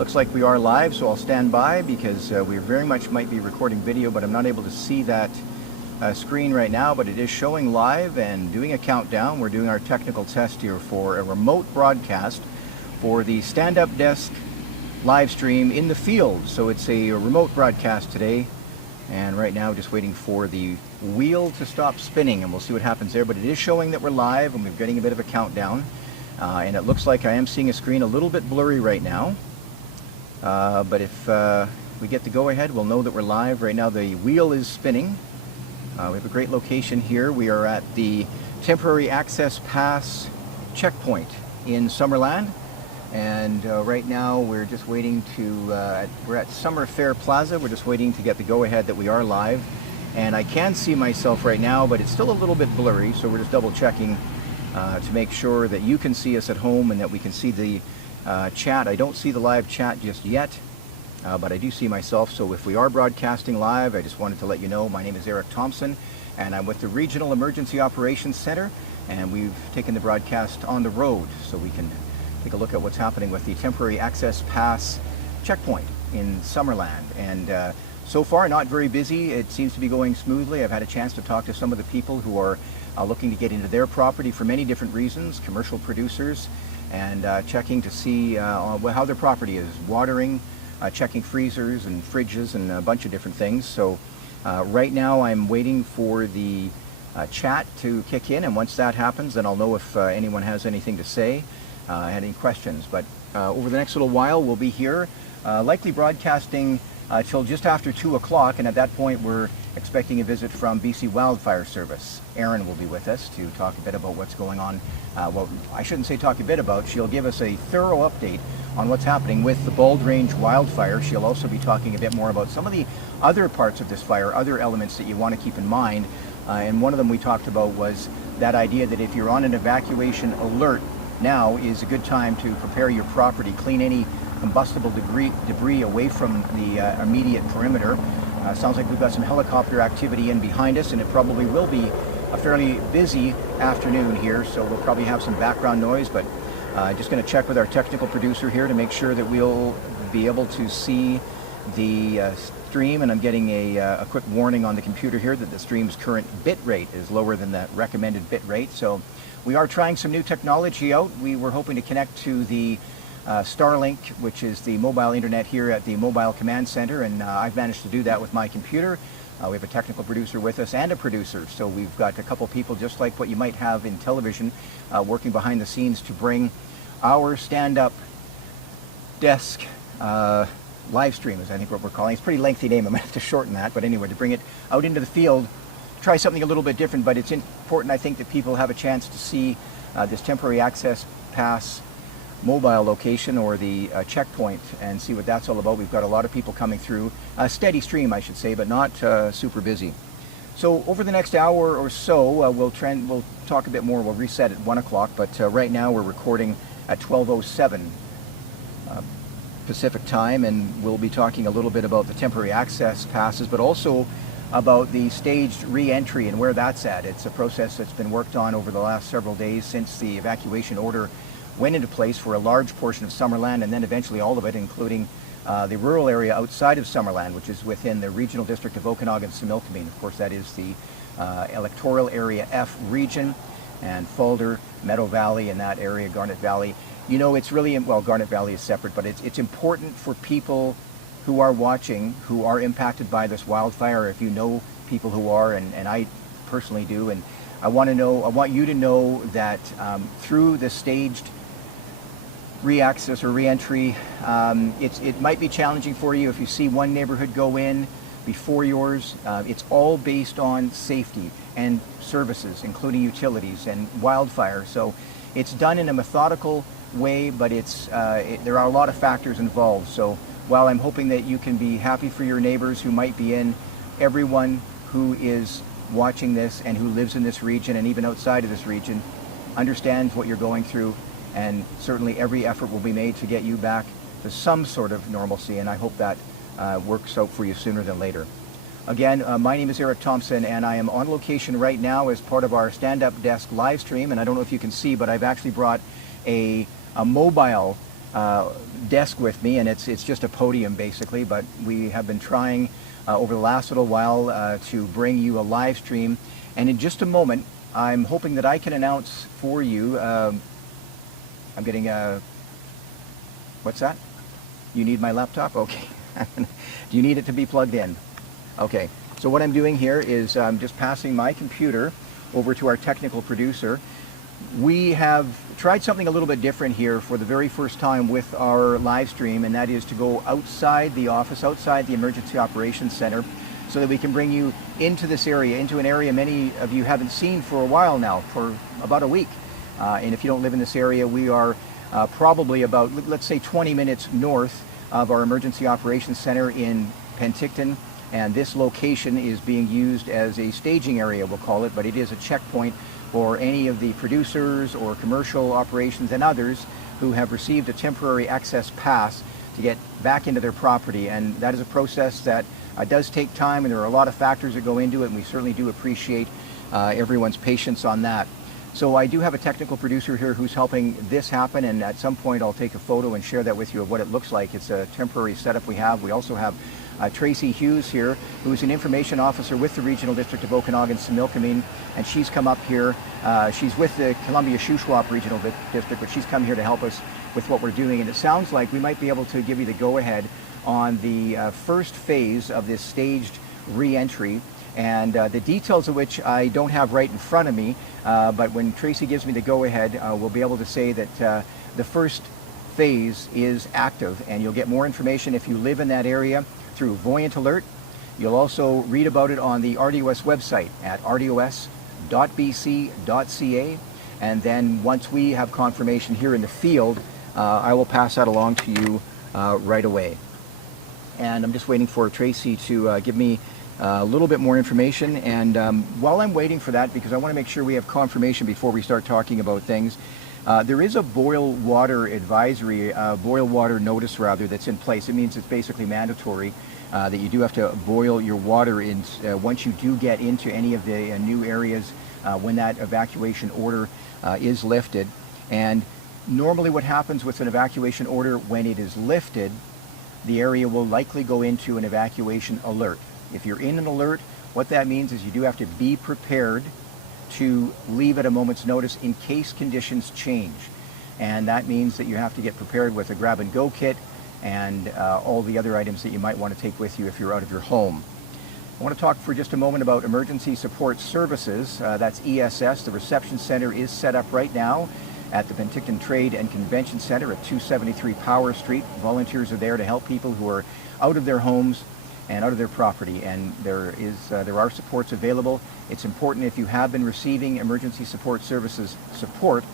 Looks like we are live, so I'll stand by because we very much might be recording video, but I'm not able to see that screen right now, but it is showing live and doing a countdown. We're doing our technical test here for a remote broadcast for the stand-up desk live stream in the field. So it's a remote broadcast today, and right now just waiting for the wheel to stop spinning, and we'll see what happens there. But it is showing that we're live, and we're getting a bit of a countdown, and it looks like I am seeing a screen a little bit blurry right now, but if we get the go-ahead, we'll know that we're live. Right now the wheel is spinning. We have a great location here. We are at the temporary access pass checkpoint in Summerland. And right now we're just waiting to, we're at Summer Fair Plaza. We're just waiting to get the go-ahead that we are live. And I can see myself right now, but it's still a little bit blurry, so we're just double checking to make sure that you can see us at home and that we can see the chat. I don't see the live chat just yet, but I do see myself. So if we are broadcasting live, I just wanted to let you know my name is Eric Thompson, and I'm with the Regional Emergency Operations Center, and we've taken the broadcast on the road so we can take a look at what's happening with the temporary access pass checkpoint in Summerland. And so far, not very busy. It seems to be going smoothly. I've had a chance to talk to some of the people who are looking to get into their property for many different reasons, commercial producers, and checking to see how their property is, watering, checking freezers and fridges and a bunch of different things. So right now I'm waiting for the chat to kick in, and once that happens, then I'll know if anyone has anything to say. Had any questions. But over the next little while we'll be here, likely broadcasting till just after 2 o'clock, and at that point we're expecting a visit from BC Wildfire Service. Erin will be with us to talk a bit about what's going on. Well, I shouldn't say talk a bit about, she'll give us a thorough update on what's happening with the Bald Range wildfire. She'll also be talking a bit more about some of the other parts of this fire, other elements that you want to keep in mind, and one of them we talked about was that idea that if you're on an evacuation alert, now is a good time to prepare your property, clean any combustible debris away from the immediate perimeter. Sounds like we've got some helicopter activity in behind us, and it probably will be a fairly busy afternoon here, so we'll probably have some background noise, but just going to check with our technical producer here to make sure that we'll be able to see the stream, and I'm getting a quick warning on the computer here that the stream's current bit rate is lower than the recommended bit rate. So we are trying some new technology out. We were hoping to connect to the Starlink, which is the mobile internet here at the Mobile Command Center, and I've managed to do that with my computer. We have a technical producer with us and a producer, so we've got a couple people just like what you might have in television working behind the scenes to bring our stand-up desk live stream, is I think what we're calling. It's a pretty lengthy name, I'm going to have to shorten that, but anyway, to bring it out into the field, try something a little bit different. But it's important, I think, that people have a chance to see this temporary access pass mobile location, or the checkpoint, and see what that's all about. We've got a lot of people coming through, a steady stream I should say, but not super busy. So over the next hour or so we'll talk a bit more. We'll reset at 1 o'clock, but right now we're recording at 12:07 Pacific time, and we'll be talking a little bit about the temporary access passes, but also about the staged re-entry and where that's at. It's a process that's been worked on over the last several days since the evacuation order went into place for a large portion of Summerland, and then eventually all of it, including the rural area outside of Summerland, which is within the regional district of Okanagan-Similkameen. Of course, that is the electoral area F region, and Falder, Meadow Valley, and that area, Garnet Valley. You know, it's really, well, Garnet Valley is separate, but it's important for people who are watching, who are impacted by this wildfire, if you know people who are, and I personally do, and I want you to know that through the staged re-access or re-entry, it might be challenging for you if you see one neighborhood go in before yours. It's all based on safety and services, including utilities and wildfire. So it's done in a methodical way, but there are a lot of factors involved. So while I'm hoping that you can be happy for your neighbors who might be in, everyone who is watching this and who lives in this region and even outside of this region understands what you're going through, and certainly every effort will be made to get you back to some sort of normalcy, and I hope that works out for you sooner than later. Again, my name is Eric Thompson, and I am on location right now as part of our stand-up desk live stream, and I don't know if you can see, but I've actually brought a mobile desk with me, and it's just a podium basically, but we have been trying over the last little while to bring you a live stream, and in just a moment I'm hoping that I can announce for you, I'm getting a, what's that? You need my laptop? Okay. Do you need it to be plugged in? Okay, so what I'm doing here is I'm just passing my computer over to our technical producer. We have tried something a little bit different here for the very first time with our live stream, and that is to go outside the office, outside the Emergency Operations Center, so that we can bring you into this area, into an area many of you haven't seen for a while now, for about a week. And if you don't live in this area, we are probably about, let's say, 20 minutes north of our Emergency Operations Center in Penticton, and this location is being used as a staging area, we'll call it, but it is a checkpoint for any of the producers or commercial operations and others who have received a temporary access pass to get back into their property. And that is a process that does take time, and there are a lot of factors that go into it, and we certainly do appreciate everyone's patience on that. So I do have a technical producer here who's helping this happen, and at some point I'll take a photo and share that with you of what it looks like. It's a temporary setup we have. We also have Tracy Hughes here, who's an information officer with the Regional District of Okanagan-Similkameen, and she's come up here. She's with the Columbia-Shuswap Regional District, but she's come here to help us with what we're doing. And it sounds like we might be able to give you the go-ahead on the first phase of this staged re-entry, and the details of which I don't have right in front of me, but when Tracy gives me the go-ahead, we'll be able to say that the first phase is active, and you'll get more information if you live in that area through Voyant Alert. You'll also read about it on the RDOS website at rdos.bc.ca, and then once we have confirmation here in the field, I will pass that along to you right away. And I'm just waiting for Tracy to give me a little bit more information, and while I'm waiting for that, because I want to make sure we have confirmation before we start talking about things, there is a boil water advisory, boil water notice rather, that's in place. It means it's basically mandatory that you do have to boil your water in once you do get into any of the new areas when that evacuation order is lifted. And normally what happens with an evacuation order, when it is lifted, the area will likely go into an evacuation alert. If you're in an alert, what that means is you do have to be prepared to leave at a moment's notice in case conditions change. And that means that you have to get prepared with a grab-and-go kit and all the other items that you might want to take with you if you're out of your home. I want to talk for just a moment about Emergency Support Services. That's ESS. The reception center is set up right now at the Penticton Trade and Convention Center at 273 Power Street. Volunteers are there to help people who are out of their homes and out of their property, and there are supports available. It's important, if you have been receiving Emergency Support Services support,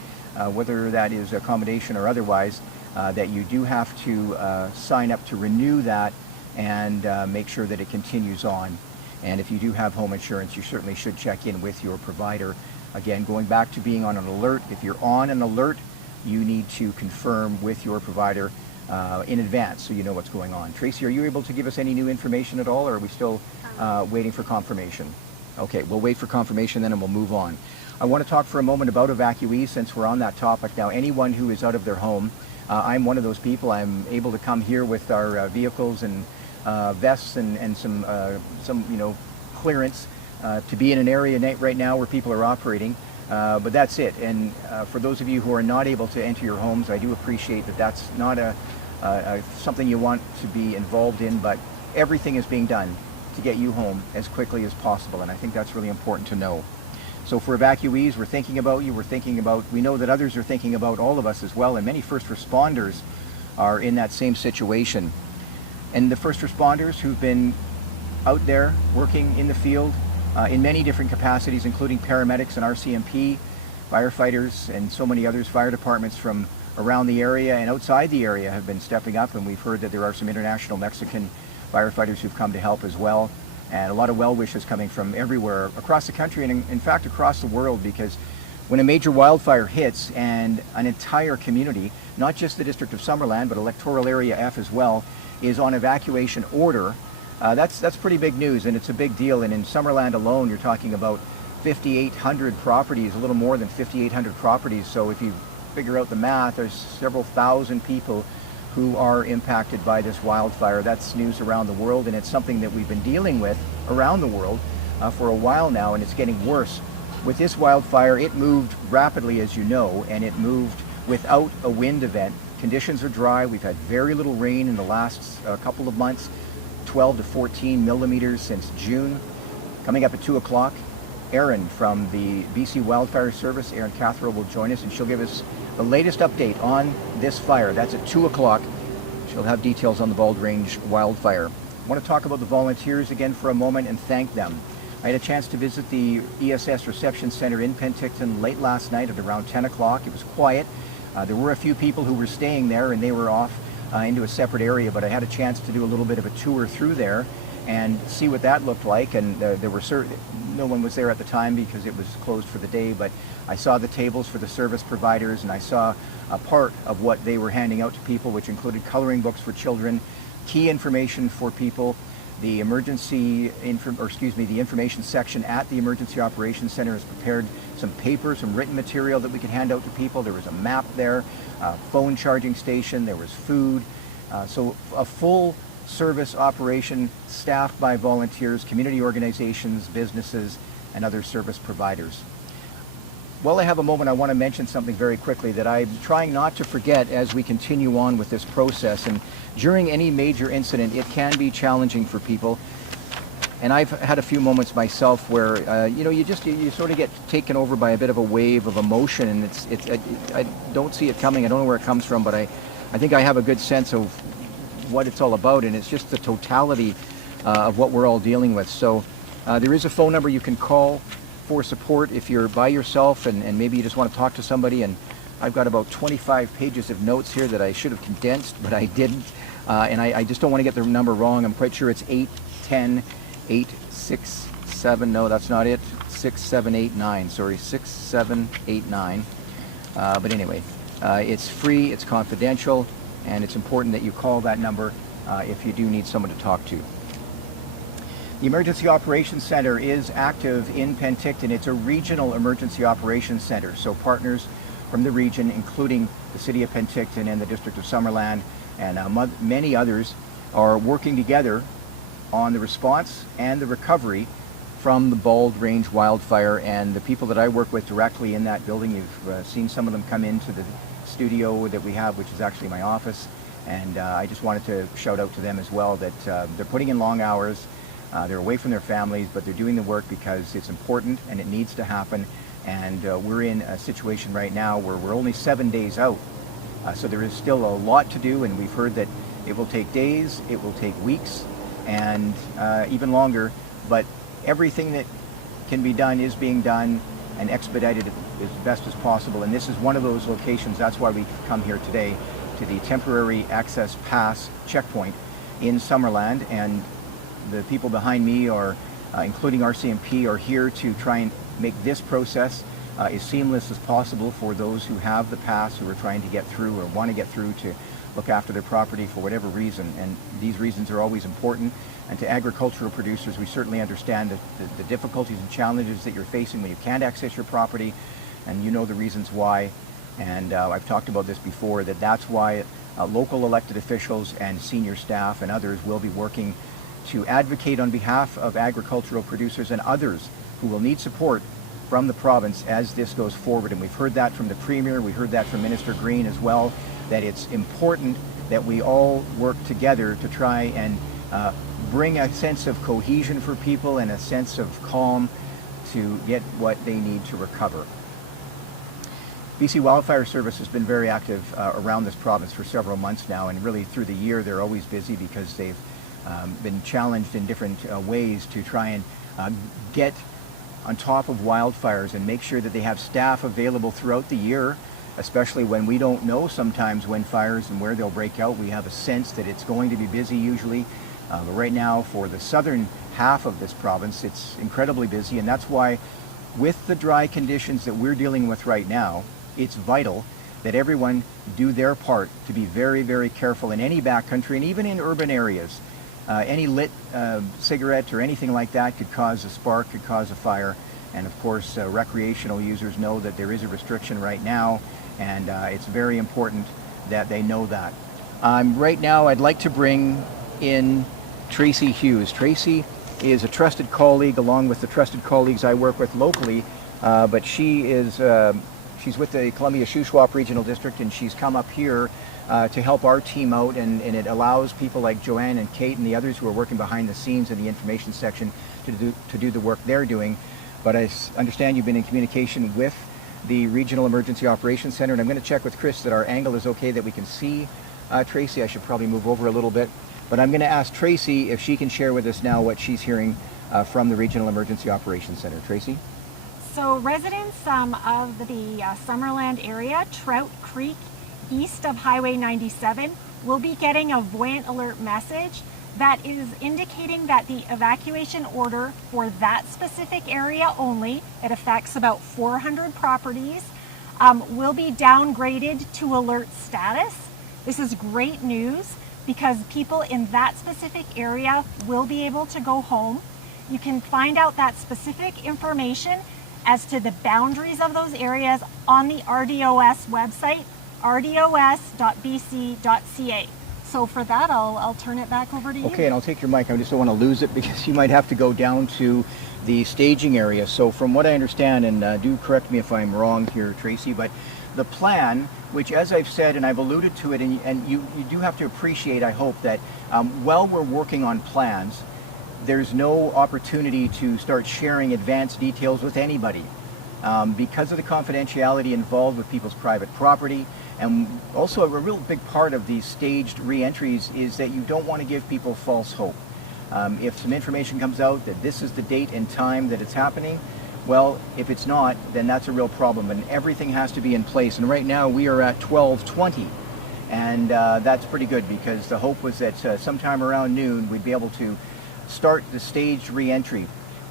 whether that is accommodation or otherwise, that you do have to sign up to renew that and make sure that it continues on. And if you do have home insurance, you certainly should check in with your provider. Again, going back to being on an alert, if you're on an alert, you need to confirm with your provider in advance so you know what's going on. Tracy, are you able to give us any new information at all, or are we still waiting for confirmation? Okay, we'll wait for confirmation then and we'll move on. I want to talk for a moment about evacuees since we're on that topic now. Anyone who is out of their home, I'm one of those people. I'm able to come here with our vehicles and vests and some clearance to be in an area right now where people are operating. But that's it. And for those of you who are not able to enter your homes, I do appreciate that that's not something you want to be involved in, but everything is being done to get you home as quickly as possible, and I think that's really important to know. So for evacuees, we're thinking about you, we know that others are thinking about all of us as well, and many first responders are in that same situation. And the first responders who've been out there working in the field in many different capacities, including paramedics and RCMP, firefighters, and so many others, fire departments from around the area and outside the area have been stepping up, and we've heard that there are some international Mexican firefighters who've come to help as well, and a lot of well wishes coming from everywhere across the country and in fact across the world, because when a major wildfire hits and an entire community, not just the District of Summerland but electoral area F as well, is on evacuation order, that's pretty big news, and it's a big deal. And in Summerland alone, you're talking about 5,800 properties, a little more than 5,800 properties. So if you figure out the math, there's several thousand people who are impacted by this wildfire. That's news around the world, and it's something that we've been dealing with around the world for a while now, and it's getting worse. With this wildfire, it moved rapidly, as you know, and it moved without a wind event. Conditions are dry. We've had very little rain in the last couple of months, 12 to 14 millimeters since June. Coming up at 2 o'clock, Erin from the BC Wildfire Service, Erin Cathro, will join us, and she'll give us the latest update on this fire. That's at 2 o'clock. She'll have details on the Bald Range wildfire. I want to talk about the volunteers again for a moment and thank them. I had a chance to visit the ESS Reception Center in Penticton late last night at around 10 o'clock. It was quiet. There were a few people who were staying there, and they were off into a separate area, but I had a chance to do a little bit of a tour through there and see what that looked like. And there were no one was there at the time because it was closed for the day, but I saw the tables for the service providers, and I saw a part of what they were handing out to people, which included coloring books for children, key information for people. The the information section at the Emergency Operations Center has prepared some paper, some written material that we can hand out to people. There was a map there, a phone charging station, there was food. So a full service operation staffed by volunteers, community organizations, businesses, and other service providers. While I have a moment, I want to mention something very quickly that I'm trying not to forget as we continue on with this process. And during any major incident, it can be challenging for people. And I've had a few moments myself where, you sort of get taken over by a bit of a wave of emotion, and I don't see it coming. I don't know where it comes from, but I think I have a good sense of what it's all about, and it's just the totality of what we're all dealing with. So there is a phone number you can call for support if you're by yourself and maybe you just want to talk to somebody. And I've got about 25 pages of notes here that I should have condensed, but I didn't. And I just don't want to get the number wrong. I'm quite sure it's 810-867, no, that's not it, 6789, sorry, 6789. But anyway, it's free, it's confidential, and it's important that you call that number if you do need someone to talk to. The Emergency Operations Center is active in Penticton. It's a regional emergency operations center, so partners from the region, including the City of Penticton and the District of Summerland and many others, are working together on the response and the recovery from the Bald Range wildfire. And the people that I work with directly in that building, you've seen some of them come into the studio that we have, which is actually my office, and I just wanted to shout out to them as well that they're putting in long hours. They're away from their families, but they're doing the work because it's important and it needs to happen. And we're in a situation right now where we're only 7 days out. So there is still a lot to do, and we've heard that it will take days, it will take weeks, and even longer. But everything that can be done is being done and expedited as best as possible. And this is one of those locations. That's why we come here today to the temporary access pass checkpoint in Summerland. And the people behind me are, including RCMP, are here to try and make this process as seamless as possible for those who have the pass, who are trying to get through or want to get through to look after their property for whatever reason. And these reasons are always important. And to agricultural producers, we certainly understand the difficulties and challenges that you're facing when you can't access your property, and you know the reasons why. And I've talked about this before, that's why local elected officials and senior staff and others will be working to advocate on behalf of agricultural producers and others who will need support from the province as this goes forward. And we've heard that from the Premier, we heard that from Minister Green as well, that it's important that we all work together to try and bring a sense of cohesion for people and a sense of calm to get what they need to recover. BC Wildfire Service has been very active around this province for several months now, and really through the year they're always busy because they've been challenged in different ways to try and get on top of wildfires and make sure that they have staff available throughout the year, especially when we don't know sometimes when fires and where they'll break out. We have a sense that it's going to be busy usually. But right now, for the southern half of this province, it's incredibly busy, and that's why with the dry conditions that we're dealing with right now, it's vital that everyone do their part to be very, very careful in any backcountry and even in urban areas. Any lit cigarette or anything like that could cause a spark, could cause a fire, And of course, recreational users know that there is a restriction right now, and it's very important that they know that. Right now, I'd like to bring in Tracy Hughes. Tracy is a trusted colleague along with the trusted colleagues I work with locally, but she is she's with the Columbia Shuswap Regional District, and she's come up here to help our team out, and it allows people like Joanne and Kate and the others who are working behind the scenes in the information section to do the work they're doing. But I understand you've been in communication with the Regional Emergency Operations Center, and I'm going to check with Chris that our angle is okay, that we can see Tracy. I should probably move over a little bit, but I'm going to ask Tracy if she can share with us now what she's hearing from the Regional Emergency Operations Center. Tracy? So residents of the Summerland area, Trout Creek, east of Highway 97, will be getting a buoyant alert message that is indicating that the evacuation order for that specific area only, it affects about 400 properties, will be downgraded to alert status. This is great news because people in that specific area will be able to go home. You can find out that specific information as to the boundaries of those areas on the RDOS website, rdos.bc.ca. So for that, I'll turn it back over to you. Okay, and I'll take your mic. I just don't want to lose it because you might have to go down to the staging area. So from what I understand, and do correct me if I'm wrong here, Tracy, but the plan, which as I've said, and I've alluded to it, and you do have to appreciate, I hope, that while we're working on plans, there's no opportunity to start sharing advanced details with anybody because of the confidentiality involved with people's private property. And also a real big part of these staged re-entries is that you don't want to give people false hope. If some information comes out that this is the date and time that it's happening, well, if it's not, then that's a real problem, and everything has to be in place. And right now we are at 12:20, and that's pretty good because the hope was that sometime around noon we'd be able to start the staged re-entry.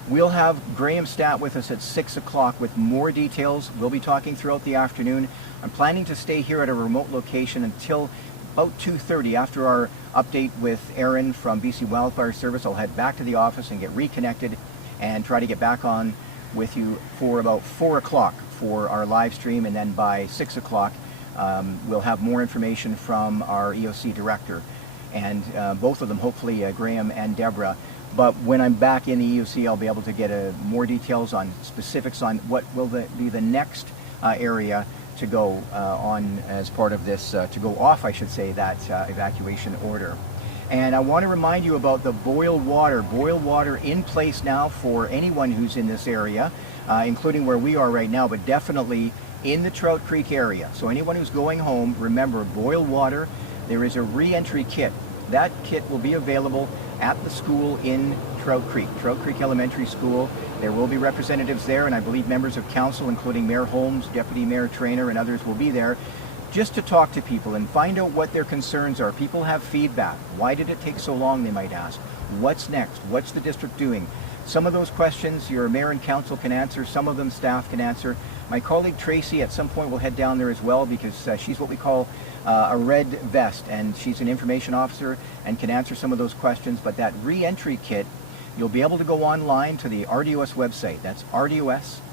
We'll have Graham Stat with us at 6 o'clock with more details. We'll be talking throughout the afternoon. I'm planning to stay here at a remote location until about 2:30. After our update with Aaron from BC Wildfire Service, I'll head back to the office and get reconnected and try to get back on with you for about 4 o'clock for our live stream, and then by 6 o'clock we'll have more information from our EOC director, and both of them, hopefully Graham and Deborah. But when I'm back in the EOC, I'll be able to get more details on specifics on what will be the next area to go on as part of this, to go off, I should say, that evacuation order. And I want to remind you about the boil water in place now for anyone who's in this area, including where we are right now, but definitely in the Trout Creek area. So anyone who's going home, remember, boil water. There is a re-entry kit. That kit will be available at the school in Trout Creek Elementary School. There will be representatives there, and I believe members of council, including Mayor Holmes, Deputy Mayor Traynor, and others will be there just to talk to people and find out what their concerns are. People have feedback. Why did it take so long, they might ask. What's next? What's the district doing? Some of those questions your mayor and council can answer, some of them staff can answer. My colleague Tracy at some point will head down there as well because she's what we call a red vest, and she's an information officer and can answer some of those questions. But that re-entry kit, you'll be able to go online to the RDOS website. That's rdos.bc.ca.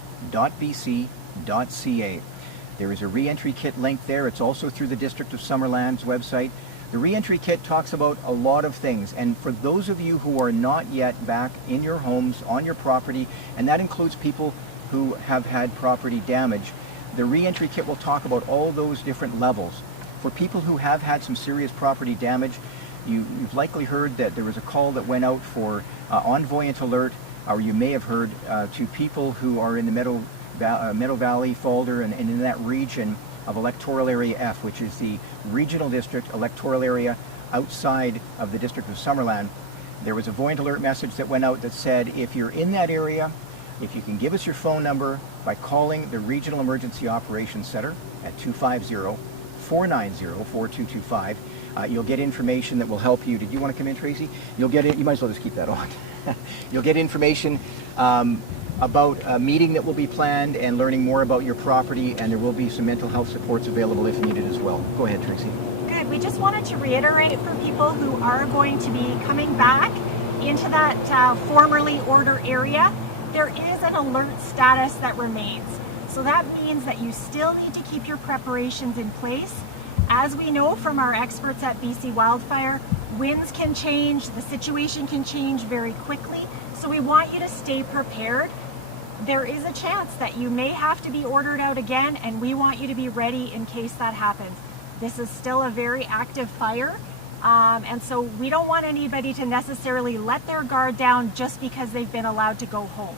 There is a re-entry kit link there. It's also through the District of Summerland's website. The re-entry kit talks about a lot of things, and for those of you who are not yet back in your homes, on your property, and that includes people who have had property damage, the re-entry kit will talk about all those different levels. For people who have had some serious property damage, you've likely heard that there was a call that went out for envoyant alert, or you may have heard to people who are in the Meadow Valley, Falder, and in that region of electoral area F, which is the regional district electoral area outside of the District of Summerland. There was a voyant alert message that went out that said, if you're in that area, if you can give us your phone number by calling the Regional Emergency Operations Center at 250-490-4225, you'll get information that will help you. Did you want to come in, Tracy? You'll get it. You might as well just keep that on. You'll get information about a meeting that will be planned and learning more about your property, and there will be some mental health supports available if needed as well. Go ahead, Tracy. Good. We just wanted to reiterate for people who are going to be coming back into that formerly order area there is an alert status that remains. So that means that you still need to keep your preparations in place. As we know from our experts at BC Wildfire, winds can change, the situation can change very quickly. So we want you to stay prepared. There is a chance that you may have to be ordered out again, and we want you to be ready in case that happens. This is still a very active fire, and so we don't want anybody to necessarily let their guard down just because they've been allowed to go home.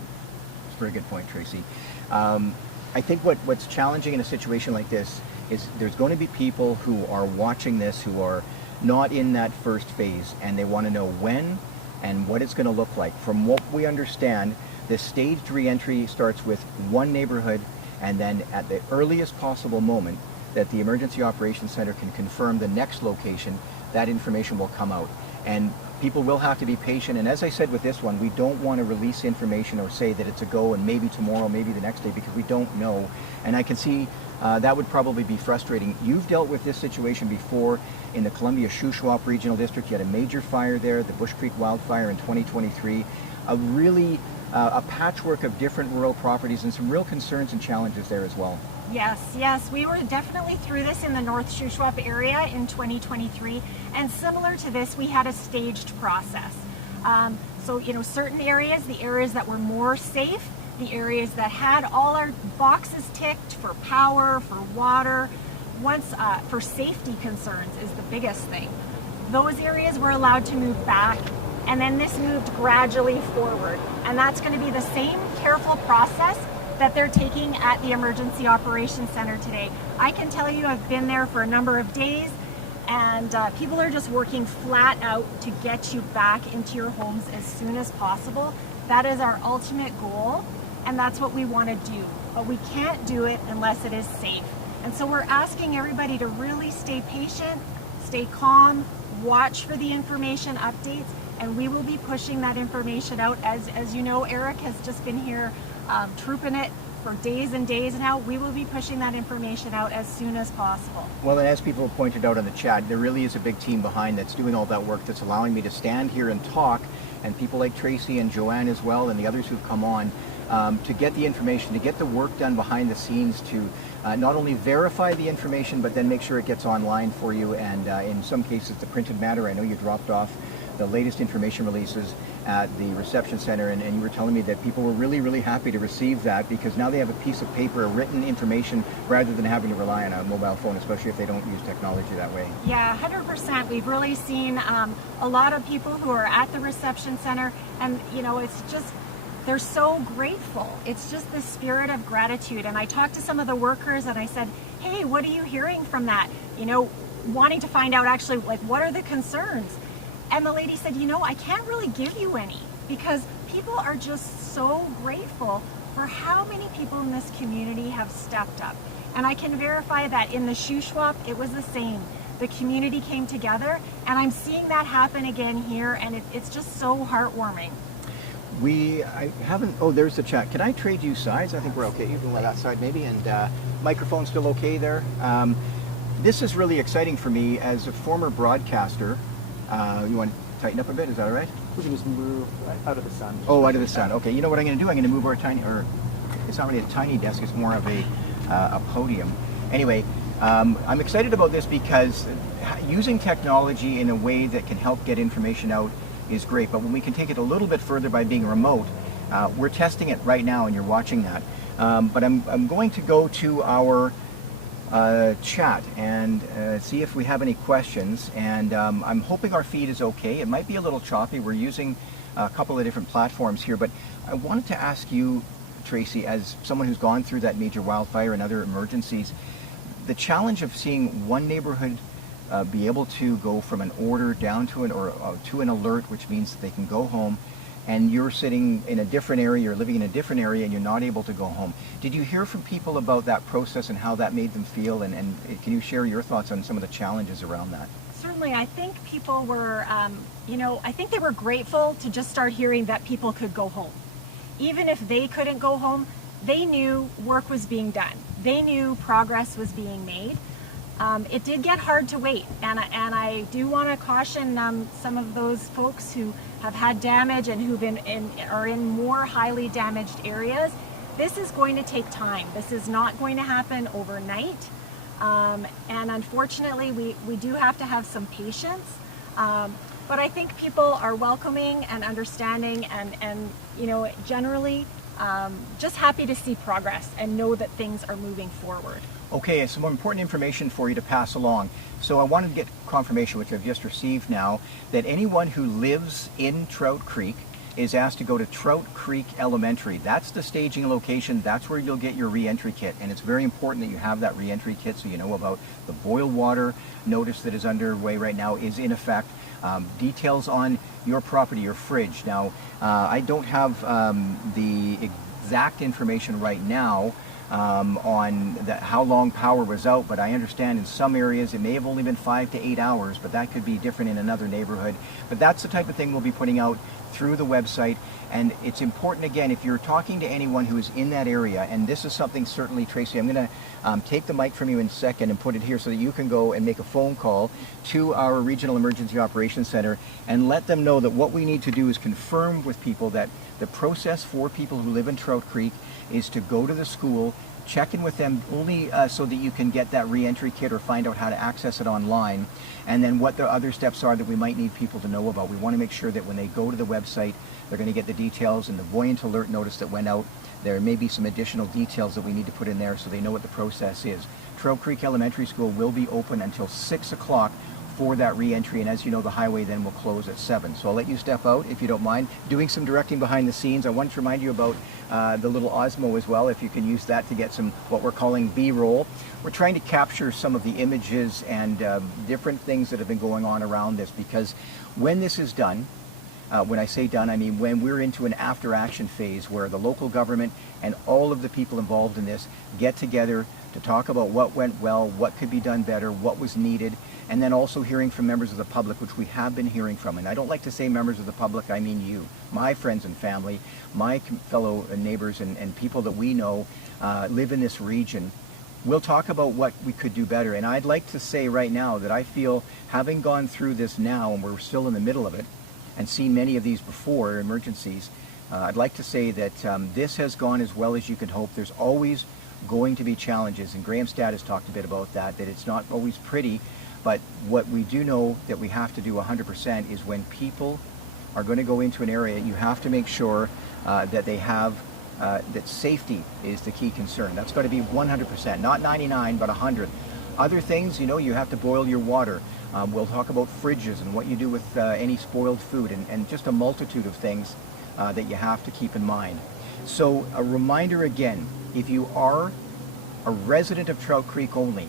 That's a very good point, Tracy. I think what's challenging in a situation like this is there's going to be people who are watching this who are not in that first phase, and they want to know when and what it's going to look like. From what we understand, this staged re-entry starts with one neighborhood, and then at the earliest possible moment that the Emergency Operations Center can confirm the next location, that information will come out. And people will have to be patient, and as I said with this one, we don't want to release information or say that it's a go and maybe tomorrow, maybe the next day, because we don't know. And I can see that would probably be frustrating. You've dealt with this situation before in the Columbia-Shuswap Regional District. You had a major fire there, the Bush Creek Wildfire in 2023. A patchwork of different rural properties and some real concerns and challenges there as well. Yes, we were definitely through this in the North Shuswap area in 2023, and similar to this, we had a staged process. So, certain areas, the areas that were more safe, the areas that had all our boxes ticked for power, for water, for safety concerns is the biggest thing. Those areas were allowed to move back, and then this moved gradually forward. And that's going to be the same careful process that they're taking at the Emergency Operations Center today. I can tell you I've been there for a number of days, and people are just working flat out to get you back into your homes as soon as possible. That is our ultimate goal, and that's what we want to do. But we can't do it unless it is safe. And so we're asking everybody to really stay patient, stay calm, watch for the information updates, and we will be pushing that information out. As you know, Eric has just been here trooping it for days and days now. We will be pushing that information out as soon as possible. Well, and as people have pointed out on the chat, there really is a big team behind that's doing all that work, that's allowing me to stand here and talk, and people like Tracy and Joanne as well, and the others who've come on, to get the information, to get the work done behind the scenes, to not only verify the information, but then make sure it gets online for you, and in some cases the printed matter. I know you dropped off the latest information releases at the reception center, and you were telling me that people were really, really happy to receive that, because now they have a piece of paper, a written information, rather than having to rely on a mobile phone, especially if they don't use technology that way. Yeah, 100%. We've really seen a lot of people who are at the reception center, and it's just, they're so grateful. It's just the spirit of gratitude. And I talked to some of the workers and I said, hey, what are you hearing from that? Wanting to find out actually, what are the concerns? And the lady said, I can't really give you any, because people are just so grateful for how many people in this community have stepped up. And I can verify that in the Shuswap, it was the same. The community came together, and I'm seeing that happen again here, and it's just so heartwarming. There's the chat. Can I trade you sides? I think we're okay. You can let that side maybe, and microphone's still okay there. This is really exciting for me as a former broadcaster. You want to tighten up a bit? Is that all right? We can just move out of the sun. Oh, out of the sun. Okay. You know what I'm going to do? I'm going to move our it's not really a tiny desk. It's more of a podium. Anyway, I'm excited about this because using technology in a way that can help get information out is great. But when we can take it a little bit further by being remote, we're testing it right now, and you're watching that. But I'm going to go to our chat and see if we have any questions, and I'm hoping our feed is okay. It might be a little choppy. We're using a couple of different platforms here, but I wanted to ask you, Tracy, as someone who's gone through that major wildfire and other emergencies, the challenge of seeing one neighborhood be able to go from an order down to an alert, which means that they can go home, and you're sitting in a different area, you're living in a different area, and you're not able to go home. Did you hear from people about that process and how that made them feel? And can you share your thoughts on some of the challenges around that? Certainly, I think people were, I think they were grateful to just start hearing that people could go home. Even if they couldn't go home, they knew work was being done. They knew progress was being made. It did get hard to wait, and I do want to caution some of those folks who have had damage and who've are in more highly damaged areas. This is going to take time. This is not going to happen overnight, and unfortunately we do have to have some patience. But I think people are welcoming and understanding, and you know, generally just happy to see progress and know that things are moving forward. Okay, some more important information for you to pass along. So I wanted to get confirmation, which I've just received now, that anyone who lives in Trout Creek is asked to go to Trout Creek Elementary. That's the staging location. That's where you'll get your re-entry kit. And it's very important that you have that re-entry kit so you know about the boil water notice that is underway right now is in effect. Details on your property, your fridge. Now, I don't have the exact information right now on how long power was out, but I understand in some areas it may have only been 5 to 8 hours, but that could be different in another neighborhood. But that's the type of thing we'll be putting out through the website, and it's important, again, if you're talking to anyone who is in that area, and this is something certainly, Tracy, I'm going to take the mic from you in a second and put it here so that you can go and make a phone call to our Regional Emergency Operations Center and let them know that what we need to do is confirm with people that the process for people who live in Trout Creek is to go to the school, check in with them only so that you can get that re-entry kit or find out how to access it online, and then what the other steps are that we might need people to know about. We want to make sure that when they go to the website, they're going to get the details and the buoyant alert notice that went out. There may be some additional details that we need to put in there so they know what the process is. Trout Creek Elementary School will be open until 6 o'clock for that re-entry, and as you know, the highway then will close at 7. So I'll let you step out if you don't mind. Doing some directing behind the scenes, I want to remind you about the little Osmo as well, if you can use that to get some what we're calling B-roll. We're trying to capture some of the images and different things that have been going on around this, because when this is done, when I say done, I mean when we're into an after-action phase where the local government and all of the people involved in this get together to talk about what went well, what could be done better, what was needed, and then also hearing from members of the public, which we have been hearing from. And I don't like to say members of the public, I mean you, my friends and family, my fellow neighbors and people that we know live in this region. We'll talk about what we could do better. And I'd like to say right now that I feel, having gone through this now, and we're still in the middle of it, and seen many of these before, emergencies, I'd like to say that this has gone as well as you can hope. There's always going to be challenges, and Graham's dad has talked a bit about that it's not always pretty, but what we do know that we have to do 100% is when people are going to go into an area, you have to make sure that they have, that safety is the key concern. That's got to be 100%, not 99, but 100. Other things, you know, you have to boil your water. We'll talk about fridges and what you do with any spoiled food, and just a multitude of things that you have to keep in mind. So a reminder again, if you are a resident of Trout Creek only,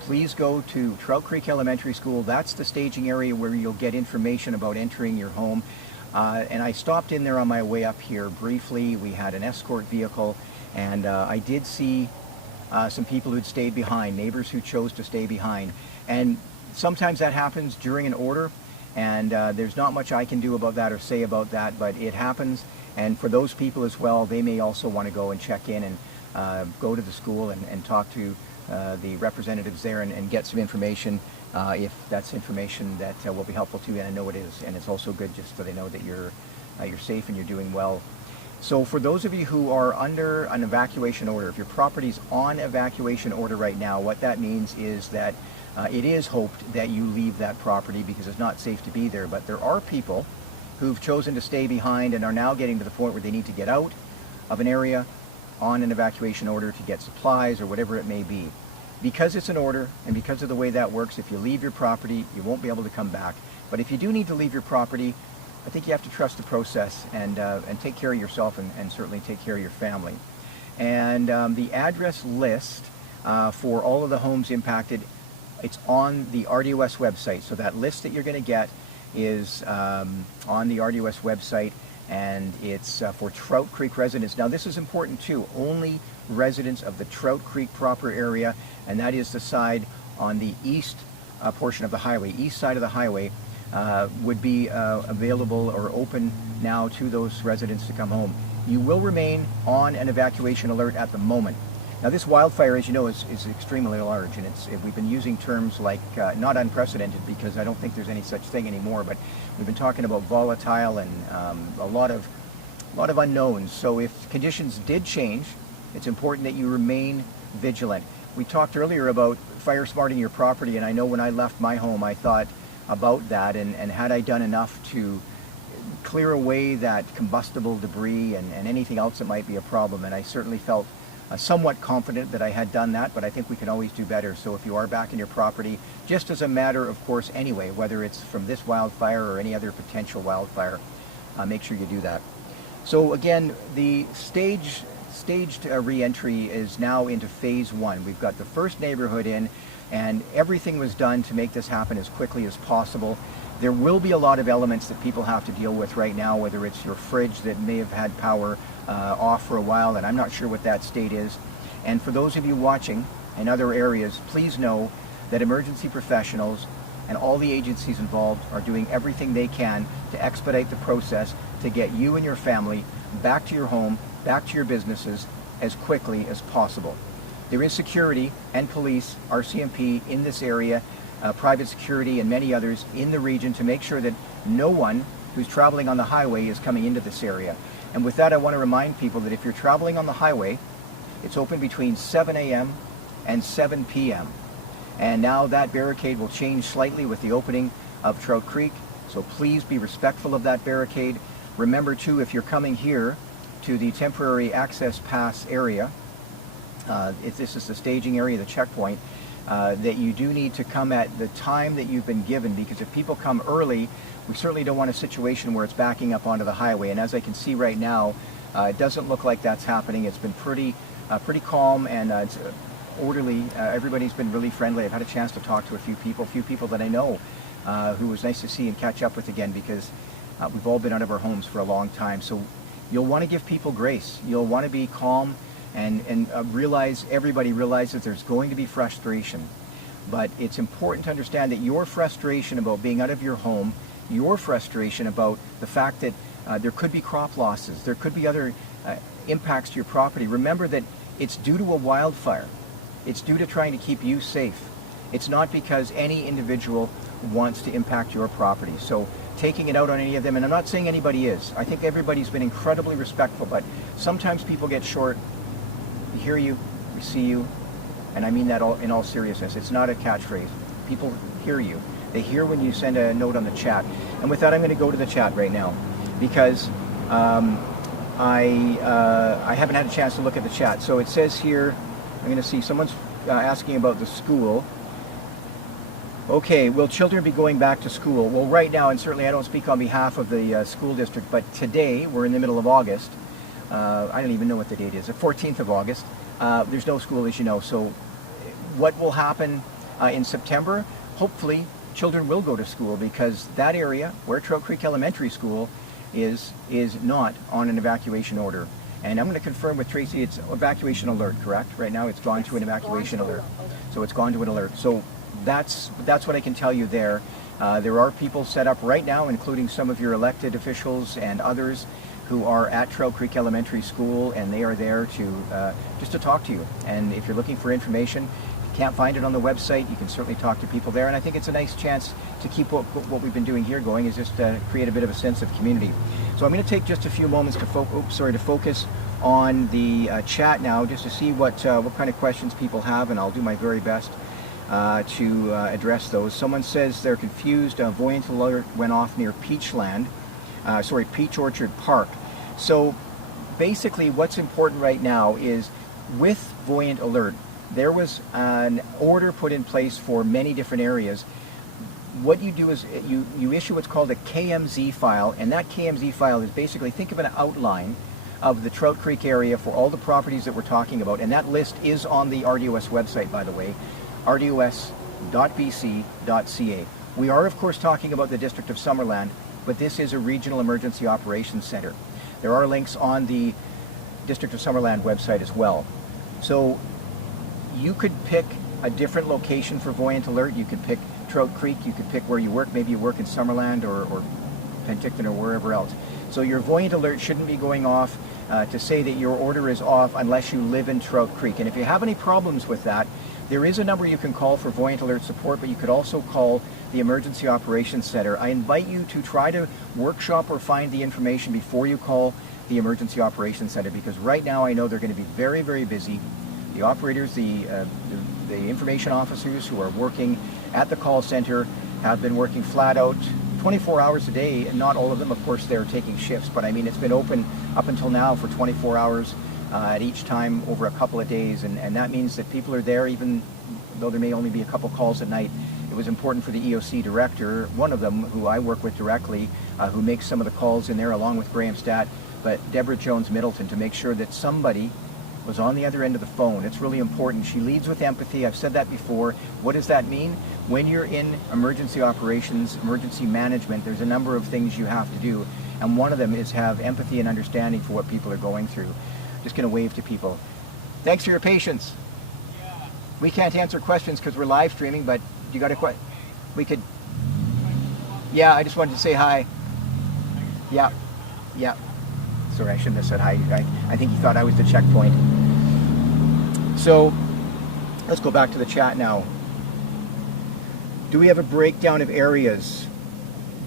please go to Trout Creek Elementary School. That's the staging area where you'll get information about entering your home. And I stopped in there on my way up here briefly. We had an escort vehicle, and I did see some people who'd stayed behind, neighbors who chose to stay behind. And sometimes that happens during an order, and there's not much I can do about that or say about that, but it happens. And for those people as well, they may also want to go and check in and go to the school and talk to the representatives there and get some information if that's information that will be helpful to you, and I know it is. And it's also good just so they know that you're safe and you're doing well. So for those of you who are under an evacuation order, if your property's on evacuation order right now, what that means is that it is hoped that you leave that property because it's not safe to be there. But there are people who've chosen to stay behind and are now getting to the point where they need to get out of an area on an evacuation order to get supplies or whatever it may be. Because it's an order, and because of the way that works, if you leave your property, you won't be able to come back. But if you do need to leave your property, I think you have to trust the process and take care of yourself and certainly take care of your family. And the address list for all of the homes impacted, it's on the RDOS website. So that list that you're going to get is on the RDOS website, and it's for Trout Creek residents. Now this is important too, only residents of the Trout Creek proper area, and that is the side on the east portion of the highway, east side of the highway, would be available or open now to those residents to come home. You will remain on an evacuation alert at the moment. Now this wildfire, as you know, is extremely large, and we've been using terms like not unprecedented, because I don't think there's any such thing anymore, but we've been talking about volatile and a lot of unknowns. So if conditions did change, it's important that you remain vigilant. We talked earlier about fire smarting your property, and I know when I left my home I thought about that, and had I done enough to clear away that combustible debris and anything else that might be a problem, and I certainly felt somewhat confident that I had done that, but I think we can always do better. So if you are back in your property, just as a matter of course anyway, whether it's from this wildfire or any other potential wildfire, make sure you do that. So again, the staged re-entry is now into phase 1. We've got the first neighborhood in, and everything was done to make this happen as quickly as possible. There will be a lot of elements that people have to deal with right now, whether it's your fridge that may have had power off for a while, and I'm not sure what that state is. And for those of you watching in other areas, please know that emergency professionals and all the agencies involved are doing everything they can to expedite the process to get you and your family back to your home, back to your businesses as quickly as possible. There is security and police, RCMP in this area, private security and many others in the region to make sure that no one who's traveling on the highway is coming into this area. And with that, I want to remind people that if you're traveling on the highway, it's open between 7 a.m. and 7 p.m. And now that barricade will change slightly with the opening of Trout Creek, so please be respectful of that barricade. Remember too, if you're coming here to the temporary access pass area, if this is the staging area, the checkpoint, that you do need to come at the time that you've been given, because if people come early, we certainly don't want a situation where it's backing up onto the highway. And as I can see right now, it doesn't look like that's happening. It's been pretty calm, and it's orderly. Everybody's been really friendly. I've had a chance to talk to a few people that I know, who was nice to see and catch up with again, because we've all been out of our homes for a long time. So you'll want to give people grace. You'll want to be calm and everybody realizes there's going to be frustration. But it's important to understand that your frustration about being out of your home, your frustration about the fact that there could be crop losses, there could be other impacts to your property. Remember that it's due to a wildfire. It's due to trying to keep you safe. It's not because any individual wants to impact your property. So taking it out on any of them, and I'm not saying anybody is. I think everybody's been incredibly respectful, but sometimes people get short. We hear you, we see you, and I mean that in all seriousness. It's not a catchphrase. People hear you. They hear when you send a note on the chat. And with that, I'm going to go to the chat right now, because I haven't had a chance to look at the chat. So it says here, I'm going to see someone's asking about the school. Okay, will children be going back to school? Well, right now, and certainly I don't speak on behalf of the school district, but today, we're in the middle of August. I don't even know what the date is, the 14th of August. There's no school, as you know. So what will happen in September? Hopefully, children will go to school, because that area where Trout Creek Elementary School is not on an evacuation order. And I'm going to confirm with Tracy, it's evacuation alert, correct? Right now it's gone to an evacuation alert. So it's gone to an alert. So that's what I can tell you there. There are people set up right now, including some of your elected officials and others, who are at Trout Creek Elementary School, and they are there to just to talk to you. And if you're looking for information, if you can't find it on the website, you can certainly talk to people there. And I think it's a nice chance to keep what we've been doing here going, is just create a bit of a sense of community. So I'm going to take just a few moments to focus on the chat now, just to see what kind of questions people have, and I'll do my very best to address those. Someone says they're confused. Voyant alert went off near Peach Orchard Park. So basically what's important right now is, with Voyant alert, there was an order put in place for many different areas. What you do is you issue what's called a KMZ file, and that KMZ file is basically, think of an outline of the Trout Creek area for all the properties that we're talking about, and that list is on the RDOS website, by the way, rdos.bc.ca. We are, of course, talking about the District of Summerland, but this is a regional emergency operations center. There are links on the District of Summerland website as well. So you could pick a different location for Voyant alert. You could pick Trout Creek, you could pick where you work. Maybe you work in Summerland or Penticton or wherever else. So your Voyant alert shouldn't be going off to say that your order is off unless you live in Trout Creek. And if you have any problems with that, there is a number you can call for Voyant Alert support, but you could also call the Emergency Operations Center. I invite you to try to workshop or find the information before you call the Emergency Operations Center, because right now I know they're going to be very, very busy. The operators, the information officers who are working at the call center have been working flat out 24 hours a day, and not all of them, of course, they're taking shifts, but I mean, it's been open up until now for 24 hours at each time over a couple of days, and that means that people are there even though there may only be a couple calls at night. It was important for the EOC director, one of them who I work with directly, who makes some of the calls in there along with Graham Stott, but Deborah Jones-Middleton, to make sure that somebody was on the other end of the phone. It's really important. She leads with empathy. I've said that before. What does that mean? When you're in emergency operations, emergency management, there's a number of things you have to do, and one of them is have empathy and understanding for what people are going through. Just going to wave to people. Thanks for your patience. We can't answer questions because we're live streaming, but you got a question? We could. Yeah, I just wanted to say hi. Yeah. Sorry, I shouldn't have said hi. I think he thought I was the checkpoint. So let's go back to the chat now. Do we have a breakdown of areas?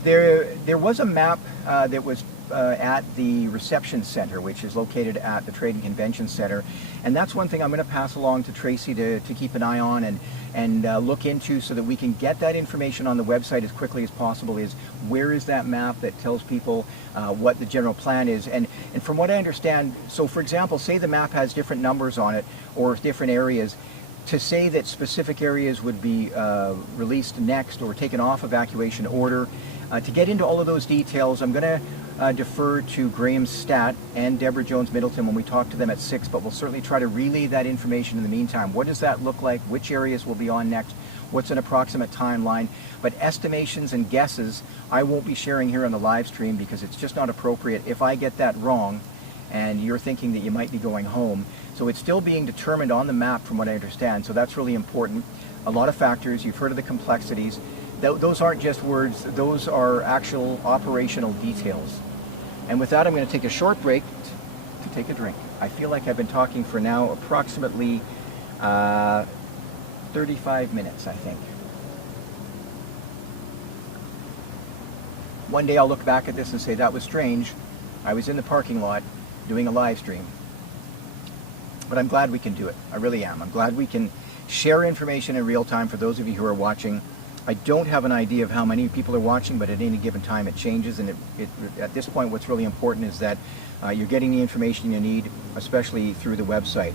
There was a map that was at the reception center, which is located at the Trade and Convention Center, and that's one thing I'm going to pass along to Tracy to keep an eye on and look into, so that we can get that information on the website as quickly as possible. Is where is that map that tells people what the general plan is? And from what I understand, so for example, say the map has different numbers on it or different areas, to say that specific areas would be released next or taken off evacuation order. To get into all of those details, I'm going to defer to Graham Stott and Deborah Jones-Middleton when we talk to them at 6, but we'll certainly try to relay that information in the meantime. What does that look like? Which areas will be on next? What's an approximate timeline? But estimations and guesses I won't be sharing here on the live stream, because it's just not appropriate if I get that wrong and you're thinking that you might be going home. So it's still being determined on the map from what I understand, so that's really important. A lot of factors, you've heard of the complexities. Those aren't just words, those are actual operational details. And with that, I'm going to take a short break to take a drink. I feel like I've been talking for now approximately 35 minutes, I think. One day I'll look back at this and say, that was strange. I was in the parking lot doing a live stream. But I'm glad we can do it. I really am. I'm glad we can share information in real time for those of you who are watching. I don't have an idea of how many people are watching, but at any given time it changes, and at this point what's really important is that you're getting the information you need, especially through the website.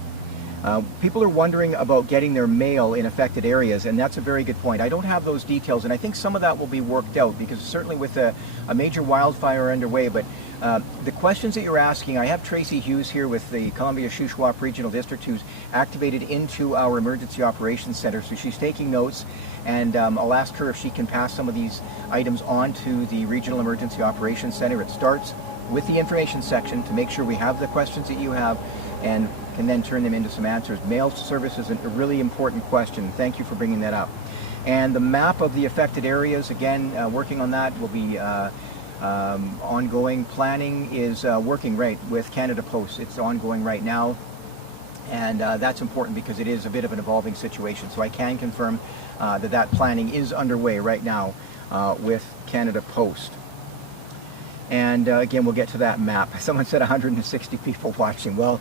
People are wondering about getting their mail in affected areas, and that's a very good point. I don't have those details, and I think some of that will be worked out, because certainly with a major wildfire underway, but the questions that you're asking, I have Tracy Hughes here with the Columbia-Shuswap Regional District, who's activated into our Emergency Operations Center, so she's taking notes, and I'll ask her if she can pass some of these items on to the Regional Emergency Operations Center. It starts with the information section to make sure we have the questions that you have, and can then turn them into some answers. Mail service is a really important question. Thank you for bringing that up. And the map of the affected areas, again, working on that will be ongoing. Planning is working right with Canada Post. It's ongoing right now, and that's important because it is a bit of an evolving situation. So I can confirm that planning is underway right now with Canada Post. And again, we'll get to that map. Someone said 160 people watching. Well,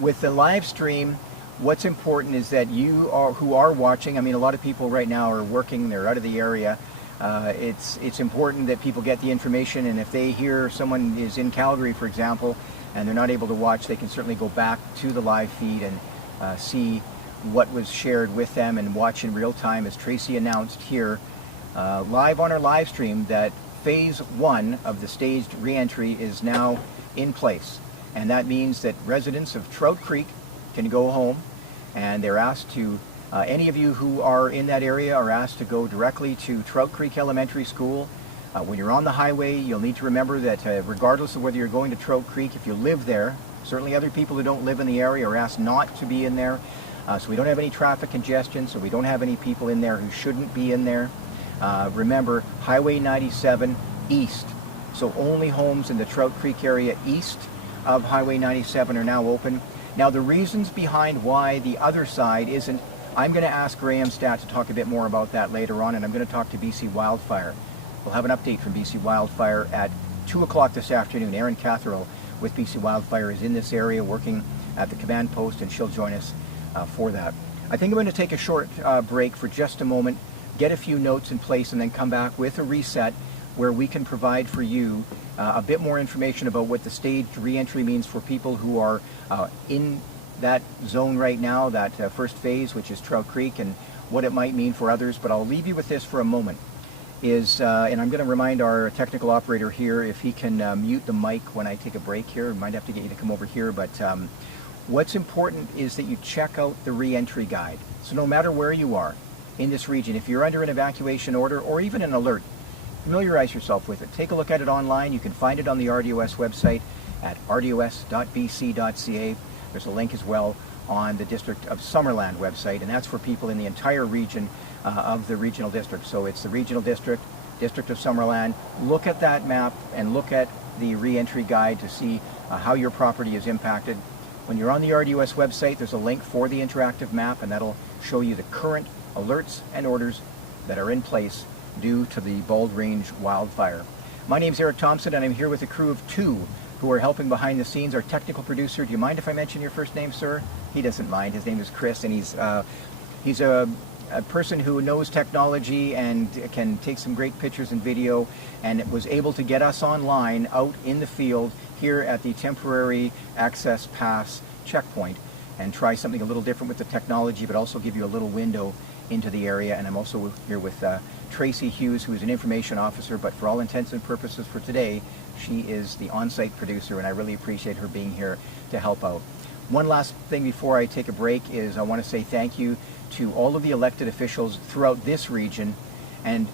with the live stream, what's important is that who are watching, I mean, a lot of people right now are working, they're out of the area. It's important that people get the information, and if they hear someone is in Calgary, for example, and they're not able to watch, they can certainly go back to the live feed and see what was shared with them and watch in real time, as Tracy announced here live on our live stream, that Phase 1 of the staged re-entry is now in place. And that means that residents of Trout Creek can go home, and they're asked to, any of you who are in that area are asked to go directly to Trout Creek Elementary School. When you're on the highway, you'll need to remember that regardless of whether you're going to Trout Creek, if you live there, certainly other people who don't live in the area are asked not to be in there. So we don't have any traffic congestion, so we don't have any people in there who shouldn't be in there. Remember, Highway 97 east, so only homes in the Trout Creek area east of Highway 97 are now open. Now the reasons behind why the other side isn't, I'm going to ask Graham Stat to talk a bit more about that later on, and I'm going to talk to BC Wildfire. We'll have an update from BC Wildfire at 2 o'clock this afternoon. Erin Catherall with BC Wildfire is in this area working at the command post, and she'll join us for that. I think I'm going to take a short break for just a moment, get a few notes in place, and then come back with a reset where we can provide for you a bit more information about what the staged re-entry means for people who are in that zone right now, that first phase, which is Trout Creek, and what it might mean for others. But I'll leave you with this for a moment. And I'm going to remind our technical operator here if he can mute the mic when I take a break here. I might have to get you to come over here, but what's important is that you check out the re-entry guide. So no matter where you are in this region, if you're under an evacuation order or even an alert, familiarize yourself with it. Take a look at it online. You can find it on the RDOS website at rdos.bc.ca. There's a link as well on the District of Summerland website, and that's for people in the entire region of the regional district. So it's the regional district, District of Summerland. Look at that map and look at the re-entry guide to see how your property is impacted. When you're on the RDOS website, there's a link for the interactive map, and that'll show you the current alerts and orders that are in place due to the Bald Range wildfire. My name's Eric Thompson, and I'm here with a crew of 2 who are helping behind the scenes. Our technical producer, do you mind if I mention your first name, sir? He doesn't mind. His name is Chris, and he's a person who knows technology and can take some great pictures and video, and was able to get us online out in the field here at the temporary access pass checkpoint and try something a little different with the technology, but also give you a little window into the area. And I'm also here with Tracy Hughes, who is an information officer, but for all intents and purposes for today, she is the on-site producer, and I really appreciate her being here to help out. One last thing before I take a break is I want to say thank you to all of the elected officials throughout this region, and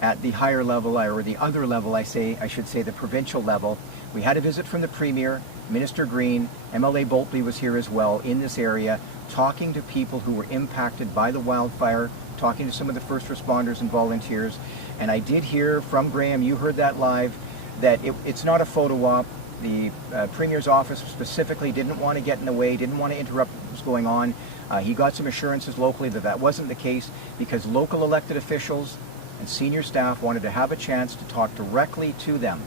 at the higher level, or the other level, I should say the provincial level. We had a visit from the Premier, Minister Green, MLA Boltley was here as well in this area, talking to people who were impacted by the wildfire, talking to some of the first responders and volunteers. And I did hear from Graham, you heard that live, that it's not a photo op. The Premier's office specifically didn't want to get in the way, didn't want to interrupt what was going on. He got some assurances locally that that wasn't the case, because local elected officials and senior staff wanted to have a chance to talk directly to them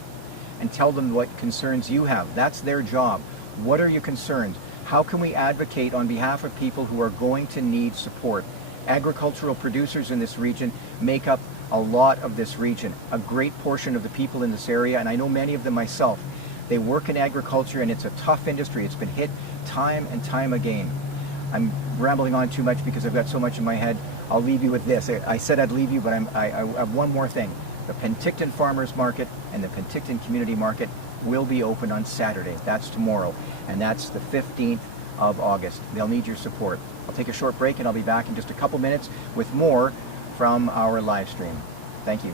and tell them what concerns you have. That's their job. What are your concerns? How can we advocate on behalf of people who are going to need support? Agricultural producers in this region make up a lot of this region, a great portion of the people in this area, and I know many of them myself. They work in agriculture, and it's a tough industry. It's been hit time and time again. I'm rambling on too much because I've got so much in my head. I'll leave you with this. I said I'd leave you, but I have one more thing. The Penticton Farmers Market and the Penticton Community Market will be open on Saturday. That's tomorrow, and that's the 15th of August. They'll need your support. I'll take a short break, and I'll be back in just a couple minutes with more from our live stream. Thank you.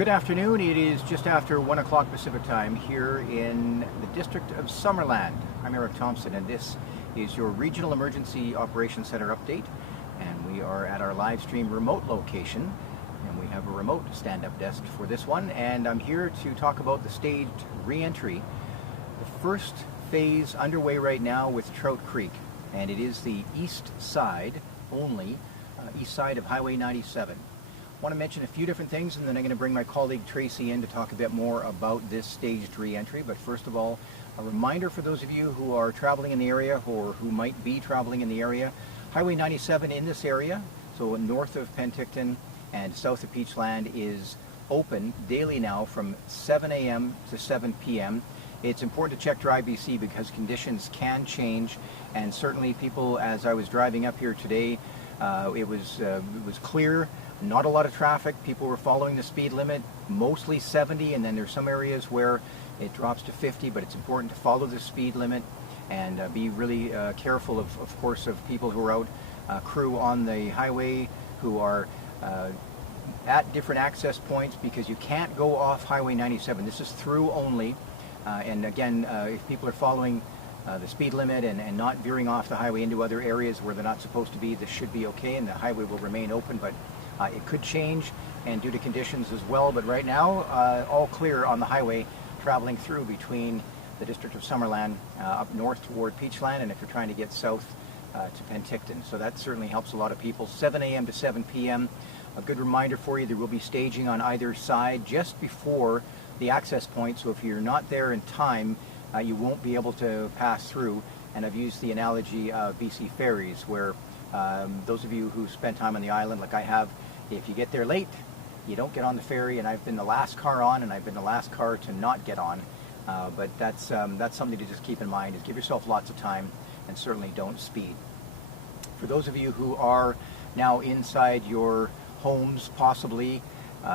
Good afternoon. It is just after 1 o'clock Pacific time here in the district of Summerland. I'm Eric Thompson, and this is your Regional Emergency Operations Center update. And we are at our live stream remote location, and we have a remote stand-up desk for this one. And I'm here to talk about the staged re-entry. The first phase underway right now with Trout Creek, and it is the east side only, east side of Highway 97. I want to mention a few different things, and then I'm going to bring my colleague Tracy in to talk a bit more about this staged re-entry. But first of all, a reminder for those of you who are traveling in the area or who might be traveling in the area, Highway 97 in this area, so north of Penticton and south of Peachland, is open daily now from 7 a.m. to 7 p.m. It's important to check DriveBC because conditions can change, and certainly people, as I was driving up here today, it was clear. Not a lot of traffic. People were following the speed limit, mostly 70, and then there's some areas where it drops to 50, but it's important to follow the speed limit and be really careful of course, of people who are out, crew on the highway who are at different access points, because you can't go off Highway 97. This is through only, and again, if people are following the speed limit and not veering off the highway into other areas where they're not supposed to be, this should be okay, and the highway will remain open, but it could change and due to conditions as well. But right now, all clear on the highway traveling through between the district of Summerland up north toward Peachland, and if you're trying to get south to Penticton. So that certainly helps a lot of people. 7 a.m. to 7 p.m. A good reminder for you, there will be staging on either side just before the access point. So if you're not there in time, you won't be able to pass through. And I've used the analogy of BC ferries, where those of you who spend time on the island like I have, if you get there late, you don't get on the ferry, and I've been the last car on, and I've been the last car to not get on. But that's something to just keep in mind, is give yourself lots of time and certainly don't speed. For those of you who are now inside your homes, possibly,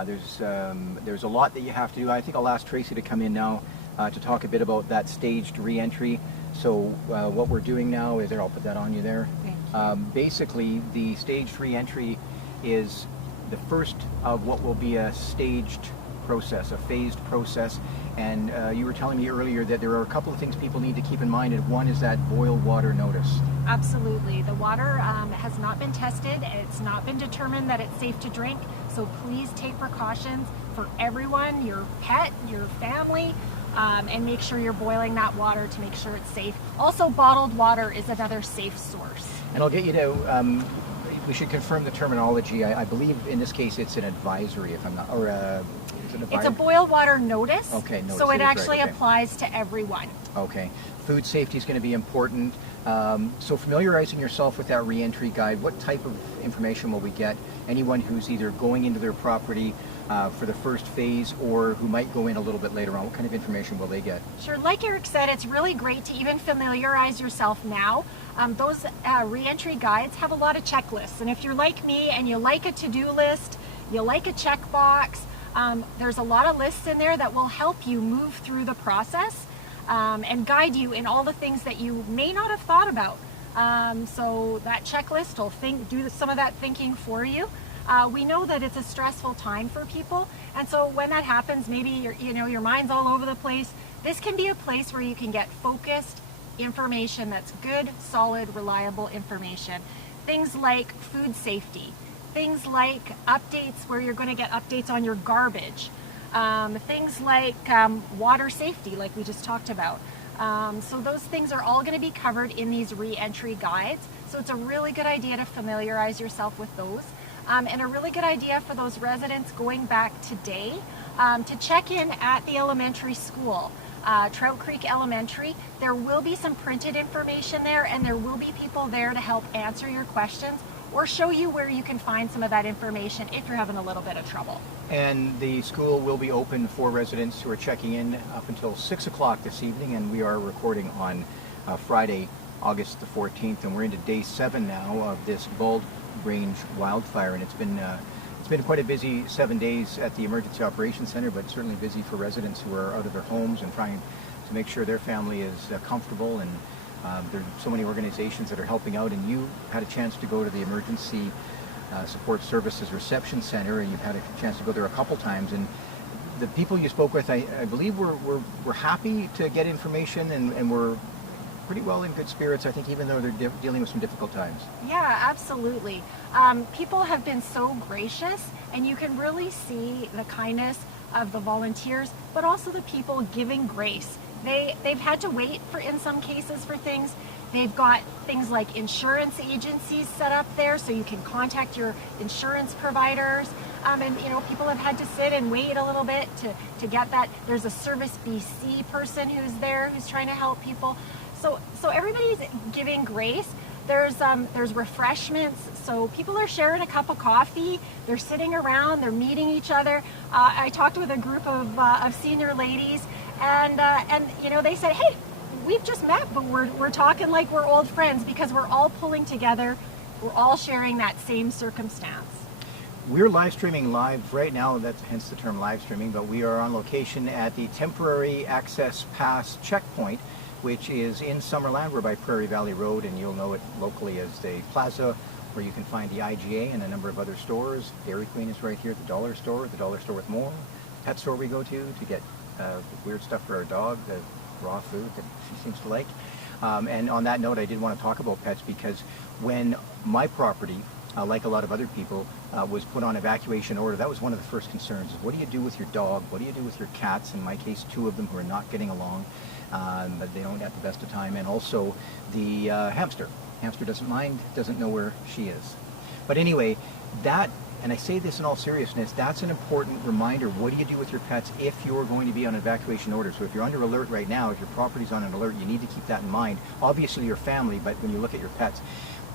there's a lot that you have to do. I think I'll ask Tracy to come in now to talk a bit about that staged re-entry. So what we're doing now is, I'll put that on you there. Thank you. Basically, the staged re-entry is the first of what will be a staged process, a phased process. And you were telling me earlier that there are a couple of things people need to keep in mind, and one is that boil water notice. Absolutely. The water has not been tested. It's not been determined that it's safe to drink. So please take precautions for everyone, your pet, your family, and make sure you're boiling that water to make sure it's safe. Also, bottled water is another safe source. And I'll get you to, we should confirm the terminology. I believe in this case it's an advisory, if I'm not, or is it it's a boil water notice. Okay, notice. So it actually right, okay. applies to everyone. Okay. Food safety is going to be important. So familiarizing yourself with that re-entry guide, what type of information will we get? Anyone who's either going into their property for the first phase or who might go in a little bit later on, what kind of information will they get? Sure, like Eric said, it's really great to even familiarize yourself now. Those re-entry guides have a lot of checklists, and if you're like me and you like a to-do list, you like a checkbox, there's a lot of lists in there that will help you move through the process and guide you in all the things that you may not have thought about. So that checklist will do some of that thinking for you. We know that it's a stressful time for people, and so when that happens, maybe your mind's all over the place. This can be a place where you can get focused information that's good, solid, reliable information. Things like food safety, things like updates where you're going to get updates on your garbage, things like water safety, like we just talked about. So those things are all going to be covered in these re-entry guides. So it's a really good idea to familiarize yourself with those. And a really good idea for those residents going back today to check in at the elementary school, Trout Creek Elementary. There will be some printed information there, and there will be people there to help answer your questions or show you where you can find some of that information if you're having a little bit of trouble. And the school will be open for residents who are checking in up until 6 o'clock this evening, and we are recording on Friday, August the 14th, and we're into day 7 now of this Bald Range wildfire, and it's been quite a busy 7 days at the Emergency Operations Center, but certainly busy for residents who are out of their homes and trying to make sure their family is comfortable. And there are so many organizations that are helping out, and you had a chance to go to the Emergency Support Services Reception Center, and you've had a chance to go there a couple times, and the people you spoke with, I believe were happy to get information and were pretty well in good spirits, I think, even though they're dealing with some difficult times. Yeah, absolutely. People have been so gracious, and you can really see the kindness of the volunteers, but also the people giving grace. They've had to wait in some cases for things. They've got things like insurance agencies set up there, so you can contact your insurance providers. And people have had to sit and wait a little bit to get that. There's a Service BC person who's there who's trying to help people. So everybody's giving grace. There's refreshments, so people are sharing a cup of coffee. They're sitting around. They're meeting each other. I talked with a group of senior ladies, and they said, "Hey, we've just met, but we're talking like we're old friends because we're all pulling together. We're all sharing that same circumstance." We're live streaming live right now, that's hence the term live streaming, but we are on location at the Temporary Access Pass checkpoint, which is in Summerland. We're by Prairie Valley Road, and you'll know it locally as the plaza where you can find the IGA and a number of other stores. Dairy Queen is right here, the dollar store with more. Pet store we go to get weird stuff for our dog, the raw food that she seems to like. And on that note, I did want to talk about pets because when my property, like a lot of other people, was put on evacuation order, that was one of the first concerns. What do you do with your dog? What do you do with your cats? In my case, 2 of them who are not getting along, but they don't at the best of time. And also the hamster. Hamster doesn't mind, doesn't know where she is. But anyway, that, and I say this in all seriousness, that's an important reminder. What do you do with your pets if you're going to be on evacuation order? So if you're under alert right now, if your property's on an alert, you need to keep that in mind. Obviously your family, but when you look at your pets.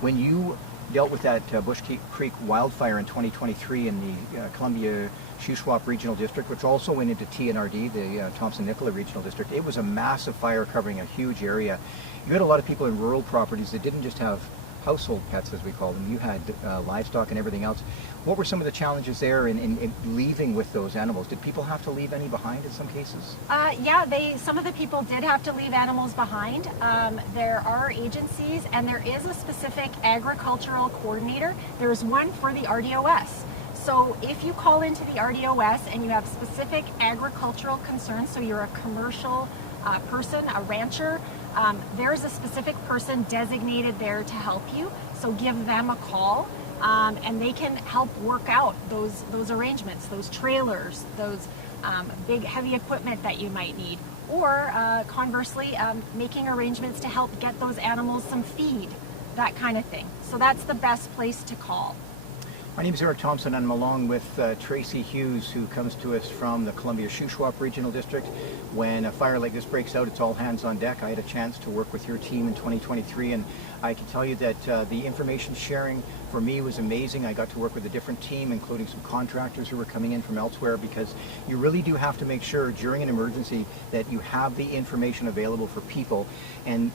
When you dealt with that Bush Creek wildfire in 2023 in the Columbia Shuswap Regional District, which also went into TNRD, the Thompson-Nicola Regional District. It was a massive fire covering a huge area. You had a lot of people in rural properties that didn't just have household pets, as we call them. You had livestock and everything else. What were some of the challenges there in leaving with those animals? Did people have to leave any behind in some cases? Yeah, some of the people did have to leave animals behind. There are agencies, and there is a specific agricultural coordinator. There's one for the RDOS. So if you call into the RDOS and you have specific agricultural concerns, so you're a commercial person, a rancher, there's a specific person designated there to help you. So give them a call, and they can help work out those arrangements, those trailers, those big heavy equipment that you might need. Or conversely, making arrangements to help get those animals some feed, that kind of thing. So that's the best place to call. My name is Eric Thompson, and I'm along with Tracy Hughes, who comes to us from the Columbia Shuswap Regional District. When a fire like this breaks out, it's all hands on deck. I had a chance to work with your team in 2023, and I can tell you that the information sharing for me was amazing. I got to work with a different team, including some contractors who were coming in from elsewhere, because you really do have to make sure during an emergency that you have the information available for people. And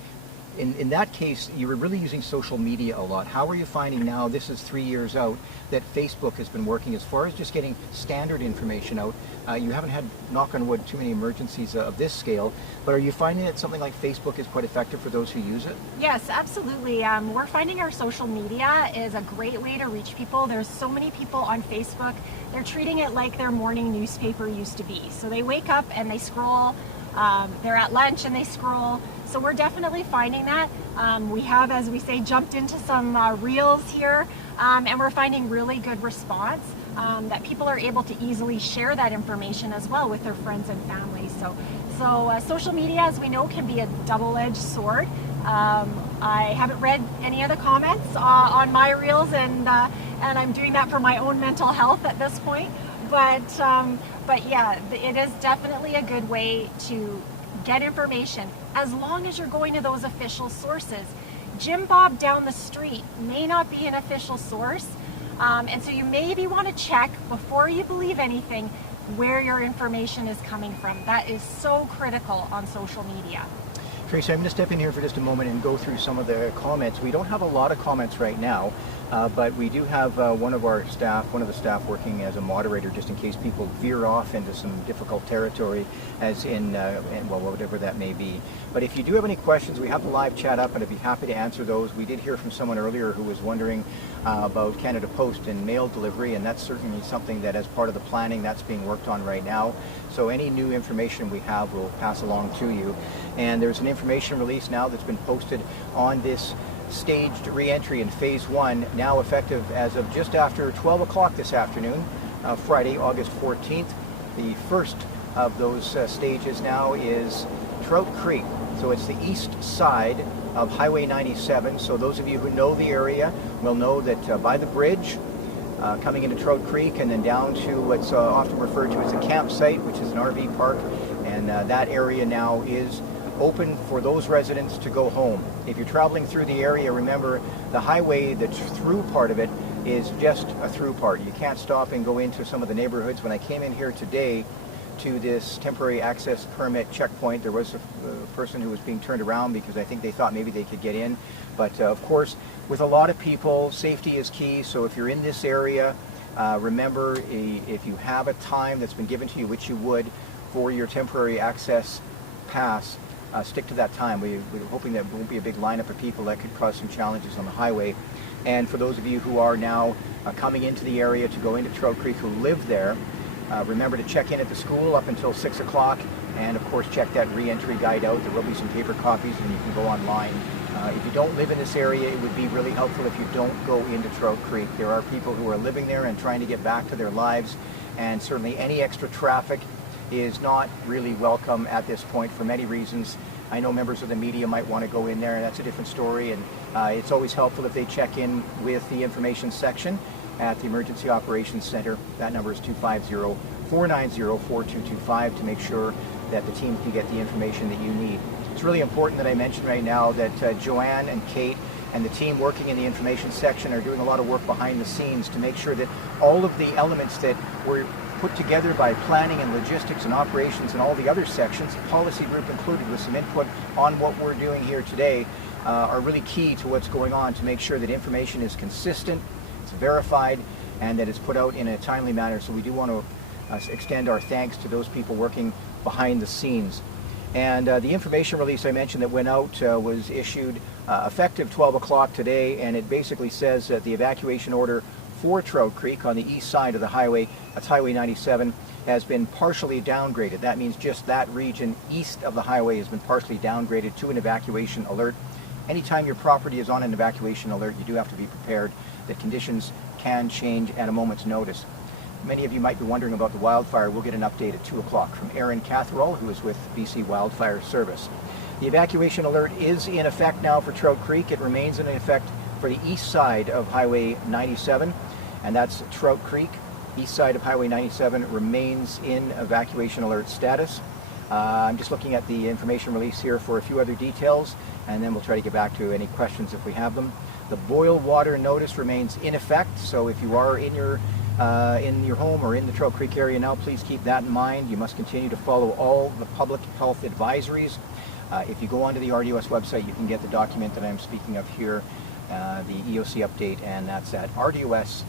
in that case, you were really using social media a lot. How are you finding now, this is 3 years out, that Facebook has been working as far as just getting standard information out? You haven't had, knock on wood, too many emergencies of this scale, but are you finding that something like Facebook is quite effective for those who use it? Yes, absolutely. We're finding our social media is a great way to reach people. There's so many people on Facebook. They're treating it like their morning newspaper used to be. So they wake up and they scroll. They're at lunch and they scroll. So we're definitely finding that. We have, as we say, jumped into some reels here, and we're finding really good response, that people are able to easily share that information as well with their friends and family. So social media, as we know, can be a double-edged sword. I haven't read any of the comments on my reels, and I'm doing that for my own mental health at this point. But yeah, it is definitely a good way to get information, as long as you're going to those official sources. Jim Bob down the street may not be an official source, and so you maybe want to check before you believe anything where your information is coming from. That is so critical on social media. Tracy, I'm going to step in here for just a moment and go through some of the comments. We don't have a lot of comments right now, but we do have one of the staff working as a moderator just in case people veer off into some difficult territory, as in, well, whatever that may be. But if you do have any questions, we have the live chat up and I'd be happy to answer those. We did hear from someone earlier who was wondering about Canada Post and mail delivery, and that's certainly something that as part of the planning that's being worked on right now. So any new information we have we'll pass along to you. And there's an information release now that's been posted on this staged re-entry in phase 1, now effective as of just after 12 o'clock this afternoon, Friday, August 14th. The first of those stages now is Trout Creek. So it's the east side of Highway 97. So those of you who know the area will know that by the bridge, coming into Trout Creek and then down to what's often referred to as a campsite, which is an RV park, and that area now is open for those residents to go home. If you're traveling through the area, remember the highway, the through part of it is just a through part. You can't stop and go into some of the neighborhoods. When I came in here today to this temporary access permit checkpoint, there was a person who was being turned around because I think they thought maybe they could get in. But of course, with a lot of people, safety is key. So if you're in this area, remember, if you have a time that's been given to you, which you would, for your temporary access pass, stick to that time. We're hoping that there won't be a big lineup of people that could cause some challenges on the highway. And for those of you who are now coming into the area to go into Trout Creek who live there, remember to check in at the school up until 6 o'clock, and of course check that re-entry guide out. There will be some paper copies and you can go online. If you don't live in this area, it would be really helpful if you don't go into Trout Creek. There are people who are living there and trying to get back to their lives, and certainly any extra traffic is not really welcome at this point for many reasons. I know members of the media might want to go in there, and that's a different story, and it's always helpful if they check in with the information section at the Emergency Operations Center. That number is 250-490-4225 to make sure that the team can get the information that you need. It's really important that I mention right now that Joanne and Kate and the team working in the information section are doing a lot of work behind the scenes to make sure that all of the elements that were put together by planning and logistics and operations and all the other sections, policy group included, with some input on what we're doing here today, are really key to what's going on to make sure that information is consistent, it's verified, and that it's put out in a timely manner. So we do want to extend our thanks to those people working behind the scenes. And the information release I mentioned that went out was issued effective 12 o'clock today, and it basically says that the evacuation order for Trout Creek on the east side of the highway, that's Highway 97, has been partially downgraded. That means just that region east of the highway has been partially downgraded to an evacuation alert. Anytime your property is on an evacuation alert, you do have to be prepared that conditions can change at a moment's notice. Many of you might be wondering about the wildfire. We'll get an update at 2 o'clock from Aaron Catherall, who is with BC Wildfire Service. The evacuation alert is in effect now for Trout Creek. It remains in effect for the east side of Highway 97, and that's Trout Creek. East side of Highway 97 remains in evacuation alert status. I'm just looking at the information release here for a few other details, and then we'll try to get back to any questions if we have them. The boil water notice remains in effect, so if you are in your home or in the Trout Creek area now, please keep that in mind. You must continue to follow all the public health advisories. If you go onto the RDOS website, you can get the document that I'm speaking of here, the EOC update, and that's at rdos.bc.ca.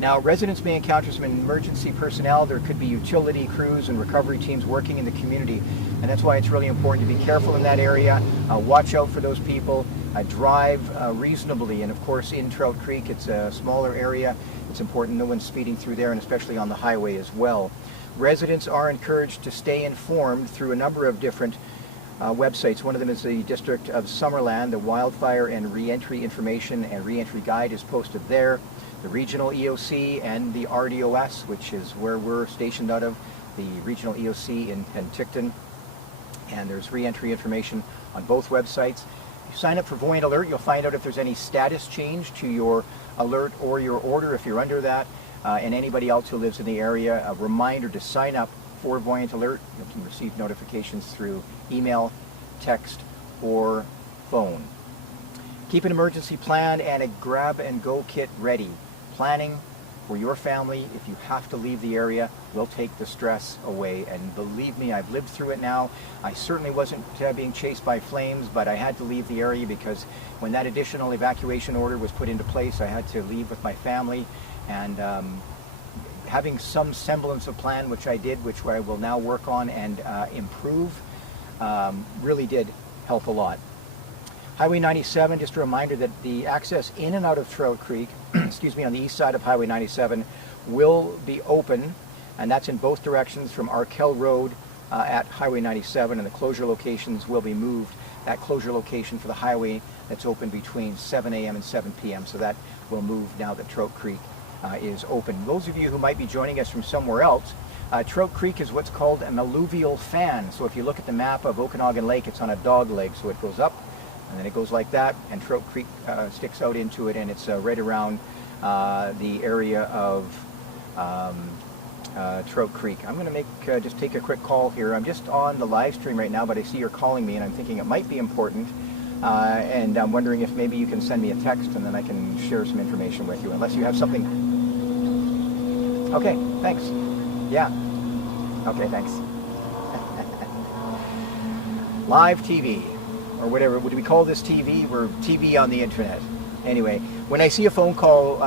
Now, residents may encounter some emergency personnel. There could be utility crews and recovery teams working in the community, and that's why it's really important to be careful in that area. Watch out for those people. Drive reasonably, and of course in Trout Creek it's a smaller area. It's important no one's speeding through there, and especially on the highway as well. Residents are encouraged to stay informed through a number of different websites. One of them is the District of Summerland. The Wildfire and Reentry Information and Reentry Guide is posted there. The Regional EOC and the RDOS, which is where we're stationed out of, the Regional EOC in Penticton. And there's reentry information on both websites. If you sign up for Voyant Alert, you'll find out if there's any status change to your alert or your order if you're under that. And anybody else who lives in the area, a reminder to sign up for Voyant Alert. You can receive notifications through email, text, or phone. Keep an emergency plan and a grab-and-go kit ready. Planning for your family. If you have to leave the area, we'll take the stress away. And believe me, I've lived through it now. I certainly wasn't being chased by flames, but I had to leave the area because when that additional evacuation order was put into place, I had to leave with my family. And having some semblance of plan, which I did, which I will now work on and improve, really did help a lot. Highway 97, just a reminder that the access in and out of Trout Creek, excuse me, on the east side of Highway 97 will be open, and that's in both directions from Arkell Road at Highway 97, and the closure locations will be moved. That closure location for the highway that's open between 7 a.m. and 7 p.m. So that will move now that Trout Creek is open. Those of you who might be joining us from somewhere else, Trout Creek is what's called an alluvial fan. So if you look at the map of Okanagan Lake, it's on a dog leg, so it goes up and then it goes like that, and Trout Creek sticks out into it, and it's right around the area of Trout Creek. I'm going to make just take a quick call here. I'm just on the live stream right now, but I see you're calling me, and I'm thinking it might be important, and I'm wondering if maybe you can send me a text, and then I can share some information with you, unless you have something. Okay, thanks. Yeah. Okay, thanks. Live TV, or whatever. Would we call this TV? We're TV on the internet. Anyway, when I see a phone call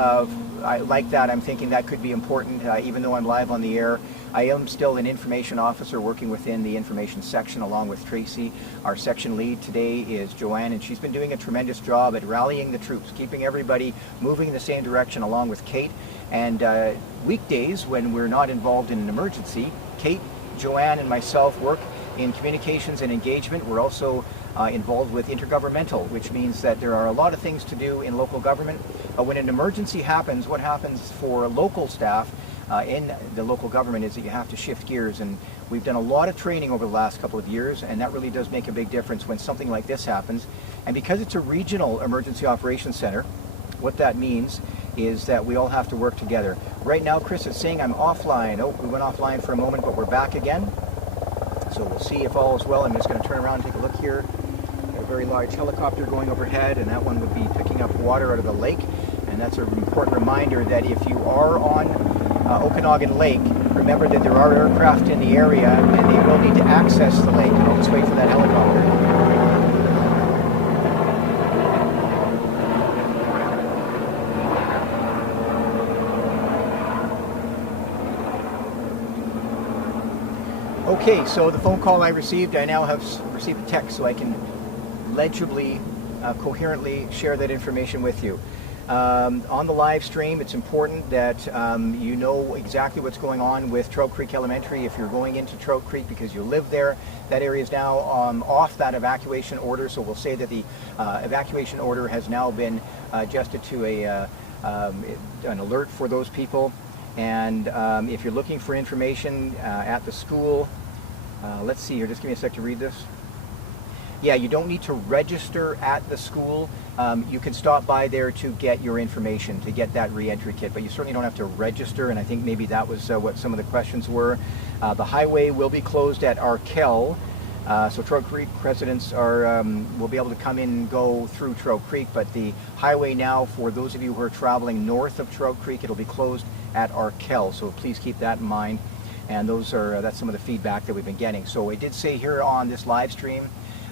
like that, I'm thinking that could be important, even though I'm live on the air. I am still an information officer working within the information section along with Tracy. Our section lead today is Joanne, and she's been doing a tremendous job at rallying the troops, keeping everybody moving in the same direction along with Kate. And weekdays, when we're not involved in an emergency, Kate, Joanne, and myself work in communications and engagement. We're also involved with intergovernmental, which means that there are a lot of things to do in local government. When an emergency happens, what happens for local staff in the local government is that you have to shift gears, and we've done a lot of training over the last couple of years, and that really does make a big difference when something like this happens. And because it's a regional emergency operations center, what that means is that we all have to work together. Right now, Chris is saying I'm offline. Oh, we went offline for a moment, but we're back again. So we'll see if all is well. I'm just going to turn around and take a look here. Got a very large helicopter going overhead, and that one would be picking up water out of the lake. And that's an important reminder that if you are on Okanagan Lake, remember that there are aircraft in the area, and they will need to access the lake. And I'll just wait for that helicopter. Okay, so the phone call I received, I now have received a text so I can legibly, coherently share that information with you. On the live stream, it's important that you know exactly what's going on with Trout Creek Elementary. If you're going into Trout Creek because you live there, that area is now off that evacuation order, so we'll say that the evacuation order has now been adjusted to an alert for those people. And if you're looking for information at the school, let's see here, just give me a sec to read this. Yeah, you don't need to register at the school. You can stop by there to get your information, to get that re-entry kit, but you certainly don't have to register, and I think maybe that was what some of the questions were. The highway will be closed at Arkell, so Trout Creek residents will be able to come in and go through Trout Creek, but the highway now, for those of you who are traveling north of Trout Creek, it'll be closed at Arkell, so please keep that in mind. And that's some of the feedback that we've been getting. So I did say here on this live stream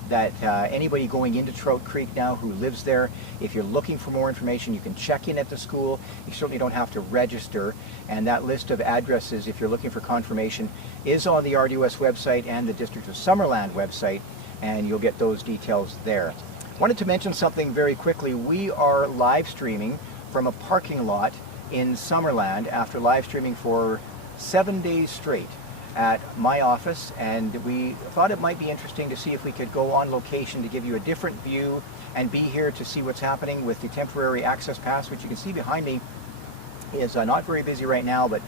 that anybody going into Trout Creek now who lives there, if you're looking for more information, you can check in at the school. You certainly don't have to register. And that list of addresses, if you're looking for confirmation, is on the RDOS website and the District of Summerland website, and you'll get those details there. Wanted to mention something very quickly. We are live streaming from a parking lot in Summerland after live streaming for 7 days straight at my office, and we thought it might be interesting to see if we could go on location to give you a different view and be here to see what's happening with the temporary access pass, which you can see behind me is not very busy right now, but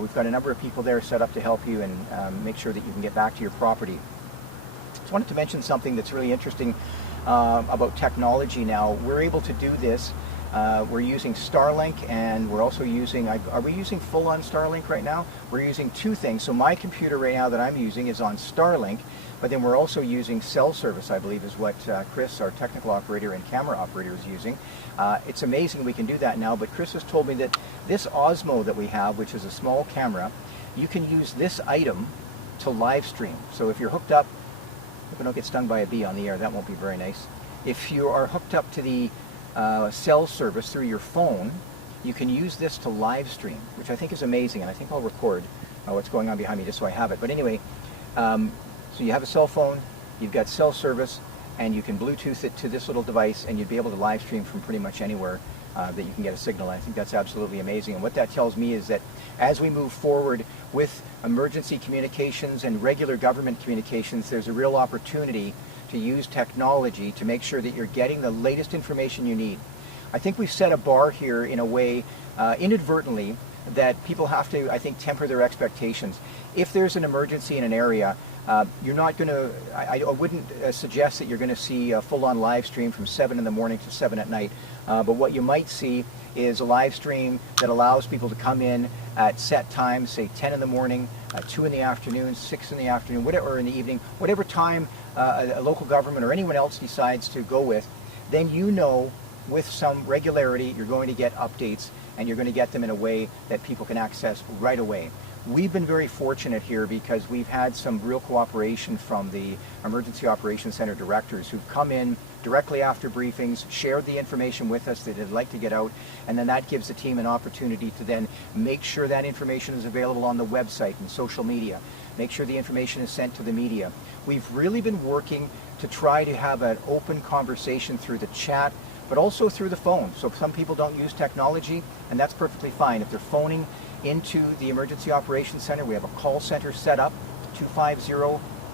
we've got a number of people there set up to help you and make sure that you can get back to your property. Just wanted to mention something that's really interesting about technology now. We're able to do this We're using Starlink, and we're also using, are we using full-on Starlink right now? We're using two things. So my computer right now that I'm using is on Starlink, but then we're also using cell service, I believe is what Chris, our technical operator and camera operator, is using. It's amazing we can do that now, but Chris has told me that this Osmo that we have, which is a small camera, you can use this item to live stream. So if you're hooked up, hope I don't get stung by a bee on the air, that won't be very nice. If you are hooked up to the cell service through your phone, you can use this to live stream, which I think is amazing, and I think I'll record what's going on behind me just so I have it. But anyway, so you have a cell phone, you've got cell service, and you can Bluetooth it to this little device, and you'd be able to live stream from pretty much anywhere that you can get a signal. I think that's absolutely amazing. And what that tells me is that as we move forward with emergency communications and regular government communications, there's a real opportunity to use technology to make sure that you're getting the latest information you need. I think we've set a bar here in a way, inadvertently, that people have to, I think, temper their expectations. If there's an emergency in an area, you're not going to, I wouldn't suggest that you're going to see a full-on live stream from 7 in the morning to 7 at night. But what you might see is a live stream that allows people to come in at set times, say 10 in the morning, 2 in the afternoon, 6 in the afternoon, whatever, or in the evening, whatever time a local government or anyone else decides to go with, then you know with some regularity you're going to get updates, and you're going to get them in a way that people can access right away. We've been very fortunate here because we've had some real cooperation from the Emergency Operations Center directors who've come in directly after briefings, shared the information with us that they'd like to get out, and then that gives the team an opportunity to then make sure that information is available on the website and social media, make sure the information is sent to the media. We've really been working to try to have an open conversation through the chat, but also through the phone. So some people don't use technology, and that's perfectly fine. If they're phoning into the Emergency Operations Center, we have a call center set up,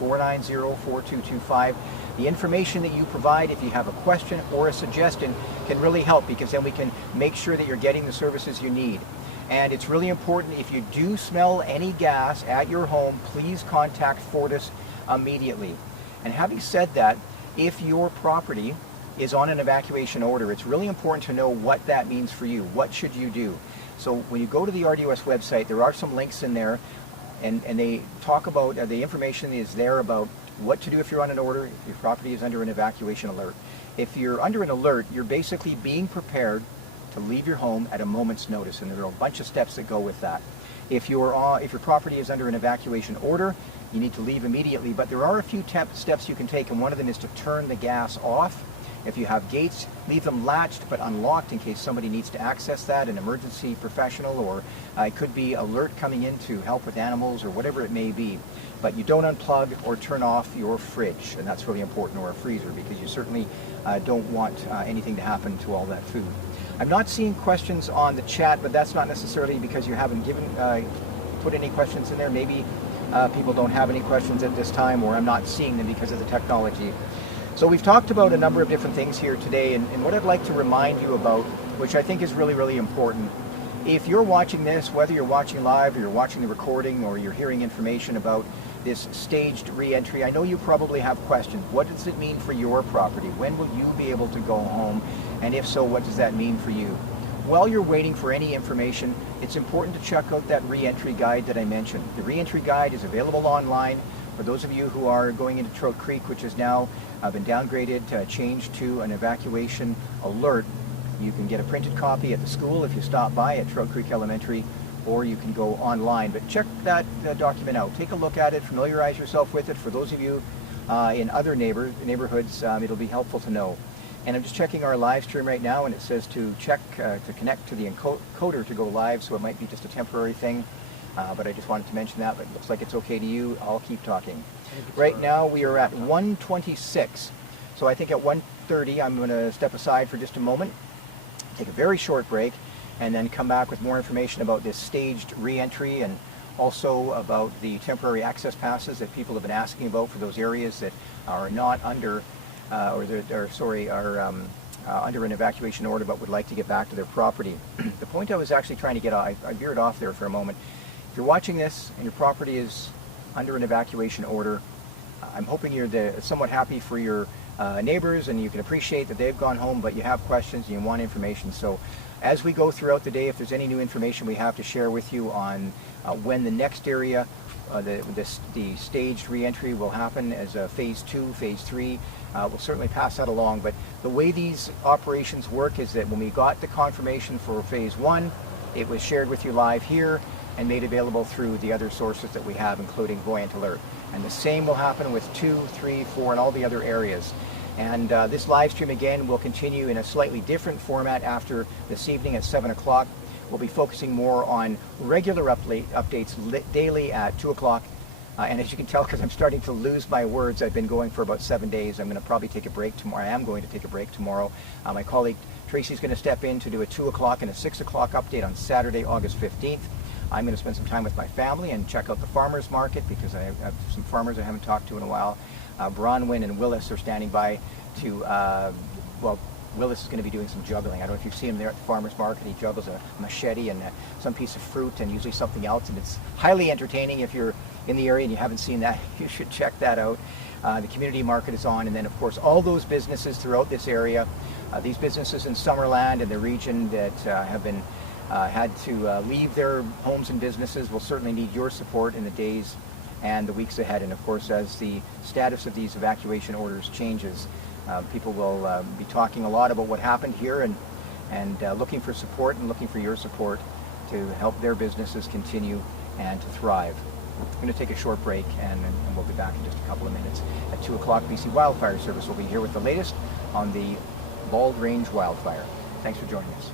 250-490-4225. The information that you provide, if you have a question or a suggestion, can really help, because then we can make sure that you're getting the services you need. And it's really important, if you do smell any gas at your home, please contact Fortis immediately. And having said that, if your property is on an evacuation order, it's really important to know what that means for you. What should you do? So when you go to the RDOS website, there are some links in there, and they talk about, the information is there about what to do if you're on an order, if your property is under an evacuation alert. If you're under an alert, you're basically being prepared to leave your home at a moment's notice, and there are a bunch of steps that go with that. If your property is under an evacuation order, you need to leave immediately, but there are a few steps you can take, and one of them is to turn the gas off. If you have gates, leave them latched but unlocked in case somebody needs to access that, an emergency professional, or it could be alert coming in to help with animals or whatever it may be. But you don't unplug or turn off your fridge, and that's really important, or a freezer, because you certainly don't want anything to happen to all that food. I'm not seeing questions on the chat, but that's not necessarily because you haven't put any questions in there. Maybe people don't have any questions at this time, or I'm not seeing them because of the technology. So we've talked about a number of different things here today, and what I'd like to remind you about, which I think is really, really important, if you're watching this, whether you're watching live or you're watching the recording or you're hearing information about this staged re-entry, I know you probably have questions. What does it mean for your property? When will you be able to go home? And if so, what does that mean for you? While you're waiting for any information, it's important to check out that re-entry guide that I mentioned. The re-entry guide is available online. For those of you who are going into Trout Creek, which has now been downgraded, changed to an evacuation alert, you can get a printed copy at the school if you stop by at Trout Creek Elementary, or you can go online. But check that document out. Take a look at it, familiarize yourself with it. For those of you in other neighborhoods, it'll be helpful to know. And I'm just checking our live stream right now, and it says to check to connect to the encoder to go live, so it might be just a temporary thing. But I just wanted to mention that, but it looks like it's okay to you. I'll keep talking. Right now we are at 1:26, so I think at 1:30 I'm going to step aside for just a moment, take a very short break, and then come back with more information about this staged re-entry, and also about the temporary access passes that people have been asking about for those areas that are not under, are under an evacuation order but would like to get back to their property. The point I was actually trying to get off, I veered off there for a moment. If you're watching this and your property is under an evacuation order, I'm hoping you're somewhat happy for your neighbors, and you can appreciate that they've gone home, but you have questions and you want information. So as we go throughout the day, if there's any new information we have to share with you on when the next area, the staged re-entry will happen as phase 2, phase 3, we'll certainly pass that along. But the way these operations work is that when we got the confirmation for phase 1, it was shared with you live here and made available through the other sources that we have, including Voyant Alert. And the same will happen with 2, 3, 4, and all the other areas. And this live stream again will continue in a slightly different format after this evening at 7 o'clock. We'll be focusing more on regular updates daily at 2 o'clock. And as you can tell, because I'm starting to lose my words, I've been going for about 7 days. I'm going to probably take a break tomorrow. I am going to take a break tomorrow. My colleague Tracy's going to step in to do a 2 o'clock and a 6 o'clock update on Saturday, August 15th. I'm going to spend some time with my family and check out the farmers market, because I have some farmers I haven't talked to in a while. Bronwyn and Willis are standing by to, well, Willis is going to be doing some juggling. I don't know if you've seen him there at the farmer's market. He juggles a machete and some piece of fruit and usually something else, and it's highly entertaining. If you're in the area and you haven't seen that, you should check that out. The community market is on, and then of course all those businesses throughout this area, these businesses in Summerland and the region that have been had to leave their homes and businesses will certainly need your support in the days and the weeks ahead. And of course, as the status of these evacuation orders changes, people will be talking a lot about what happened here, and looking for support and looking for your support to help their businesses continue and to thrive. I'm going to take a short break, and we'll be back in just a couple of minutes. At 2 o'clock, BC Wildfire Service will be here with the latest on the Bald Range wildfire. Thanks for joining us.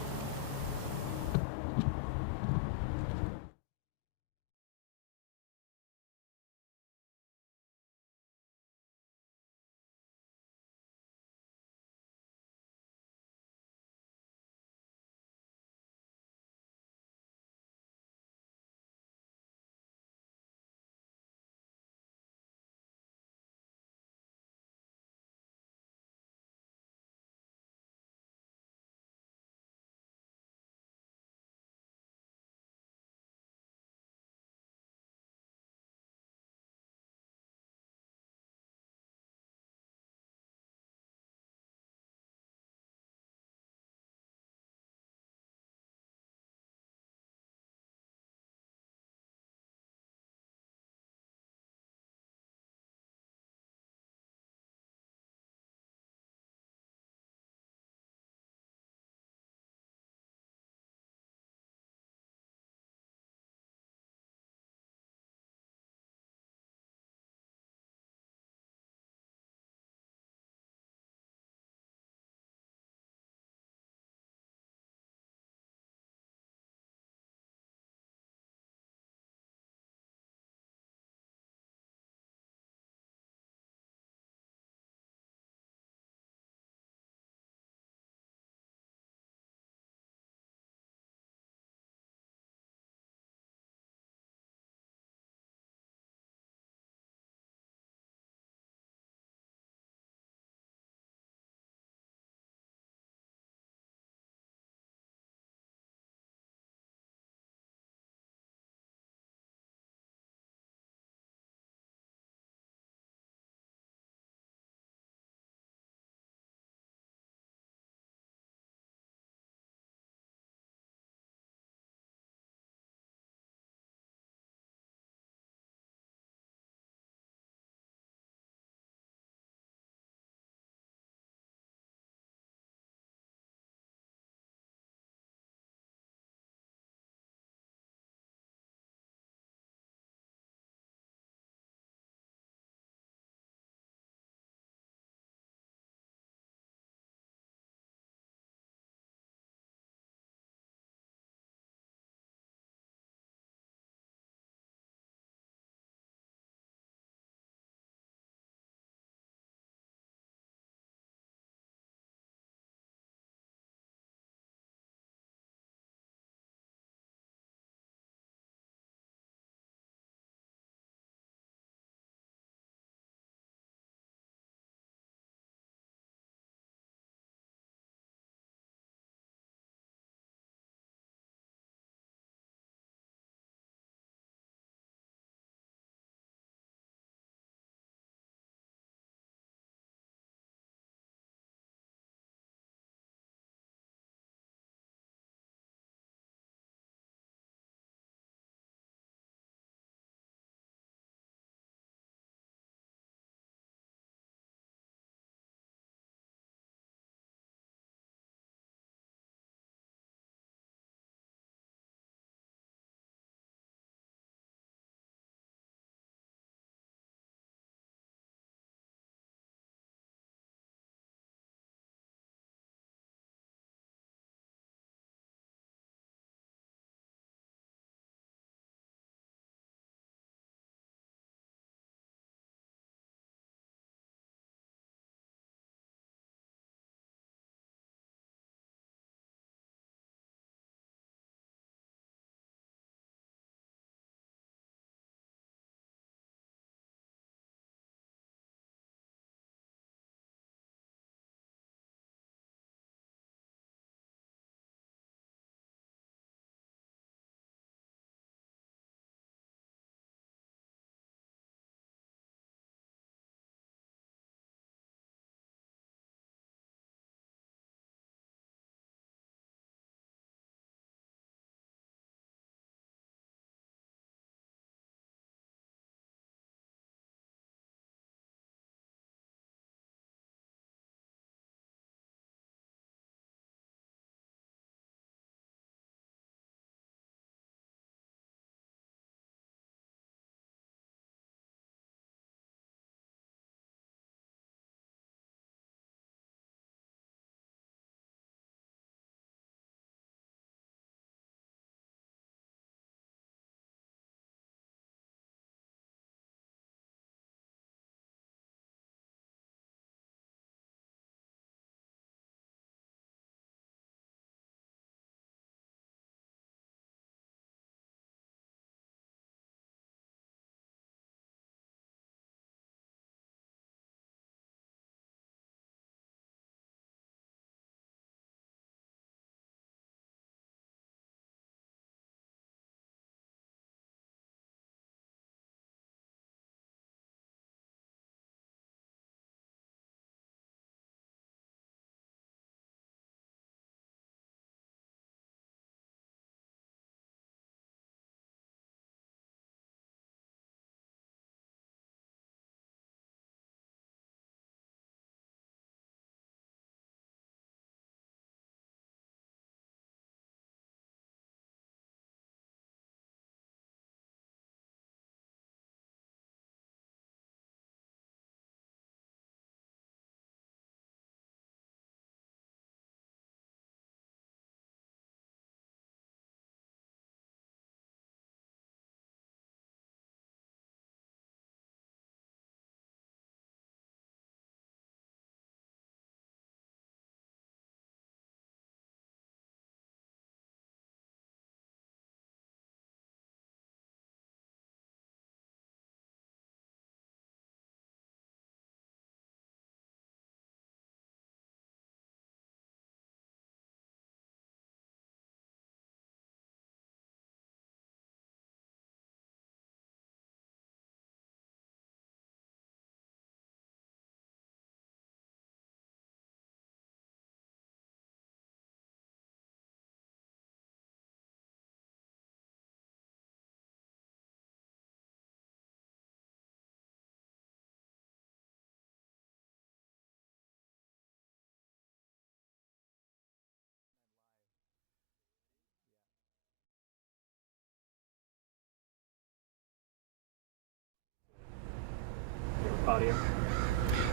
audio.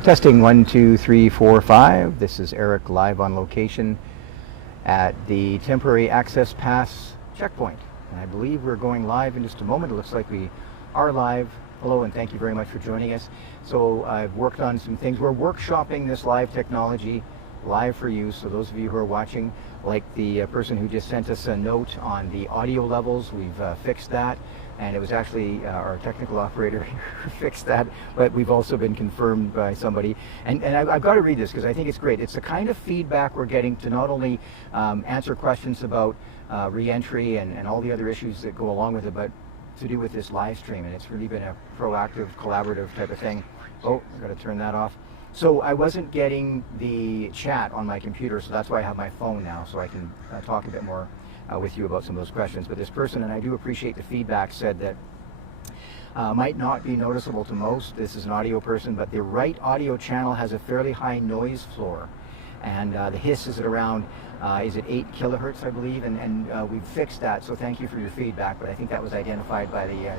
Testing 1, 2, 3, 4, 5. This is Eric live on location at the temporary access pass checkpoint. And I believe we're going live in just a moment. It looks like we are live. Hello, and thank you very much for joining us. So I've worked on some things. We're workshopping this live technology live for you. So those of you who are watching, like the person who just sent us a note on the audio levels, we've fixed that. And it was actually our technical operator who fixed that, but we've also been confirmed by somebody. And I've got to read this because I think it's great. It's the kind of feedback we're getting to not only answer questions about re-entry and all the other issues that go along with it, but to do with this live stream. And it's really been a proactive, collaborative type of thing. Oh, I've got to turn that off. So I wasn't getting the chat on my computer, so that's why I have my phone now, so I can talk a bit more with you about some of those questions. But this person, and I do appreciate the feedback, said that might not be noticeable to most. This is an audio person, but the right audio channel has a fairly high noise floor. And the hiss is at around, is it 8 kilohertz, I believe? And we've fixed that, so thank you for your feedback. But I think that was identified by the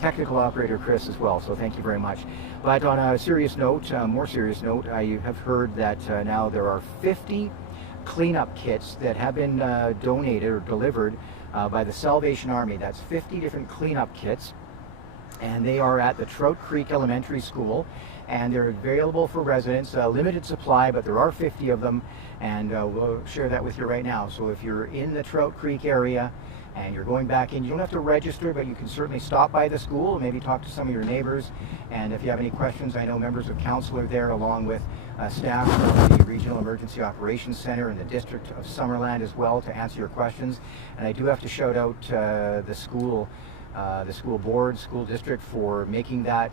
technical operator, Chris, as well, so thank you very much. But on a serious note, more serious note, I have heard that now there are 50 cleanup kits that have been donated or delivered by the Salvation Army. That's 50 different cleanup kits, and they are at the Trout Creek Elementary School, and they're available for residents. Limited supply, but there are 50 of them, and we'll share that with you right now. So if you're in the Trout Creek area and you're going back in, you don't have to register, but you can certainly stop by the school, maybe talk to some of your neighbors. And if you have any questions, I know members of council are there, along with staff from the Regional Emergency Operations Center in the District of Summerland as well, to answer your questions. And I do have to shout out the school board, school district, for making that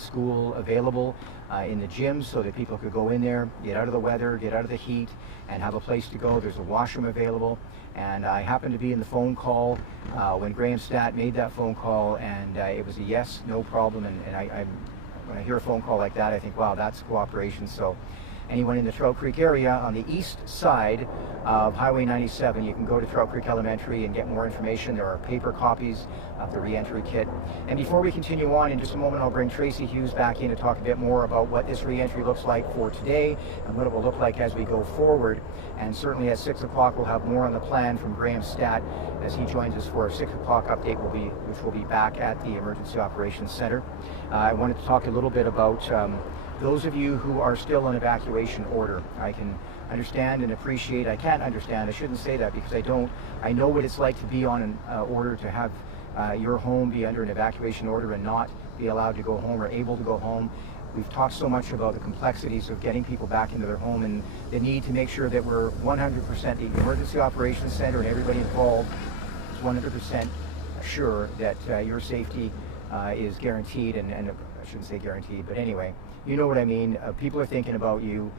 school available in the gym so that people could go in there, get out of the weather, get out of the heat, and have a place to go. There's a washroom available. And I happened to be in the phone call when Graham Stat made that phone call, and it was a yes, no problem. And when I hear a phone call like that, I think, wow, that's cooperation. So anyone in the Trout Creek area on the east side of Highway 97, you can go to Trout Creek Elementary and get more information. There are paper copies of the re-entry kit. And before we continue on, in just a moment, I'll bring Tracy Hughes back in to talk a bit more about what this re-entry looks like for today and what it will look like as we go forward. And certainly at 6 o'clock, we'll have more on the plan from Graham Stat as he joins us for our 6 o'clock update, which will be back at the Emergency Operations Center. I wanted to talk a little bit about those of you who are still on evacuation order. I can understand and appreciate, I can't understand, I shouldn't say that because I don't. I know what it's like to be on an order, to have your home be under an evacuation order and not be allowed to go home or able to go home. We've talked so much about the complexities of getting people back into their home and the need to make sure that we're 100%, the Emergency Operations Center and everybody involved is 100% sure that your safety is guaranteed, and I shouldn't say guaranteed, but anyway, you know what I mean. People are thinking about you.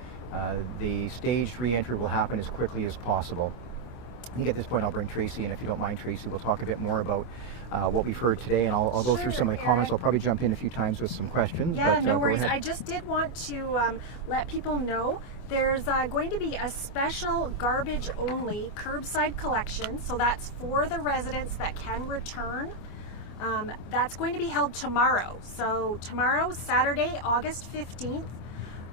The staged re-entry will happen as quickly as possible. I think at this point I'll bring Tracy, and if you don't mind, Tracy, we'll talk a bit more about what we've heard today, and I'll go through some of the comments. I'll probably jump in a few times with some questions. Yeah, but, no worries. I just did want to let people know there's going to be a special garbage-only curbside collection, so that's for the residents that can return. That's going to be held tomorrow. So tomorrow, Saturday, August 15th,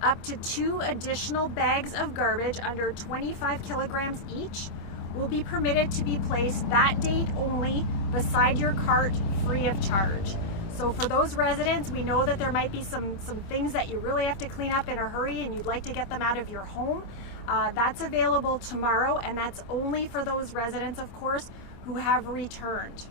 up to 2 additional bags of garbage under 25 kilograms each will be permitted to be placed that date only beside your cart, free of charge. So for those residents, we know that there might be some things that you really have to clean up in a hurry and you'd like to get them out of your home. That's available tomorrow, and that's only for those residents, of course, who have returned.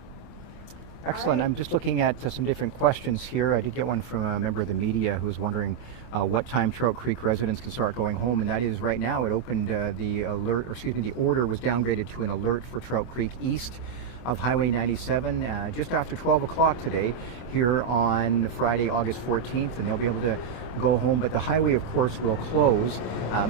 Excellent. I'm just looking at some different questions here. I did get one from a member of the media who was wondering what time Trout Creek residents can start going home, and that is right now. It opened the order was downgraded to an alert for Trout Creek east of Highway 97 just after 12 o'clock today here on Friday, August 14th, and they'll be able to go home, but the highway, of course, will close.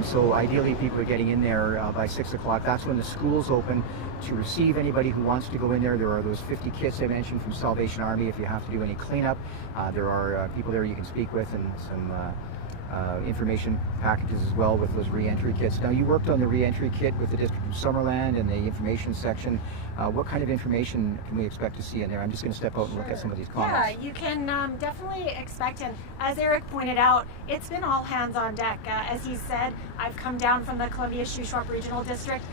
So ideally, people are getting in there by 6 o'clock. That's when the school's open to receive anybody who wants to go in there. There are those 50 kits I mentioned from Salvation Army if you have to do any cleanup. There are people there you can speak with, and some information packages as well with those re-entry kits. Now, you worked on the re-entry kit with the District of Summerland and the information section. What kind of information can we expect to see in there? I'm just going to step out and look at some of these comments. Yeah, you can definitely expect, and as Eric pointed out, it's been all hands on deck. As he said, I've come down from the Columbia Shuswap Regional District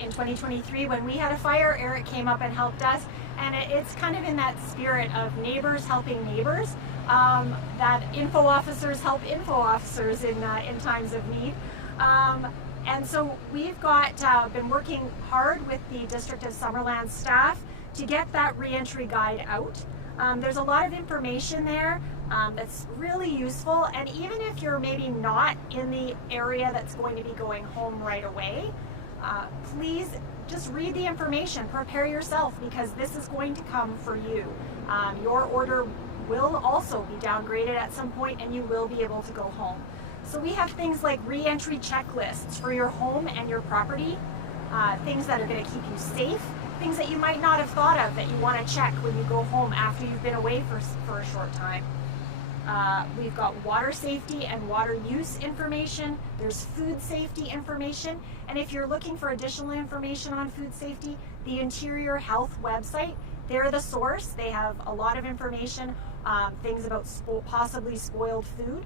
in 2023. When we had a fire, Eric came up and helped us, and it's kind of in that spirit of neighbors helping neighbors, that info officers help info officers in times of need. And so we've been working hard with the District of Summerland staff to get that reentry guide out. There's a lot of information there that's really useful, and even if you're maybe not in the area that's going to be going home right away, please just read the information, prepare yourself, because this is going to come for you. Your order will also be downgraded at some point, and you will be able to go home. So we have things like re-entry checklists for your home and your property, things that are going to keep you safe, things that you might not have thought of that you want to check when you go home after you've been away for a short time. We've got water safety and water use information. There's food safety information. And if you're looking for additional information on food safety, the Interior Health website, they're the source. They have a lot of information, things about possibly spoiled food.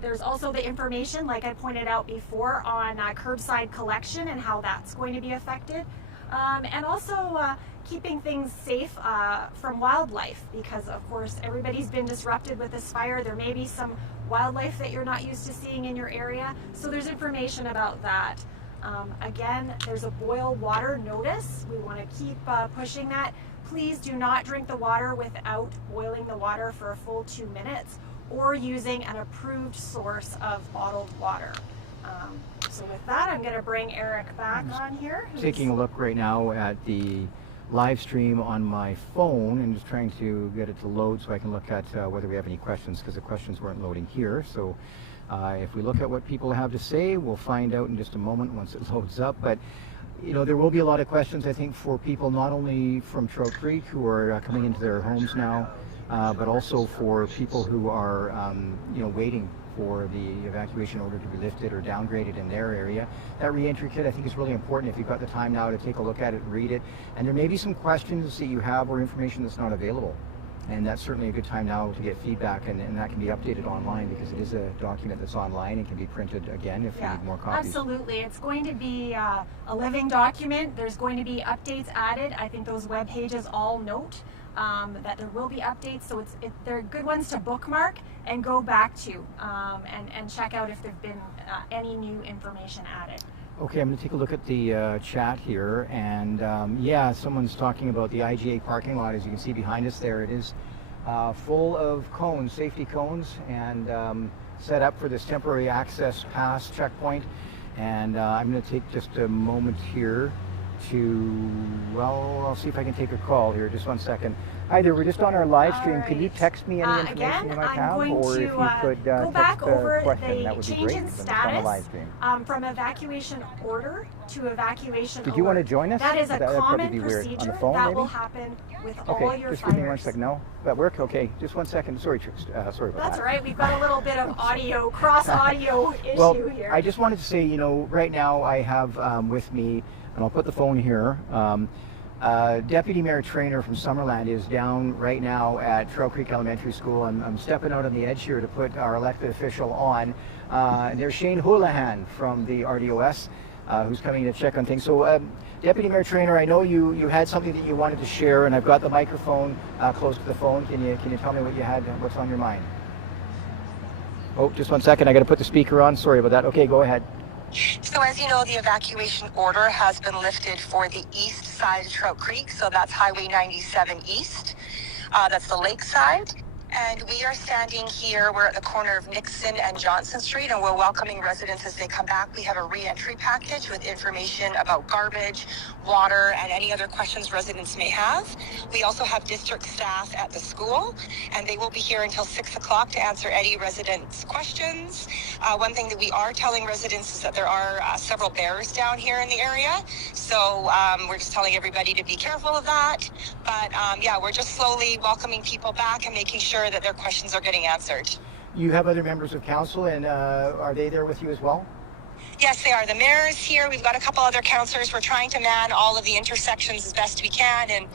There's also the information, like I pointed out before, on curbside collection and how that's going to be affected. And also keeping things safe from wildlife, because of course everybody's been disrupted with this fire. There may be some wildlife that you're not used to seeing in your area, so there's information about that. Again, there's a boil water notice. We want to keep pushing that. Please do not drink the water without boiling the water for a full 2 minutes or using an approved source of bottled water. So with that, I'm going to bring Eric back on here. Taking a look right now at the live stream on my phone and just trying to get it to load so I can look at whether we have any questions, because the questions weren't loading here. So if we look at what people have to say, we'll find out in just a moment once it loads up. But you know, there will be a lot of questions, I think, for people not only from Trout Creek who are coming into their homes now, but also for people who are you know, waiting for the evacuation order to be lifted or downgraded in their area. That re-entry kit, I think, is really important if you've got the time now to take a look at it and read it. And there may be some questions that you have or information that's not available. And that's certainly a good time now to get feedback, and that can be updated online, because it is a document that's online and can be printed again if you need more copies. Absolutely. It's going to be a living document. There's going to be updates added. I think those web pages all note that there will be updates, so they're good ones to bookmark and go back to and check out if there've been any new information added. Okay, I'm going to take a look at the chat here, and yeah, someone's talking about the IGA parking lot. As you can see behind us there, it is full of cones, safety cones, and set up for this temporary access pass checkpoint. And I'm going to take just a moment here to, well, I'll see if I can take a call here. Just 1 second. Hi there, we're just on our live stream. Can you text me any information you might have? Or if you could go back over question, the change in status from evacuation order to evacuation alert. Did you want to join us? That is a common be procedure on the phone, that maybe? will happen with all okay, your just fires. Give me 1 second. No, that work? Okay, just 1 second. Sorry, sorry about That's that. all right. We've got a little bit of audio, cross-audio issue well, here. I just wanted to say, you know, right now I have with me, and I'll put the phone here, Deputy Mayor Traynor from Summerland is down right now at Trail Creek Elementary School. I'm stepping out on the edge here to put our elected official on. And there's Shane Houlihan from the RDOS who's coming to check on things. So Deputy Mayor Traynor, I know you had something that you wanted to share, and I've got the microphone close to the phone. Can you tell me what you had, what's on your mind? Oh, just 1 second. I got to put the speaker on. Sorry about that. Okay, go ahead. So as you know, the evacuation order has been lifted for the east side of Trout Creek. So that's Highway 97 East. That's the lake side. And we are standing here, we're at the corner of Nixon and Johnson Street, and we're welcoming residents as they come back. We have a re-entry package with information about garbage, water, and any other questions residents may have. We also have district staff at the school, and they will be here until 6 o'clock to answer any residents' questions. One thing that we are telling residents is that there are several bears down here in the area, so we're just telling everybody to be careful of that. But yeah, we're just slowly welcoming people back and making sure that their questions are getting answered. You have other members of council, and are they there with you as well? Yes, they are. The mayor is here. We've got a couple other councillors. We're trying to man all of the intersections as best we can and,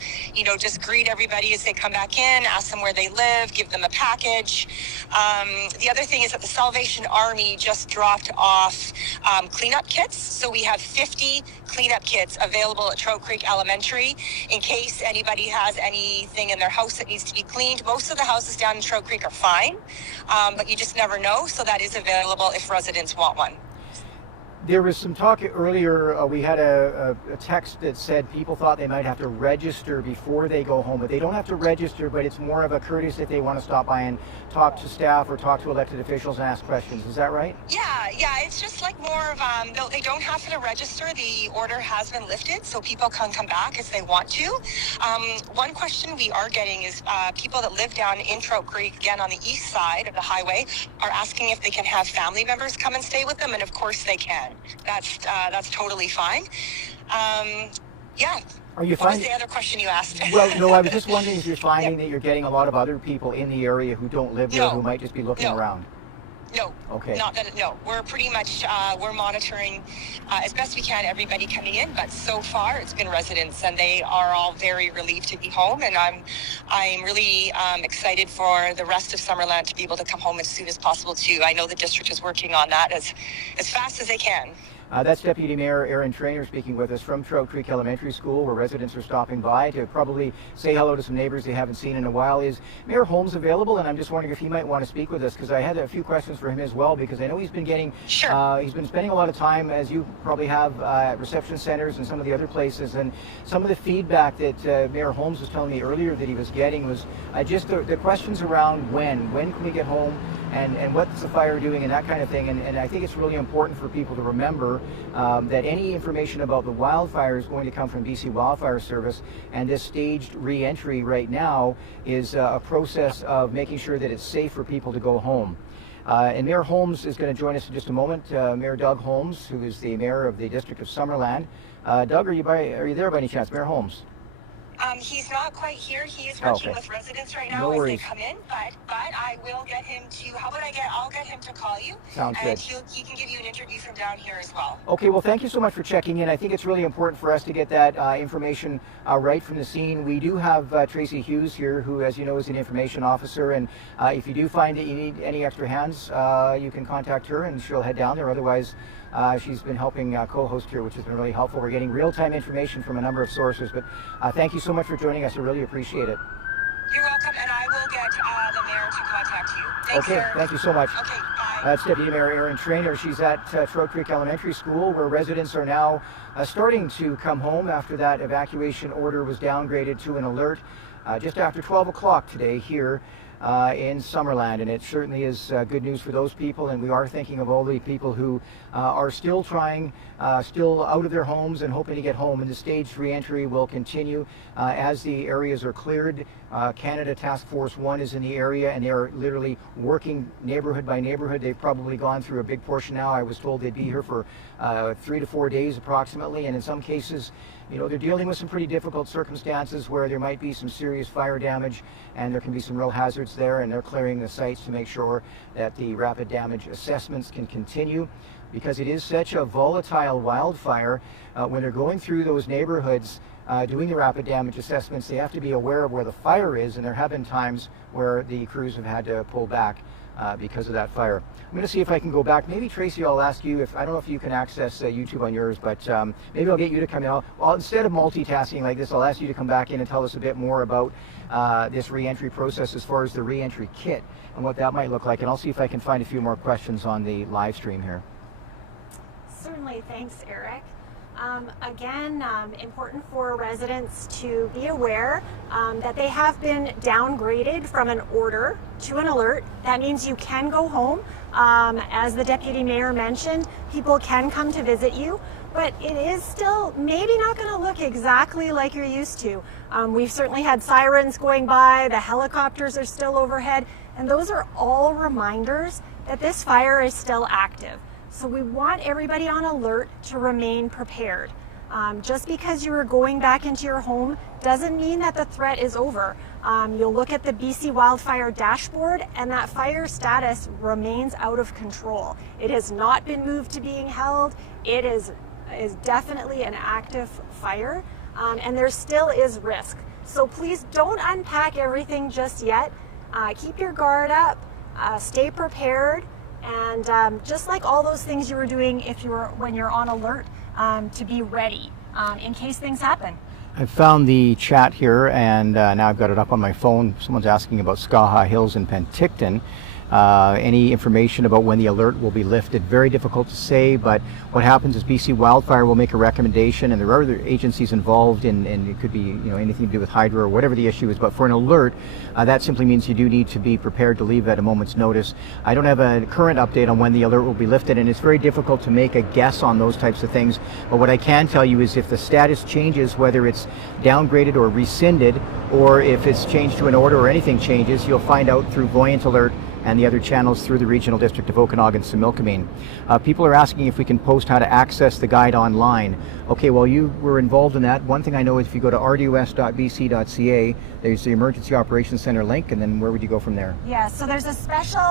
just greet everybody as they come back in, ask them where they live, give them a package. The other thing is that the Salvation Army just dropped off cleanup kits. So we have 50 cleanup kits available at Trout Creek Elementary in case anybody has anything in their house that needs to be cleaned. Most of the houses down in Trout Creek are fine, but you just never know. So that is available if residents want one. There was some talk earlier, we had a text that said people thought they might have to register before they go home, but they don't have to register, but it's more of a courtesy if they want to stop by and talk to staff or talk to elected officials and ask questions. Is that right? Yeah, it's just like more of, they don't have to register. The order has been lifted, so people can come back as they want to. One question we are getting is people that live down in Trout Creek, again on the east side of the highway, are asking if they can have family members come and stay with them, and of course they can. That's totally fine. Yeah. Are you what was the other question you asked? Well, no, I was just wondering if you're finding that you're getting a lot of other people in the area who don't live there who might just be looking around. No. Okay. No. We're pretty much we're monitoring as best we can everybody coming in, but so far it's been residents, and they are all very relieved to be home. And I'm really excited for the rest of Summerland to be able to come home as soon as possible too. I know the district is working on that as fast as they can. That's Deputy Mayor Aaron Trainer speaking with us from Trout Creek Elementary School, where residents are stopping by to probably say hello to some neighbors they haven't seen in a while. Is Mayor Holmes available? And I'm just wondering if he might want to speak with us, because I had a few questions for him as well, because I know he's been getting, he's been spending a lot of time, as you probably have, at reception centers and some of the other places. And some of the feedback that Mayor Holmes was telling me earlier that he was getting was just the questions around when can we get home, and what's the fire doing, and that kind of thing. And I think it's really important for people to remember that any information about the wildfire is going to come from BC Wildfire Service, and this staged re-entry right now is a process of making sure that it's safe for people to go home. And Mayor Holmes is going to join us in just a moment. Mayor Doug Holmes, who is the mayor of the District of Summerland. Doug, are you there by any chance? Mayor Holmes? He's not quite here. He is working with residents right now as they come in, but I will get him to, I'll get him to call you. Sounds good. He can give you an interview from down here as well. Okay, well, thank you so much for checking in. I think it's really important for us to get that information right from the scene. We do have Tracy Hughes here, who, as you know, is an information officer, and if you do find that you need any extra hands, you can contact her and she'll head down there. Otherwise, she's been helping co-host here, which has been really helpful. We're getting real-time information from a number of sources, but thank you so much for joining us. I really appreciate it. You're welcome, and I will get the mayor to contact you. Thanks, okay, sir. Thank you so much. Okay, bye. That's Deputy Mayor Aaron Trainer. She's at Trout Creek Elementary School, where residents are now starting to come home after that evacuation order was downgraded to an alert just after 12 o'clock today here in Summerland, and it certainly is good news for those people. And we are thinking of all the people who are still trying, still out of their homes and hoping to get home. And the staged re-entry will continue as the areas are cleared. Canada Task Force 1 is in the area, and they are literally working neighborhood by neighborhood. They've probably gone through a big portion now. I was told they'd be here for 3 to 4 days approximately, and in some cases, they're dealing with some pretty difficult circumstances where there might be some serious fire damage, and there can be some real hazards there, and they're clearing the sites to make sure that the rapid damage assessments can continue. Because it is such a volatile wildfire, when they're going through those neighborhoods doing the rapid damage assessments, they have to be aware of where the fire is, and there have been times where the crews have had to pull back because of that fire. I'm going to see if I can go back. Maybe Tracy, I'll ask you I don't know if you can access YouTube on yours, but maybe I'll get you to come in. Well, instead of multitasking like this, I'll ask you to come back in and tell us a bit more about this re-entry process as far as the re-entry kit and what that might look like. And I'll see if I can find a few more questions on the live stream here. Certainly, thanks, Eric. Again, important for residents to be aware that they have been downgraded from an order to an alert. That means you can go home. As the Deputy Mayor mentioned, people can come to visit you, but it is still maybe not going to look exactly like you're used to. We've certainly had sirens going by, the helicopters are still overhead, and those are all reminders that this fire is still active. So we want everybody on alert to remain prepared. Just because you are going back into your home doesn't mean that the threat is over. You'll look at the BC Wildfire dashboard and that fire status remains out of control. It has not been moved to being held. It is definitely an active fire, and there still is risk. So please don't unpack everything just yet. Keep your guard up, stay prepared, and just like all those things you were doing when you're on alert, to be ready in case things happen. I found the chat here, and now I've got it up on my phone. Someone's asking about Skaha Hills in Penticton. Any information about when the alert will be lifted? Very difficult to say, but what happens is BC Wildfire will make a recommendation, and there are other agencies involved, and it could be anything to do with hydro or whatever the issue is. But for an alert, that simply means you do need to be prepared to leave at a moment's notice. I don't have a current update on when the alert will be lifted, and it's very difficult to make a guess on those types of things. But what I can tell you is if the status changes, whether it's downgraded or rescinded, or if it's changed to an order or anything changes, you'll find out through Voyant Alert and the other channels through the Regional District of Okanagan, Similkameen. People are asking if we can post how to access the guide online. Okay, well, you were involved in that. One thing I know is if you go to rdos.bc.ca, there's the Emergency Operations Center link, and then where would you go from there? Yeah, so there's a special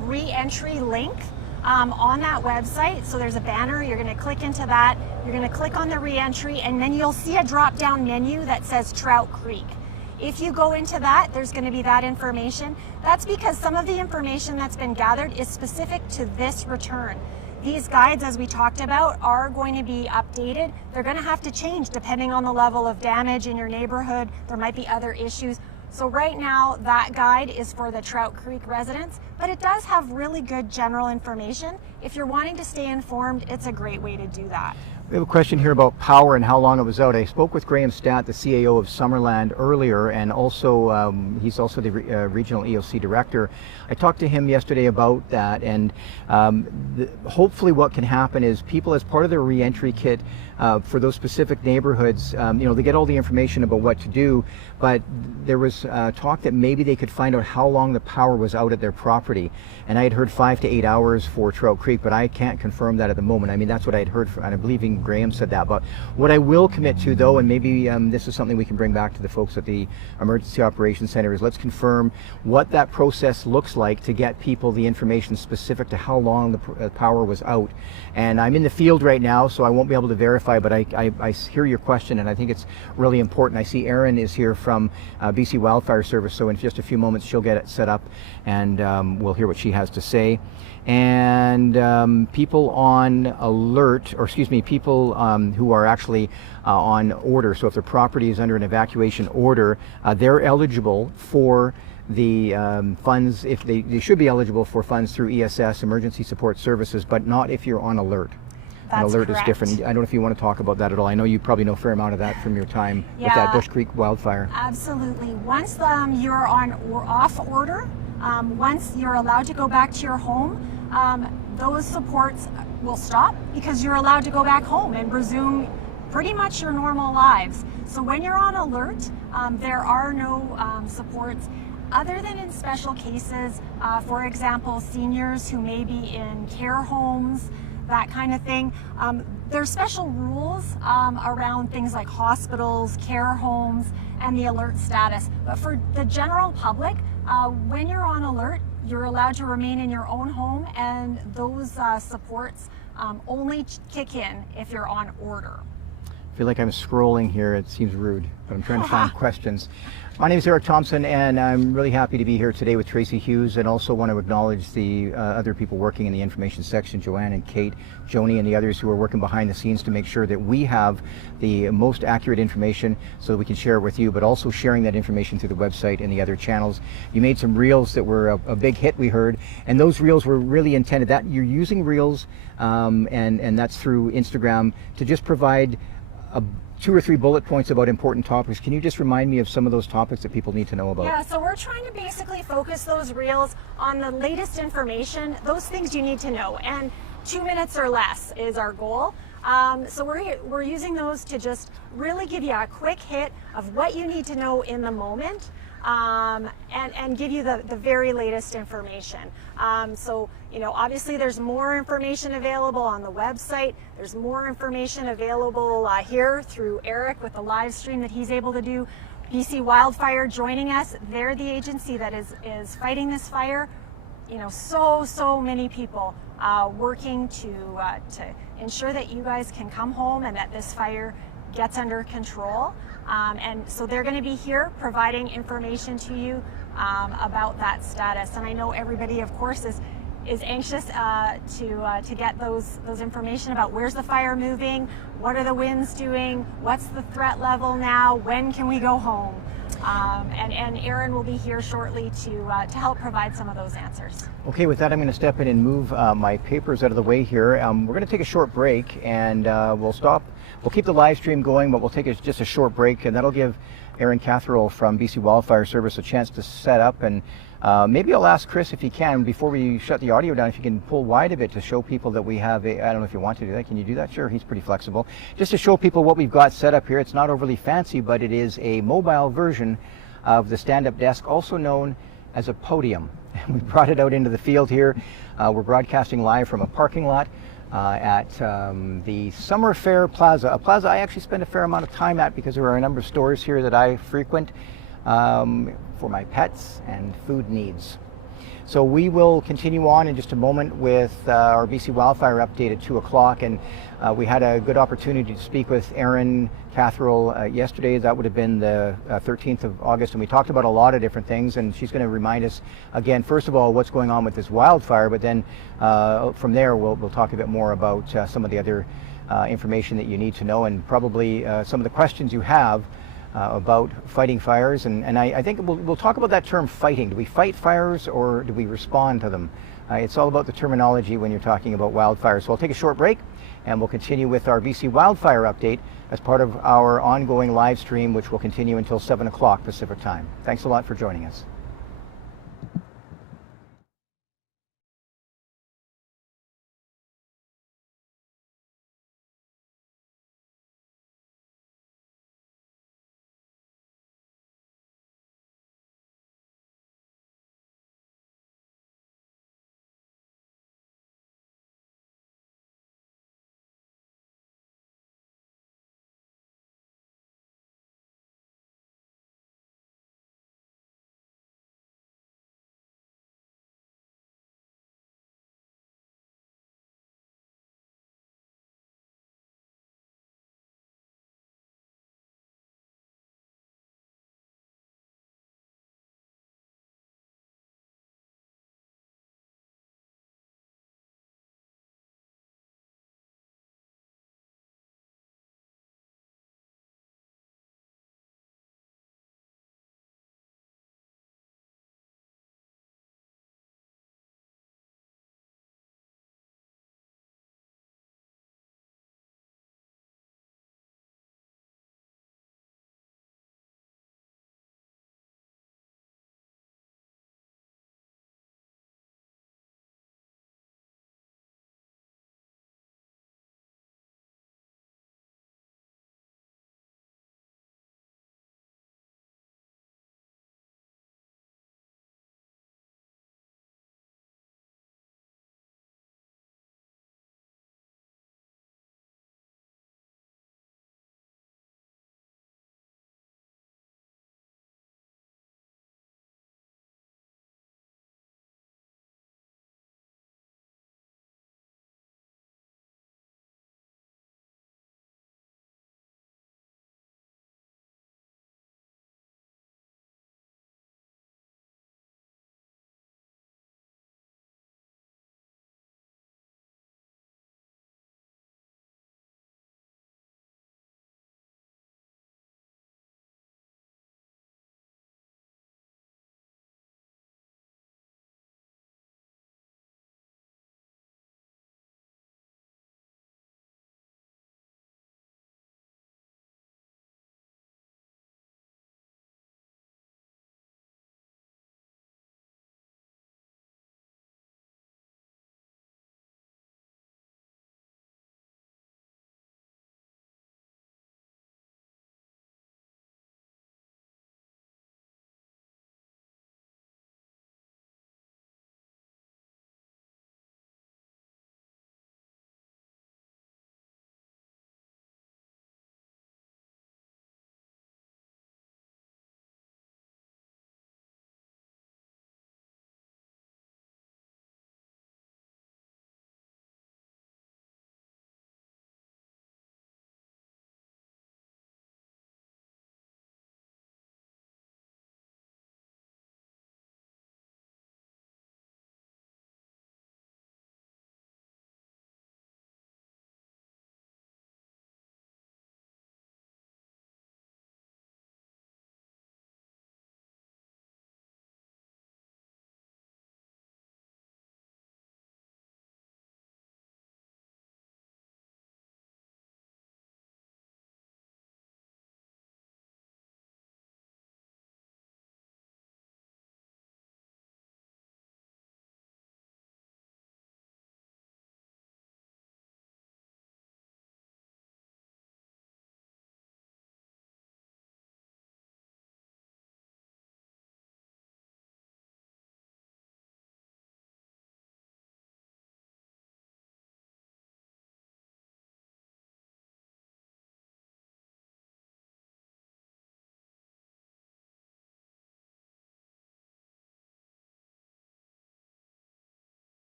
re-entry link on that website. So there's a banner, you're going to click into that, you're going to click on the re-entry, and then you'll see a drop-down menu that says Trout Creek. If you go into that, there's going to be that information. That's because some of the information that's been gathered is specific to this return. These guides, as we talked about, are going to be updated. They're going to have to change depending on the level of damage in your neighborhood. There might be other issues. So right now, that guide is for the Trout Creek residents, but it does have really good general information. If you're wanting to stay informed, it's a great way to do that. We have a question here about power and how long it was out. I spoke with Graham Statt, the CAO of Summerland, earlier, and also he's also the regional EOC director. I talked to him yesterday about that, and hopefully what can happen is people, as part of their re-entry kit for those specific neighborhoods, they get all the information about what to do, but there was talk that maybe they could find out how long the power was out at their property. And I had heard 5 to 8 hours for Trout Creek, but I can't confirm that at the moment. I mean, that's what I had heard, and I believe Graham said that. But what I will commit to, though, and maybe this is something we can bring back to the folks at the Emergency Operations Center, is let's confirm what that process looks like to get people the information specific to how long the power was out. And I'm in the field right now, so I won't be able to verify, but I hear your question, and I think it's really important. I see Erin is here from BC Wildfire Service, so in just a few moments she'll get it set up, and we'll hear what she has to say. And people on alert, or excuse me, people who are actually on order, so if their property is under an evacuation order, they're eligible for the funds. If they should be eligible for funds through ESS, Emergency Support Services, but not if you're on alert. An alert correct. Is different. I don't know if you want to talk about that at all. I know you probably know a fair amount of that from your time with that Bush Creek wildfire. Absolutely. Once you're on or off order, once you're allowed to go back to your home, those supports will stop because you're allowed to go back home and resume pretty much your normal lives. So when you're on alert, there are no supports other than in special cases. For example, seniors who may be in care homes, that kind of thing. There's special rules around things like hospitals, care homes, and the alert status. But for the general public, when you're on alert, you're allowed to remain in your own home, and those supports only kick in if you're on order. I feel like I'm scrolling here. It seems rude, but I'm trying to find questions. My name is Eric Thompson, and I'm really happy to be here today with Tracy Hughes, and also want to acknowledge the other people working in the information section, Joanne and Kate, Joni, and the others who are working behind the scenes to make sure that we have the most accurate information so that we can share it with you, but also sharing that information through the website and the other channels. You made some reels that were a big hit, we heard, and those reels were really intended that you're using reels, and that's through Instagram, to just provide 2 or 3 bullet points about important topics. Can you just remind me of some of those topics that people need to know about? Yeah, so we're trying to basically focus those reels on the latest information, those things you need to know, and 2 minutes or less is our goal. So we're using those to just really give you a quick hit of what you need to know in the moment. and give you the very latest information. So, you know, obviously there's more information available on the website. There's more information available here through Eric with the live stream that he's able to do. BC Wildfire joining us. They're the agency that is fighting this fire. You know, so many people working to ensure that you guys can come home and that this fire gets under control. And so they're going to be here providing information to you about that status. And I know everybody, of course, is anxious to get those information about where's the fire moving, what are the winds doing, what's the threat level now, when can we go home. And Aaron will be here shortly to help provide some of those answers. Okay, with that, I'm going to step in and move my papers out of the way here. We're going to take a short break, and we'll stop. We'll keep the live stream going, but we'll take just a short break, and that'll give Aaron Catherall from BC Wildfire Service a chance to set up. And maybe I'll ask Chris if he can, before we shut the audio down, if you can pull wide a bit to show people that we have I don't know if you want to do that. Can you do that? Sure, he's pretty flexible. Just to show people what we've got set up here. It's not overly fancy, but it is a mobile version of the stand-up desk, also known as a podium. We brought it out into the field here. We're broadcasting live from a parking lot at the Summer Fair Plaza, a plaza I actually spend a fair amount of time at because there are a number of stores here that I frequent for my pets and food needs. So we will continue on in just a moment with our BC Wildfire update at 2 o'clock, and we had a good opportunity to speak with Aaron Catherall yesterday. That would have been the 13th of August, and we talked about a lot of different things, and she's going to remind us again, first of all, what's going on with this wildfire, but then from there we'll talk a bit more about some of the other information that you need to know, and probably some of the questions you have about fighting fires. And I think we'll talk about that term, fighting. Do we fight fires or do we respond to them? It's all about the terminology when you're talking about wildfires. So I'll take a short break, and we'll continue with our BC Wildfire update as part of our ongoing live stream, which will continue until 7 o'clock Pacific time. Thanks a lot for joining us.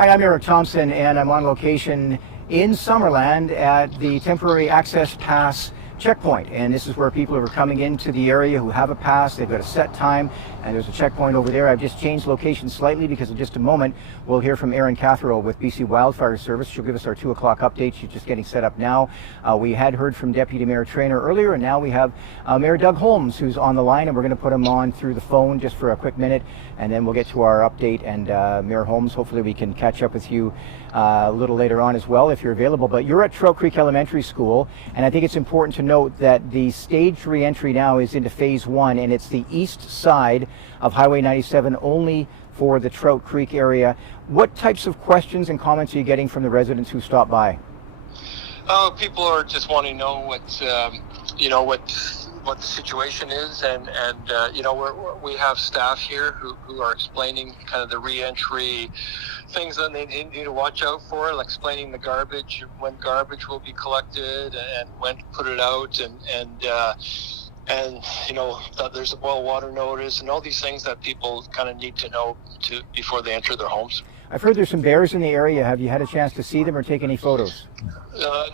Hi, I'm Eric Thompson, and I'm on location in Summerland at the temporary access pass checkpoint. And this is where people who are coming into the area who have a pass, they've got a set time, and there's a checkpoint over there. I've just changed location slightly because in just a moment we'll hear from Erin Catherall with BC Wildfire Service. She'll give us our 2 o'clock update. She's just getting set up now. We had heard from Deputy Mayor Traynor earlier, and now we have Mayor Doug Holmes, who's on the line, and we're going to put him on through the phone just for a quick minute, and then we'll get to our update. And Mayor Holmes, hopefully we can catch up with you a little later on as well if you're available. But you're at Trout Creek Elementary School, and I think it's important to note that the staged re-entry now is into phase 1, and it's the east side of Highway 97 only for the Trout Creek area. What types of questions and comments are you getting from the residents who stop by? Oh, people are just wanting to know what the situation is, and we have staff here who are explaining kind of the re-entry things that they need to watch out for, like explaining the garbage, when garbage will be collected and when to put it out, and that there's a boil water notice and all these things that people kind of need to know before they enter their homes. I've heard there's some bears in the area. Have you had a chance to see them or take any photos?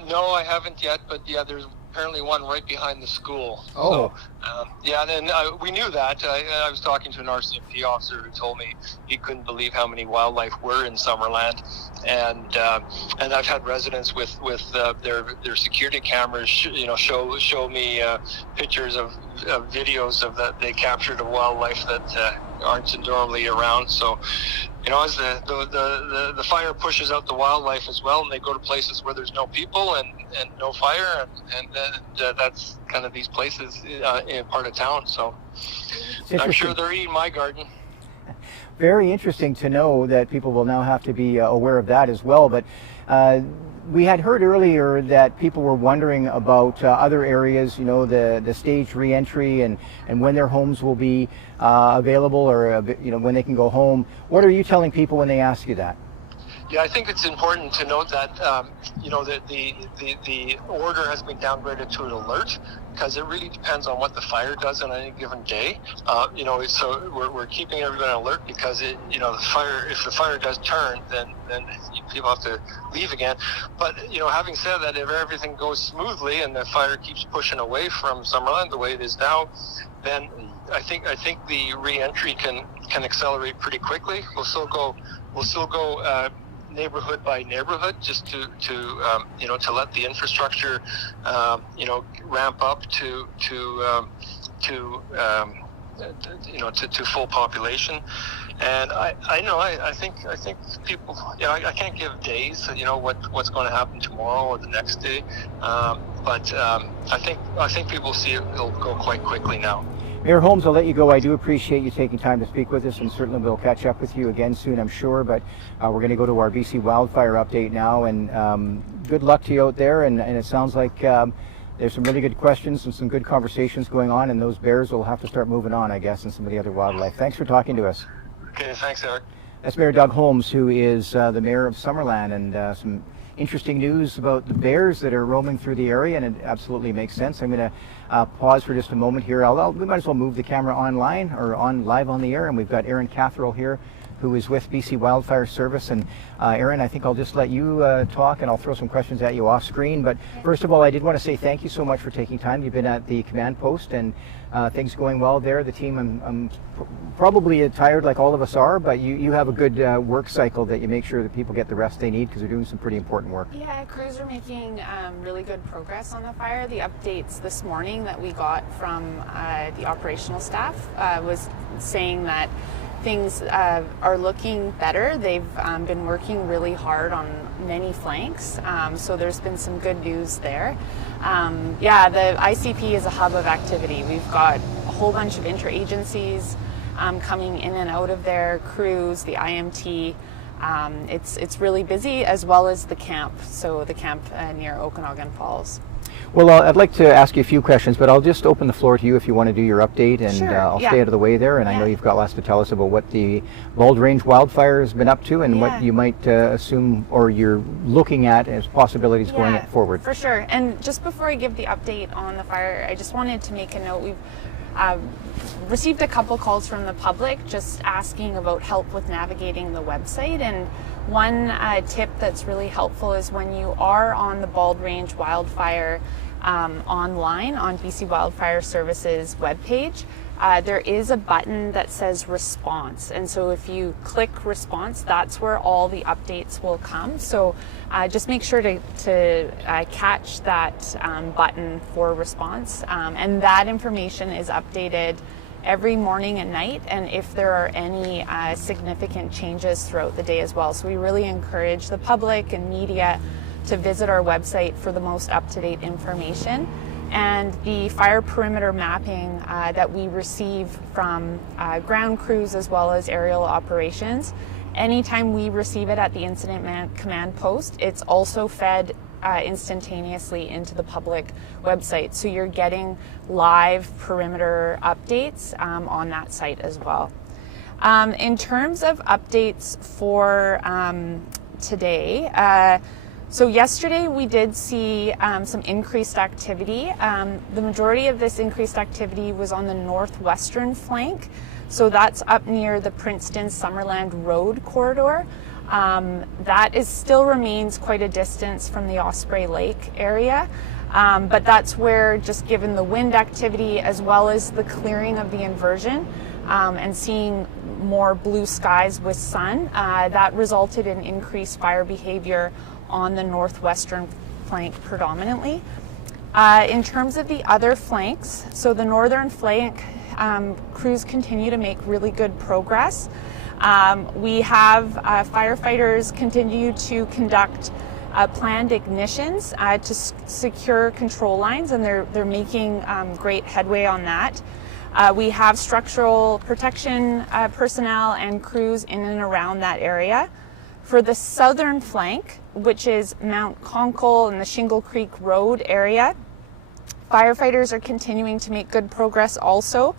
No, I haven't yet, but yeah, there's apparently one right behind the school. Oh. So, we knew that. I was talking to an RCMP officer who told me he couldn't believe how many wildlife were in Summerland, and I've had residents with their security cameras, show me pictures of videos of that they captured of wildlife that aren't normally around. So, as the fire pushes out the wildlife as well, and they go to places where there's no people and no fire, and that's kind of these places in part of town. So I'm sure they're eating my garden. Very interesting to know that people will now have to be aware of that as well. But we had heard earlier that people were wondering about other areas, the staged re-entry and when their homes will be available, or when they can go home. What are you telling people when they ask you that? Yeah, I think it's important to note that that the order has been downgraded to an alert, because it really depends on what the fire does on any given day. So we're keeping everybody on alert, because if the fire does turn, then people have to leave again. But having said that, if everything goes smoothly and the fire keeps pushing away from Summerland the way it is now, then I think the re-entry can accelerate pretty quickly. We'll still go neighborhood by neighborhood, just to let the infrastructure ramp up to full population. And I think people, I can't give days, what's going to happen tomorrow or the next day, but I think people see it'll go quite quickly now. Mayor Holmes, I'll let you go. I do appreciate you taking time to speak with us, and certainly we'll catch up with you again soon, I'm sure. But we're going to go to our BC Wildfire update now, and good luck to you out there. And it sounds like there's some really good questions and some good conversations going on, and those bears will have to start moving on, I guess, and some of the other wildlife. Thanks for talking to us. Okay, thanks, Eric. That's Mayor Doug Holmes, who is the mayor of Summerland, and some interesting news about the bears that are roaming through the area, and it absolutely makes sense. I'm going to pause for just a moment here. We might as well move the camera online, or on live on the air, and we've got Erin Catherall here, who is with BC Wildfire Service. And Erin, I think I'll just let you talk, and I'll throw some questions at you off screen. But first of all, I did want to say thank you so much for taking time. You've been at the command post, and things going well there. The team, I'm probably tired like all of us are, but you have a good work cycle that you make sure that people get the rest they need, because they're doing some pretty important work. Yeah, crews are making really good progress on the fire. The updates this morning that we got from the operational staff was saying that things are looking better. They've been working really hard on many flanks, so there's been some good news there. The ICP is a hub of activity. We've got a whole bunch of interagencies coming in and out of there, crews, the IMT. It's really busy, as well as the camp, so the camp near Okanagan Falls. Well, I'd like to ask you a few questions, but I'll just open the floor to you if you want to do your update, and sure, I'll stay out of the way there. And I know you've got lots to tell us about what the Bald Range Wildfire has been up to, and what you might assume, or you're looking at as possibilities going forward. For sure. And just before I give the update on the fire, I just wanted to make a note. We've received a couple calls from the public just asking about help with navigating the website, and One tip that's really helpful is when you are on the Bald Range Wildfire online on BC Wildfire Services webpage, there is a button that says response, and so if you click response, that's where all the updates will come. So just make sure to catch that button for response, and that information is updated every morning and night, and if there are any significant changes throughout the day as well. So we really encourage the public and media to visit our website for the most up-to-date information. And the fire perimeter mapping that we receive from ground crews as well as aerial operations, anytime we receive it at the incident command post, it's also fed instantaneously into the public website. So you're getting live perimeter updates on that site as well. In terms of updates for today, so yesterday we did see some increased activity. The majority of this increased activity was on the northwestern flank. So that's up near the Princeton-Summerland Road corridor. That still remains quite a distance from the Osprey Lake area. But that's where, just given the wind activity as well as the clearing of the inversion and seeing more blue skies with sun, that resulted in increased fire behavior on the northwestern flank predominantly. In terms of the other flanks, so the northern flank, crews continue to make really good progress. We have firefighters continue to conduct planned ignitions to secure control lines, and they're making great headway on that. We have structural protection personnel and crews in and around that area. For the southern flank, which is Mount Conkle and the Shingle Creek Road area, firefighters are continuing to make good progress also.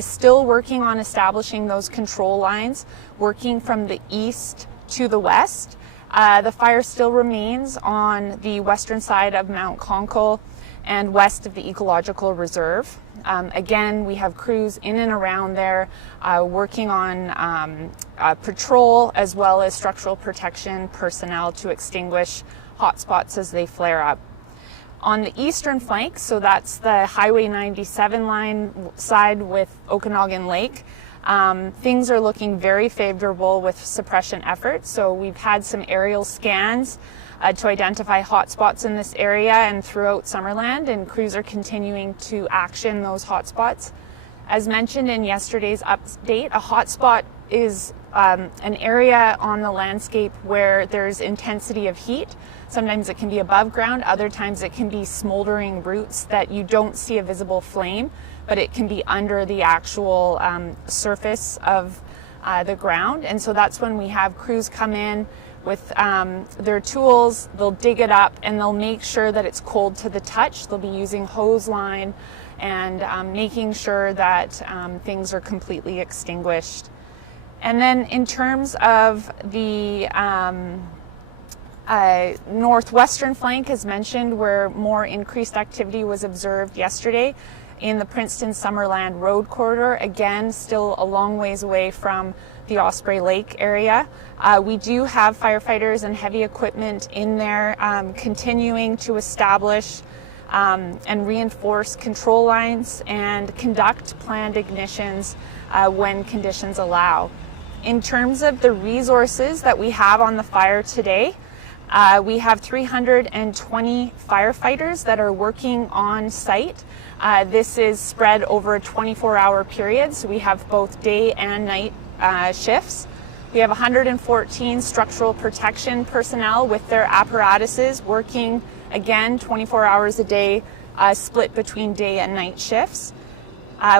Still working on establishing those control lines, working from the east to the west. The fire still remains on the western side of Mount Conkle and west of the Ecological Reserve. Again, we have crews in and around there working on patrol as well as structural protection personnel to extinguish hotspots as they flare up. On the eastern flank, so that's the Highway 97 line side with Okanagan Lake, things are looking very favorable with suppression efforts. So we've had some aerial scans to identify hotspots in this area and throughout Summerland, and crews are continuing to action those hotspots. As mentioned in yesterday's update, a hotspot is an area on the landscape where there's intensity of heat. Sometimes it can be above ground, other times it can be smoldering roots that you don't see a visible flame, but it can be under the actual surface of the ground. And so that's when we have crews come in with their tools, they'll dig it up and they'll make sure that it's cold to the touch. They'll be using hose line and making sure that things are completely extinguished. And then in terms of the northwestern flank, as mentioned, where more increased activity was observed yesterday in the Princeton-Summerland Road corridor, again, still a long ways away from the Osprey Lake area. We do have firefighters and heavy equipment in there continuing to establish and reinforce control lines and conduct planned ignitions when conditions allow. In terms of the resources that we have on the fire today, we have 320 firefighters that are working on site. This is spread over a 24-hour period, so we have both day and night shifts. We have 114 structural protection personnel with their apparatuses working, again, 24 hours a day, split between day and night shifts.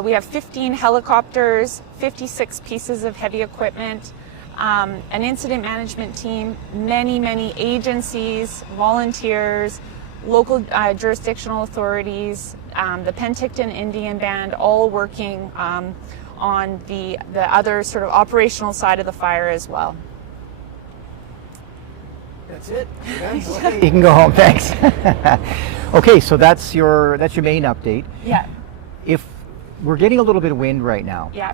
We have 15 helicopters, 56 pieces of heavy equipment, an incident management team, many agencies, volunteers, local jurisdictional authorities, the Penticton Indian Band, all working on the other sort of operational side of the fire as well. That's it. You can go home. Thanks. Okay, so that's your main update. Yeah. If we're getting a little bit of wind right now, Yeah.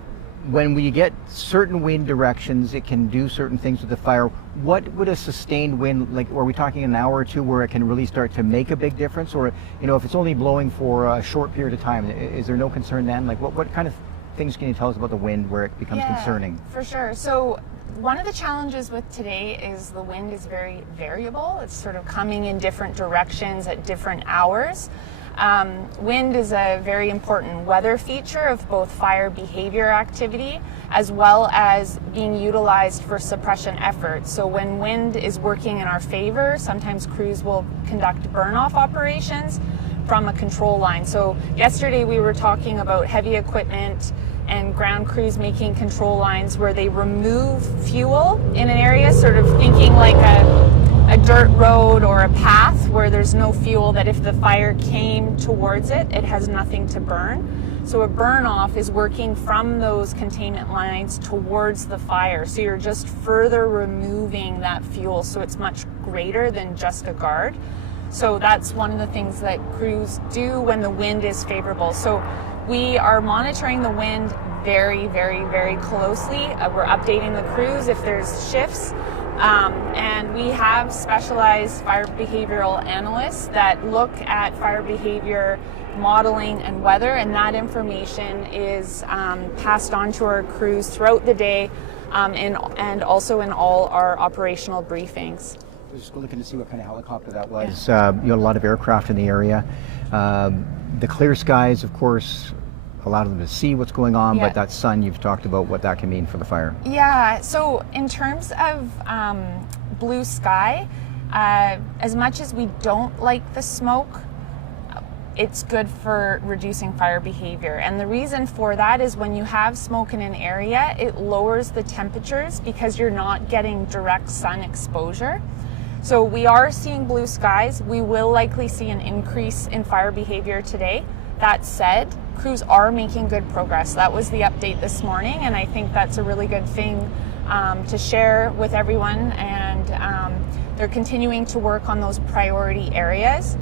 when we get certain wind directions, it can do certain things with the fire. What would a sustained wind, like, are we talking an hour or two where it can really start to make a big difference? Or, you know, if it's only blowing for a short period of time, is there no concern then? Like, what kind of things can you tell us about the wind where it becomes concerning? For sure. So one of the challenges with today is the wind is very variable. It's sort of coming in different directions at different hours. Wind is a very important weather feature of both fire behavior activity as well as being utilized for suppression efforts. So when wind is working in our favor, sometimes crews will conduct burn-off operations from a control line. So yesterday we were talking about heavy equipment and ground crews making control lines where they remove fuel in an area, sort of thinking like a dirt road or a path where there's no fuel, that if the fire came towards it, it has nothing to burn. So a burn off is working from those containment lines towards the fire. So you're just further removing that fuel. So it's much greater than just a guard. So that's one of the things that crews do when the wind is favorable. So we are monitoring the wind very, very, very closely. We're updating the crews if there's shifts. And we have specialized fire behavioral analysts that look at fire behavior modeling and weather, and that information is passed on to our crews throughout the day and also in all our operational briefings. I was just looking to see what kind of helicopter that was. You know, a lot of aircraft in the area. The clear skies, of course, allow them to see what's going on, but that sun, you've talked about what that can mean for the fire. Yeah, so in terms of blue sky, as much as we don't like the smoke, it's good for reducing fire behavior. And the reason for that is when you have smoke in an area, it lowers the temperatures because you're not getting direct sun exposure. So we are seeing blue skies. We will likely see an increase in fire behavior today. That said, crews are making good progress. That was the update this morning, and I think that's a really good thing to share with everyone. And they're continuing to work on those priority areas.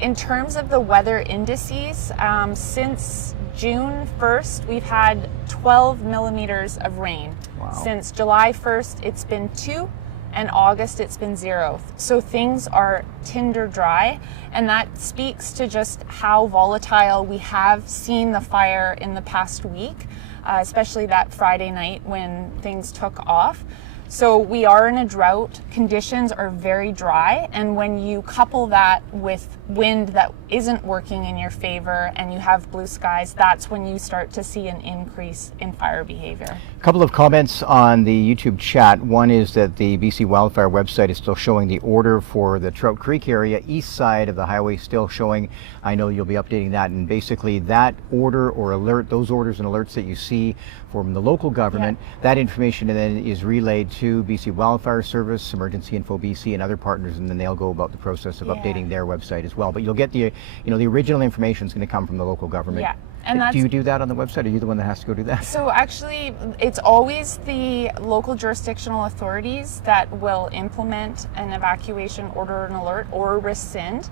In terms of the weather indices, since June 1st, we've had 12 millimeters of rain. Wow. Since July 1st, it's been 2. And August it's been 0. So things are tinder dry, and that speaks to just how volatile we have seen the fire in the past week, especially that Friday night when things took off. So we are in a drought, conditions are very dry, and when you couple that with wind that isn't working in your favor and you have blue skies, that's when you start to see an increase in fire behavior. A couple of comments on the YouTube chat. One is that the BC Wildfire website is still showing the order for the Trout Creek area, east side of the highway, still showing. I know you'll be updating that, and basically that order or alert, those orders and alerts that you see from the local government, that information then is relayed to BC Wildfire Service, Emergency Info BC, and other partners, and then they'll go about the process of updating their website as well. But you'll get the, the original information is going to come from the local government. Yeah. And do you do that on the website? Are you the one that has to go do that? So actually, it's always the local jurisdictional authorities that will implement an evacuation order and alert or rescind.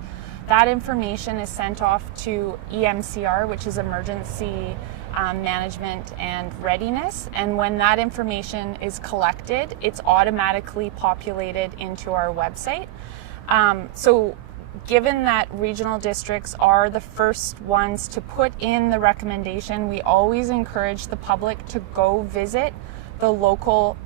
That information is sent off to EMCR, which is Emergency Management and Readiness. And when that information is collected, it's automatically populated into our website. So given that regional districts are the first ones to put in the recommendation, we always encourage the public to go visit the local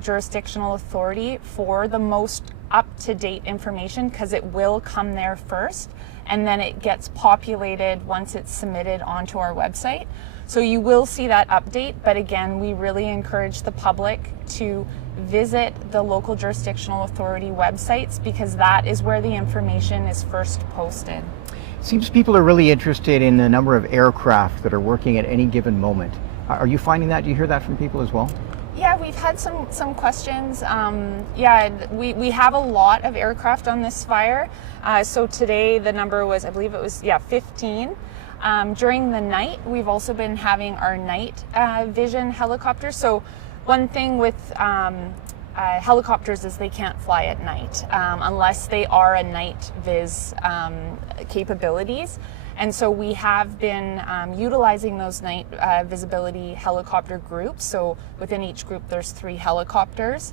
jurisdictional authority for the most up-to-date information, because it will come there first and then it gets populated once it's submitted onto our website. So you will see that update, but again, we really encourage the public to visit the local jurisdictional authority websites, because that is where the information is first posted. Seems people are really interested in the number of aircraft that are working at any given moment. Are you finding that? Do you hear that from people as well? Yeah, we've had some questions. We have a lot of aircraft on this fire. So today the number was, I believe it was, 15. During the night, we've also been having our night vision helicopters. So one thing with helicopters is they can't fly at night unless they are a night viz capabilities. And so we have been utilizing those night visibility helicopter groups. So within each group, there's 3 helicopters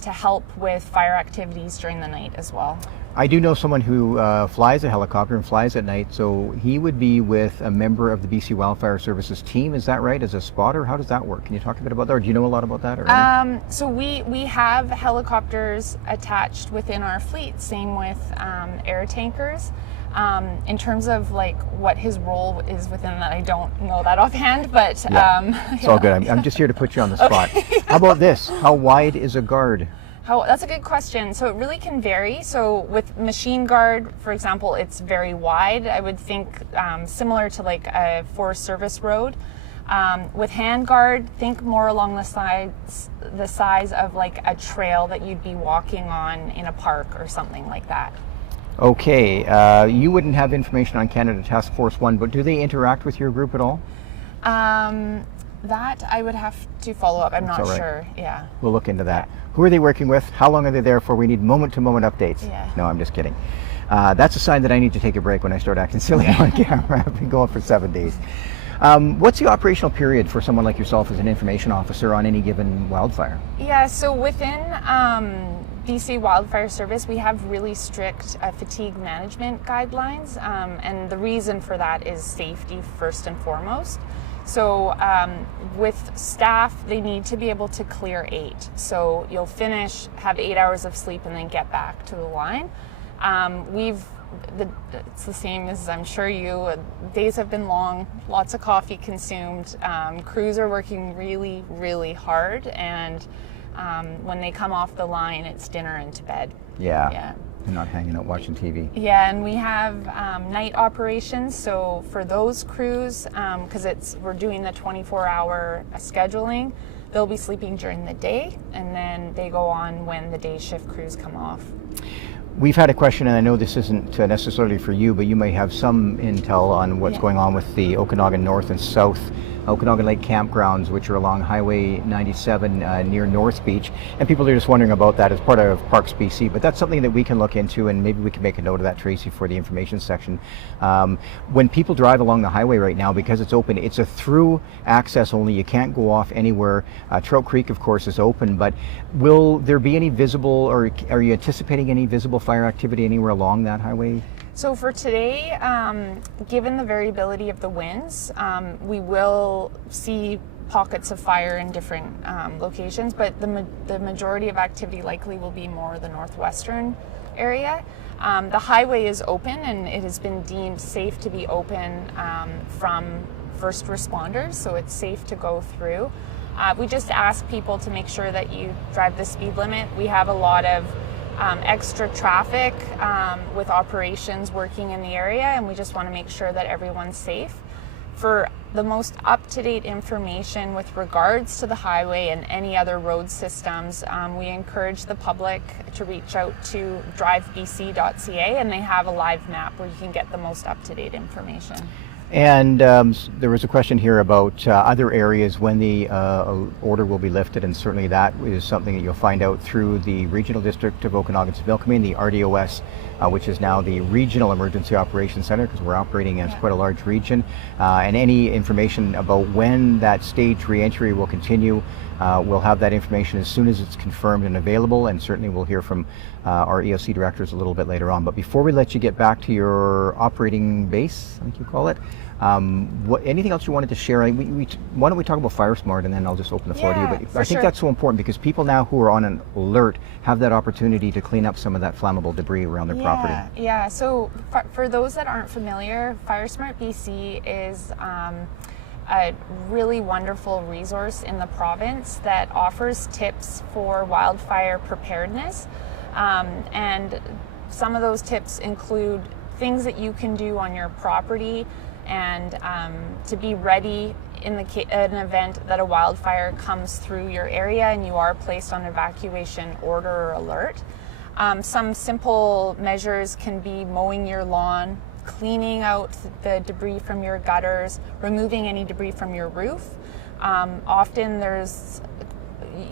to help with fire activities during the night as well. I do know someone who flies a helicopter and flies at night, so he would be with a member of the BC Wildfire Services team, is that right, as a spotter? How does that work? Can you talk a bit about that, or do you know a lot about that? Or So we have helicopters attached within our fleet, same with air tankers. In terms of like what his role is within that, I don't know that offhand, but it's all good. I'm just here to put you on the spot. Okay. How about this? How wide is a guard? That's a good question. So it really can vary. So with machine guard, for example, it's very wide. I would think similar to like a Forest Service road. With hand guard, think more along the size of like a trail that you'd be walking on in a park or something like that. Okay, you wouldn't have information on Canada Task Force 1, but do they interact with your group at all? That I would have to follow up. I'm not right. sure. Yeah. We'll look into that. Yeah. Who are they working with? How long are they there for? We need moment-to-moment updates. Yeah. No, I'm just kidding. That's a sign that I need to take a break when I start acting silly on camera. I've been going for 7 days. What's the operational period for someone like yourself as an information officer on any given wildfire? Yeah, so within BC Wildfire Service, we have really strict fatigue management guidelines, and the reason for that is safety first and foremost. So with staff, they need to be able to clear 8. So you'll finish, have 8 hours of sleep, and then get back to the line. It's the same as I'm sure days have been long, lots of coffee consumed. Crews are working really, really hard, and when they come off the line, it's dinner and to bed. Yeah. And not hanging out watching TV. Yeah, and we have night operations. So for those crews, because we're doing the 24-hour scheduling, they'll be sleeping during the day, and then they go on when the day shift crews come off. We've had a question, and I know this isn't necessarily for you, but you may have some intel on what's going on with the Okanagan North and South Okanagan Lake campgrounds, which are along Highway 97 near North Beach, and people are just wondering about that as part of Parks BC. But that's something that we can look into, and maybe we can make a note of that, Tracy, for the information section. When people drive along the highway right now, because it's open, it's a through access only. You can't go off anywhere. Trout Creek, of course, is open, but will there be any visible, or are you anticipating any visible fire activity anywhere along that highway? So for today, given the variability of the winds, we will see pockets of fire in different locations, but the majority of activity likely will be more the northwestern area. The highway is open, and it has been deemed safe to be open from first responders, so it's safe to go through. We just ask people to make sure that you drive the speed limit. We have a lot of extra traffic with operations working in the area, and we just want to make sure that everyone's safe. For the most up-to-date information with regards to the highway and any other road systems, we encourage the public to reach out to drivebc.ca, and they have a live map where you can get the most up-to-date information. And there was a question here about other areas when the order will be lifted, and certainly that is something that you'll find out through the Regional District of Okanagan-Similkameen, the RDOS, which is now the Regional Emergency Operations Center, because we're operating as quite a large region. And any information about when that stage re-entry will continue, we'll have that information as soon as it's confirmed and available, and certainly we'll hear from our EOC directors a little bit later on. But before we let you get back to your operating base, I think you call it, anything else you wanted to share? Why don't we talk about FireSmart, and then I'll just open the floor to you. But I think that's so important, because people now who are on an alert have that opportunity to clean up some of that flammable debris around their property. Yeah, so for those that aren't familiar, FireSmart BC is a really wonderful resource in the province that offers tips for wildfire preparedness. And some of those tips include things that you can do on your property and to be ready in an event that a wildfire comes through your area and you are placed on evacuation order or alert. Some simple measures can be mowing your lawn, cleaning out the debris from your gutters, removing any debris from your roof. Often there's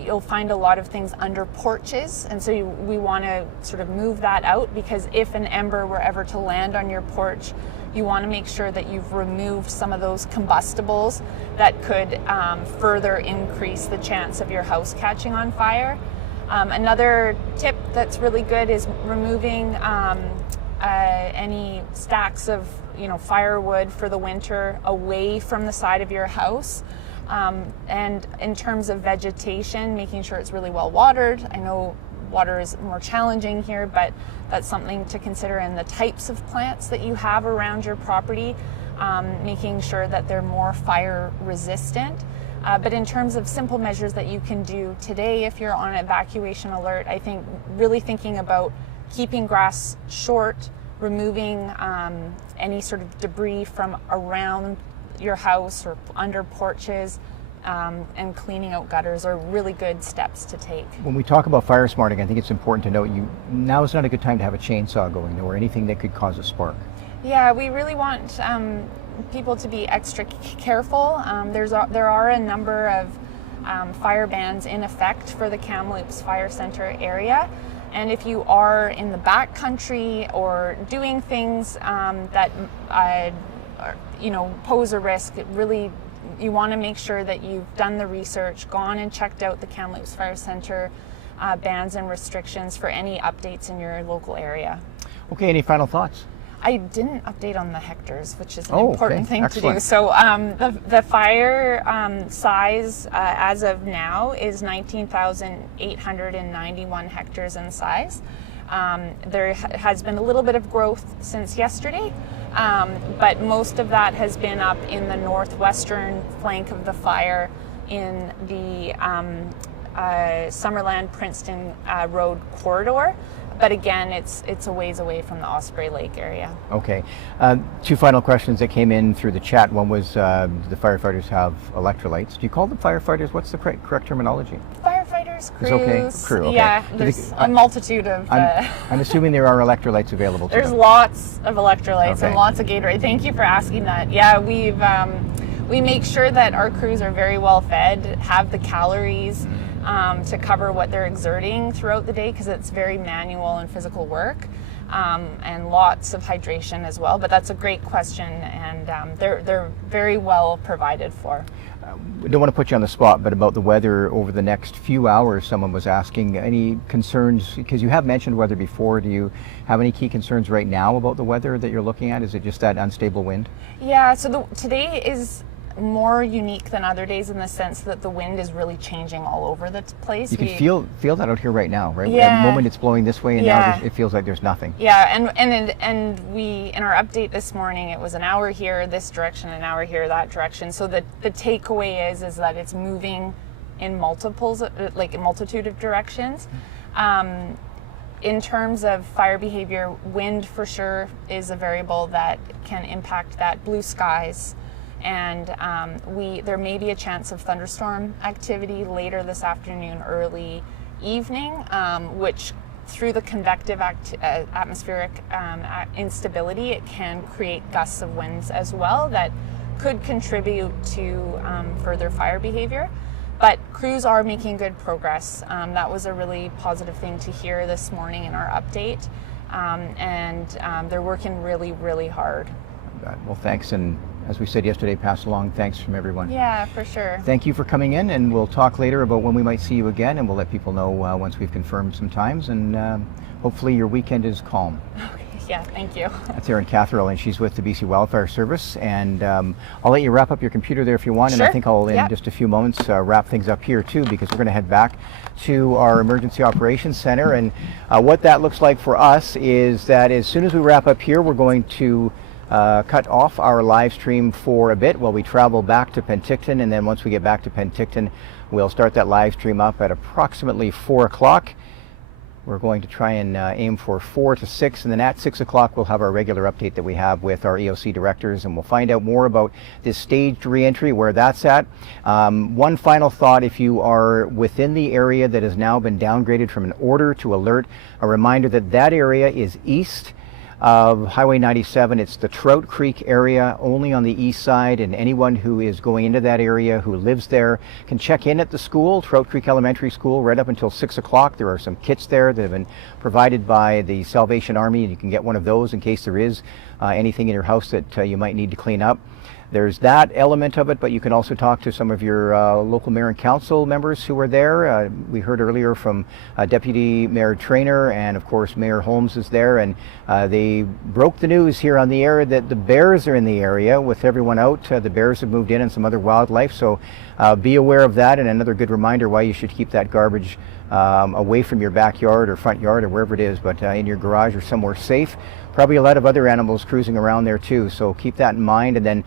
you'll find a lot of things under porches, and so we want to sort of move that out, because if an ember were ever to land on your porch, you want to make sure that you've removed some of those combustibles that could further increase the chance of your house catching on fire. Another tip that's really good is removing any stacks of firewood for the winter away from the side of your house. And in terms of vegetation, making sure it's really well watered. I know water is more challenging here, but that's something to consider in the types of plants that you have around your property, making sure that they're more fire resistant. But in terms of simple measures that you can do today if you're on evacuation alert, I think really thinking about keeping grass short, removing any sort of debris from around your house or under porches, and cleaning out gutters are really good steps to take. When we talk about fire smarting, I think it's important to note now is not a good time to have a chainsaw going or anything that could cause a spark. Yeah, we really want people to be extra careful. There are a number of fire bans in effect for the Kamloops Fire Center area. And if you are in the backcountry or doing things that pose a risk, you want to make sure that you've done the research, gone and checked out the Kamloops Fire Center bans and restrictions for any updates in your local area. Okay, any final thoughts? I didn't update on the hectares, which is an Oh, important okay. thing Excellent. to do. So the fire size as of now is 19,891 hectares in size. There has been a little bit of growth since yesterday, but most of that has been up in the northwestern flank of the fire in the Summerland-Princeton Road corridor. But again, it's a ways away from the Osprey Lake area. Okay. Two final questions that came in through the chat. One was, do the firefighters have electrolytes? Do you call them firefighters? What's the correct terminology? Firefighters, crews. It's okay. Crew, okay. Yeah, there's a multitude of... I'm assuming there are electrolytes available to There's them. lots of electrolytes Okay. and lots of Gatorade. Thank you for asking that. Yeah, we make sure that our crews are very well fed, have the calories to cover what they're exerting throughout the day, because it's very manual and physical work, and lots of hydration as well. But that's a great question, and they're very well provided for. I don't want to put you on the spot, but about the weather over the next few hours, someone was asking any concerns, because you have mentioned weather before. Do you have any key concerns right now about the weather that you're looking at? Is it just that unstable wind? Yeah, so today is more unique than other days in the sense that the wind is really changing all over the place. You can feel that out here right now, right? Yeah. At the moment it's blowing this way, and Yeah. now it feels like there's nothing. Yeah, and we, in our update this morning, it was an hour here this direction, an hour here that direction. So the takeaway is that it's moving in like a multitude of directions. In terms of fire behavior, wind for sure is a variable that can impact that. Blue skies. And there may be a chance of thunderstorm activity later this afternoon, early evening, which through the convective atmospheric instability, it can create gusts of winds as well that could contribute to further fire behavior. But crews are making good progress. That was a really positive thing to hear this morning in our update. And they're working really, really hard. Well, thanks, and as we said yesterday, pass along thanks from everyone. Yeah, for sure. Thank you for coming in, and we'll talk later about when we might see you again, and we'll let people know once we've confirmed some times, and hopefully your weekend is calm. Okay, yeah, thank you. That's Erin Catherall, and she's with the BC Wildfire Service, and I'll let you wrap up your computer there if you want, and I Sure. think I'll, in just a few moments, wrap things up here too, because we're going to head back to our Emergency Operations Center, and what that looks like for us is that as soon as we wrap up here, we're going to cut off our live stream for a bit while we travel back to Penticton, and then once we get back to Penticton, we'll start that live stream up at approximately 4 o'clock. We're going to try and aim for 4 to 6, and then at 6 o'clock we'll have our regular update that we have with our EOC directors, and we'll find out more about this staged reentry, where that's at. One final thought: if you are within the area that has now been downgraded from an order to alert, a reminder that that area is east of Highway 97. It's the Trout Creek area, only on the east side, and anyone who is going into that area who lives there can check in at the school, Trout Creek Elementary School, right up until 6 o'clock. There are some kits there that have been provided by the Salvation Army, and you can get one of those in case there is anything in your house that you might need to clean up. There's that element of it, but you can also talk to some of your local mayor and council members who are there. We heard earlier from Deputy Mayor Traynor, and of course Mayor Holmes is there, and they broke the news here on the air that the bears are in the area with everyone out. The bears have moved in and some other wildlife, so be aware of that, and another good reminder why you should keep that garbage away from your backyard or front yard or wherever it is, but in your garage or somewhere safe. Probably a lot of other animals cruising around there too, so keep that in mind. And then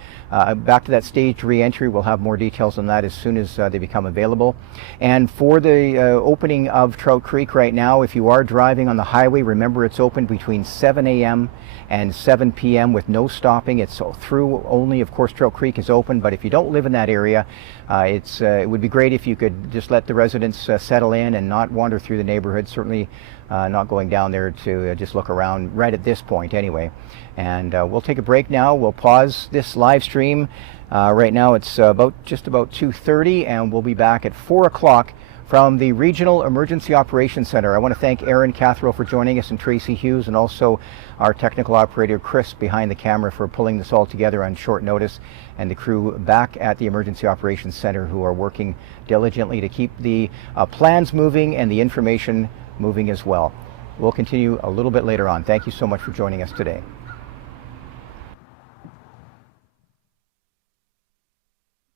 back to that staged re-entry, we'll have more details on that as soon as they become available. And for the opening of Trout Creek right now, if you are driving on the highway, remember it's open between 7 a.m. and 7 p.m. with no stopping. It's through only, of course, Trout Creek is open, but if you don't live in that area, it would be great if you could just let the residents settle in and not wander through the neighborhood. Certainly not going down there to just look around right at this point anyway. And we'll take a break now. We'll pause this live stream. Right now it's just about 2:30, and we'll be back at 4 o'clock from the Regional Emergency Operations Center. I want to thank Aaron Cathro for joining us, and Tracy Hughes, and also our technical operator Chris behind the camera for pulling this all together on short notice, and the crew back at the Emergency Operations Center who are working diligently to keep the plans moving and the information moving as well. We'll continue a little bit later on. Thank you so much for joining us today.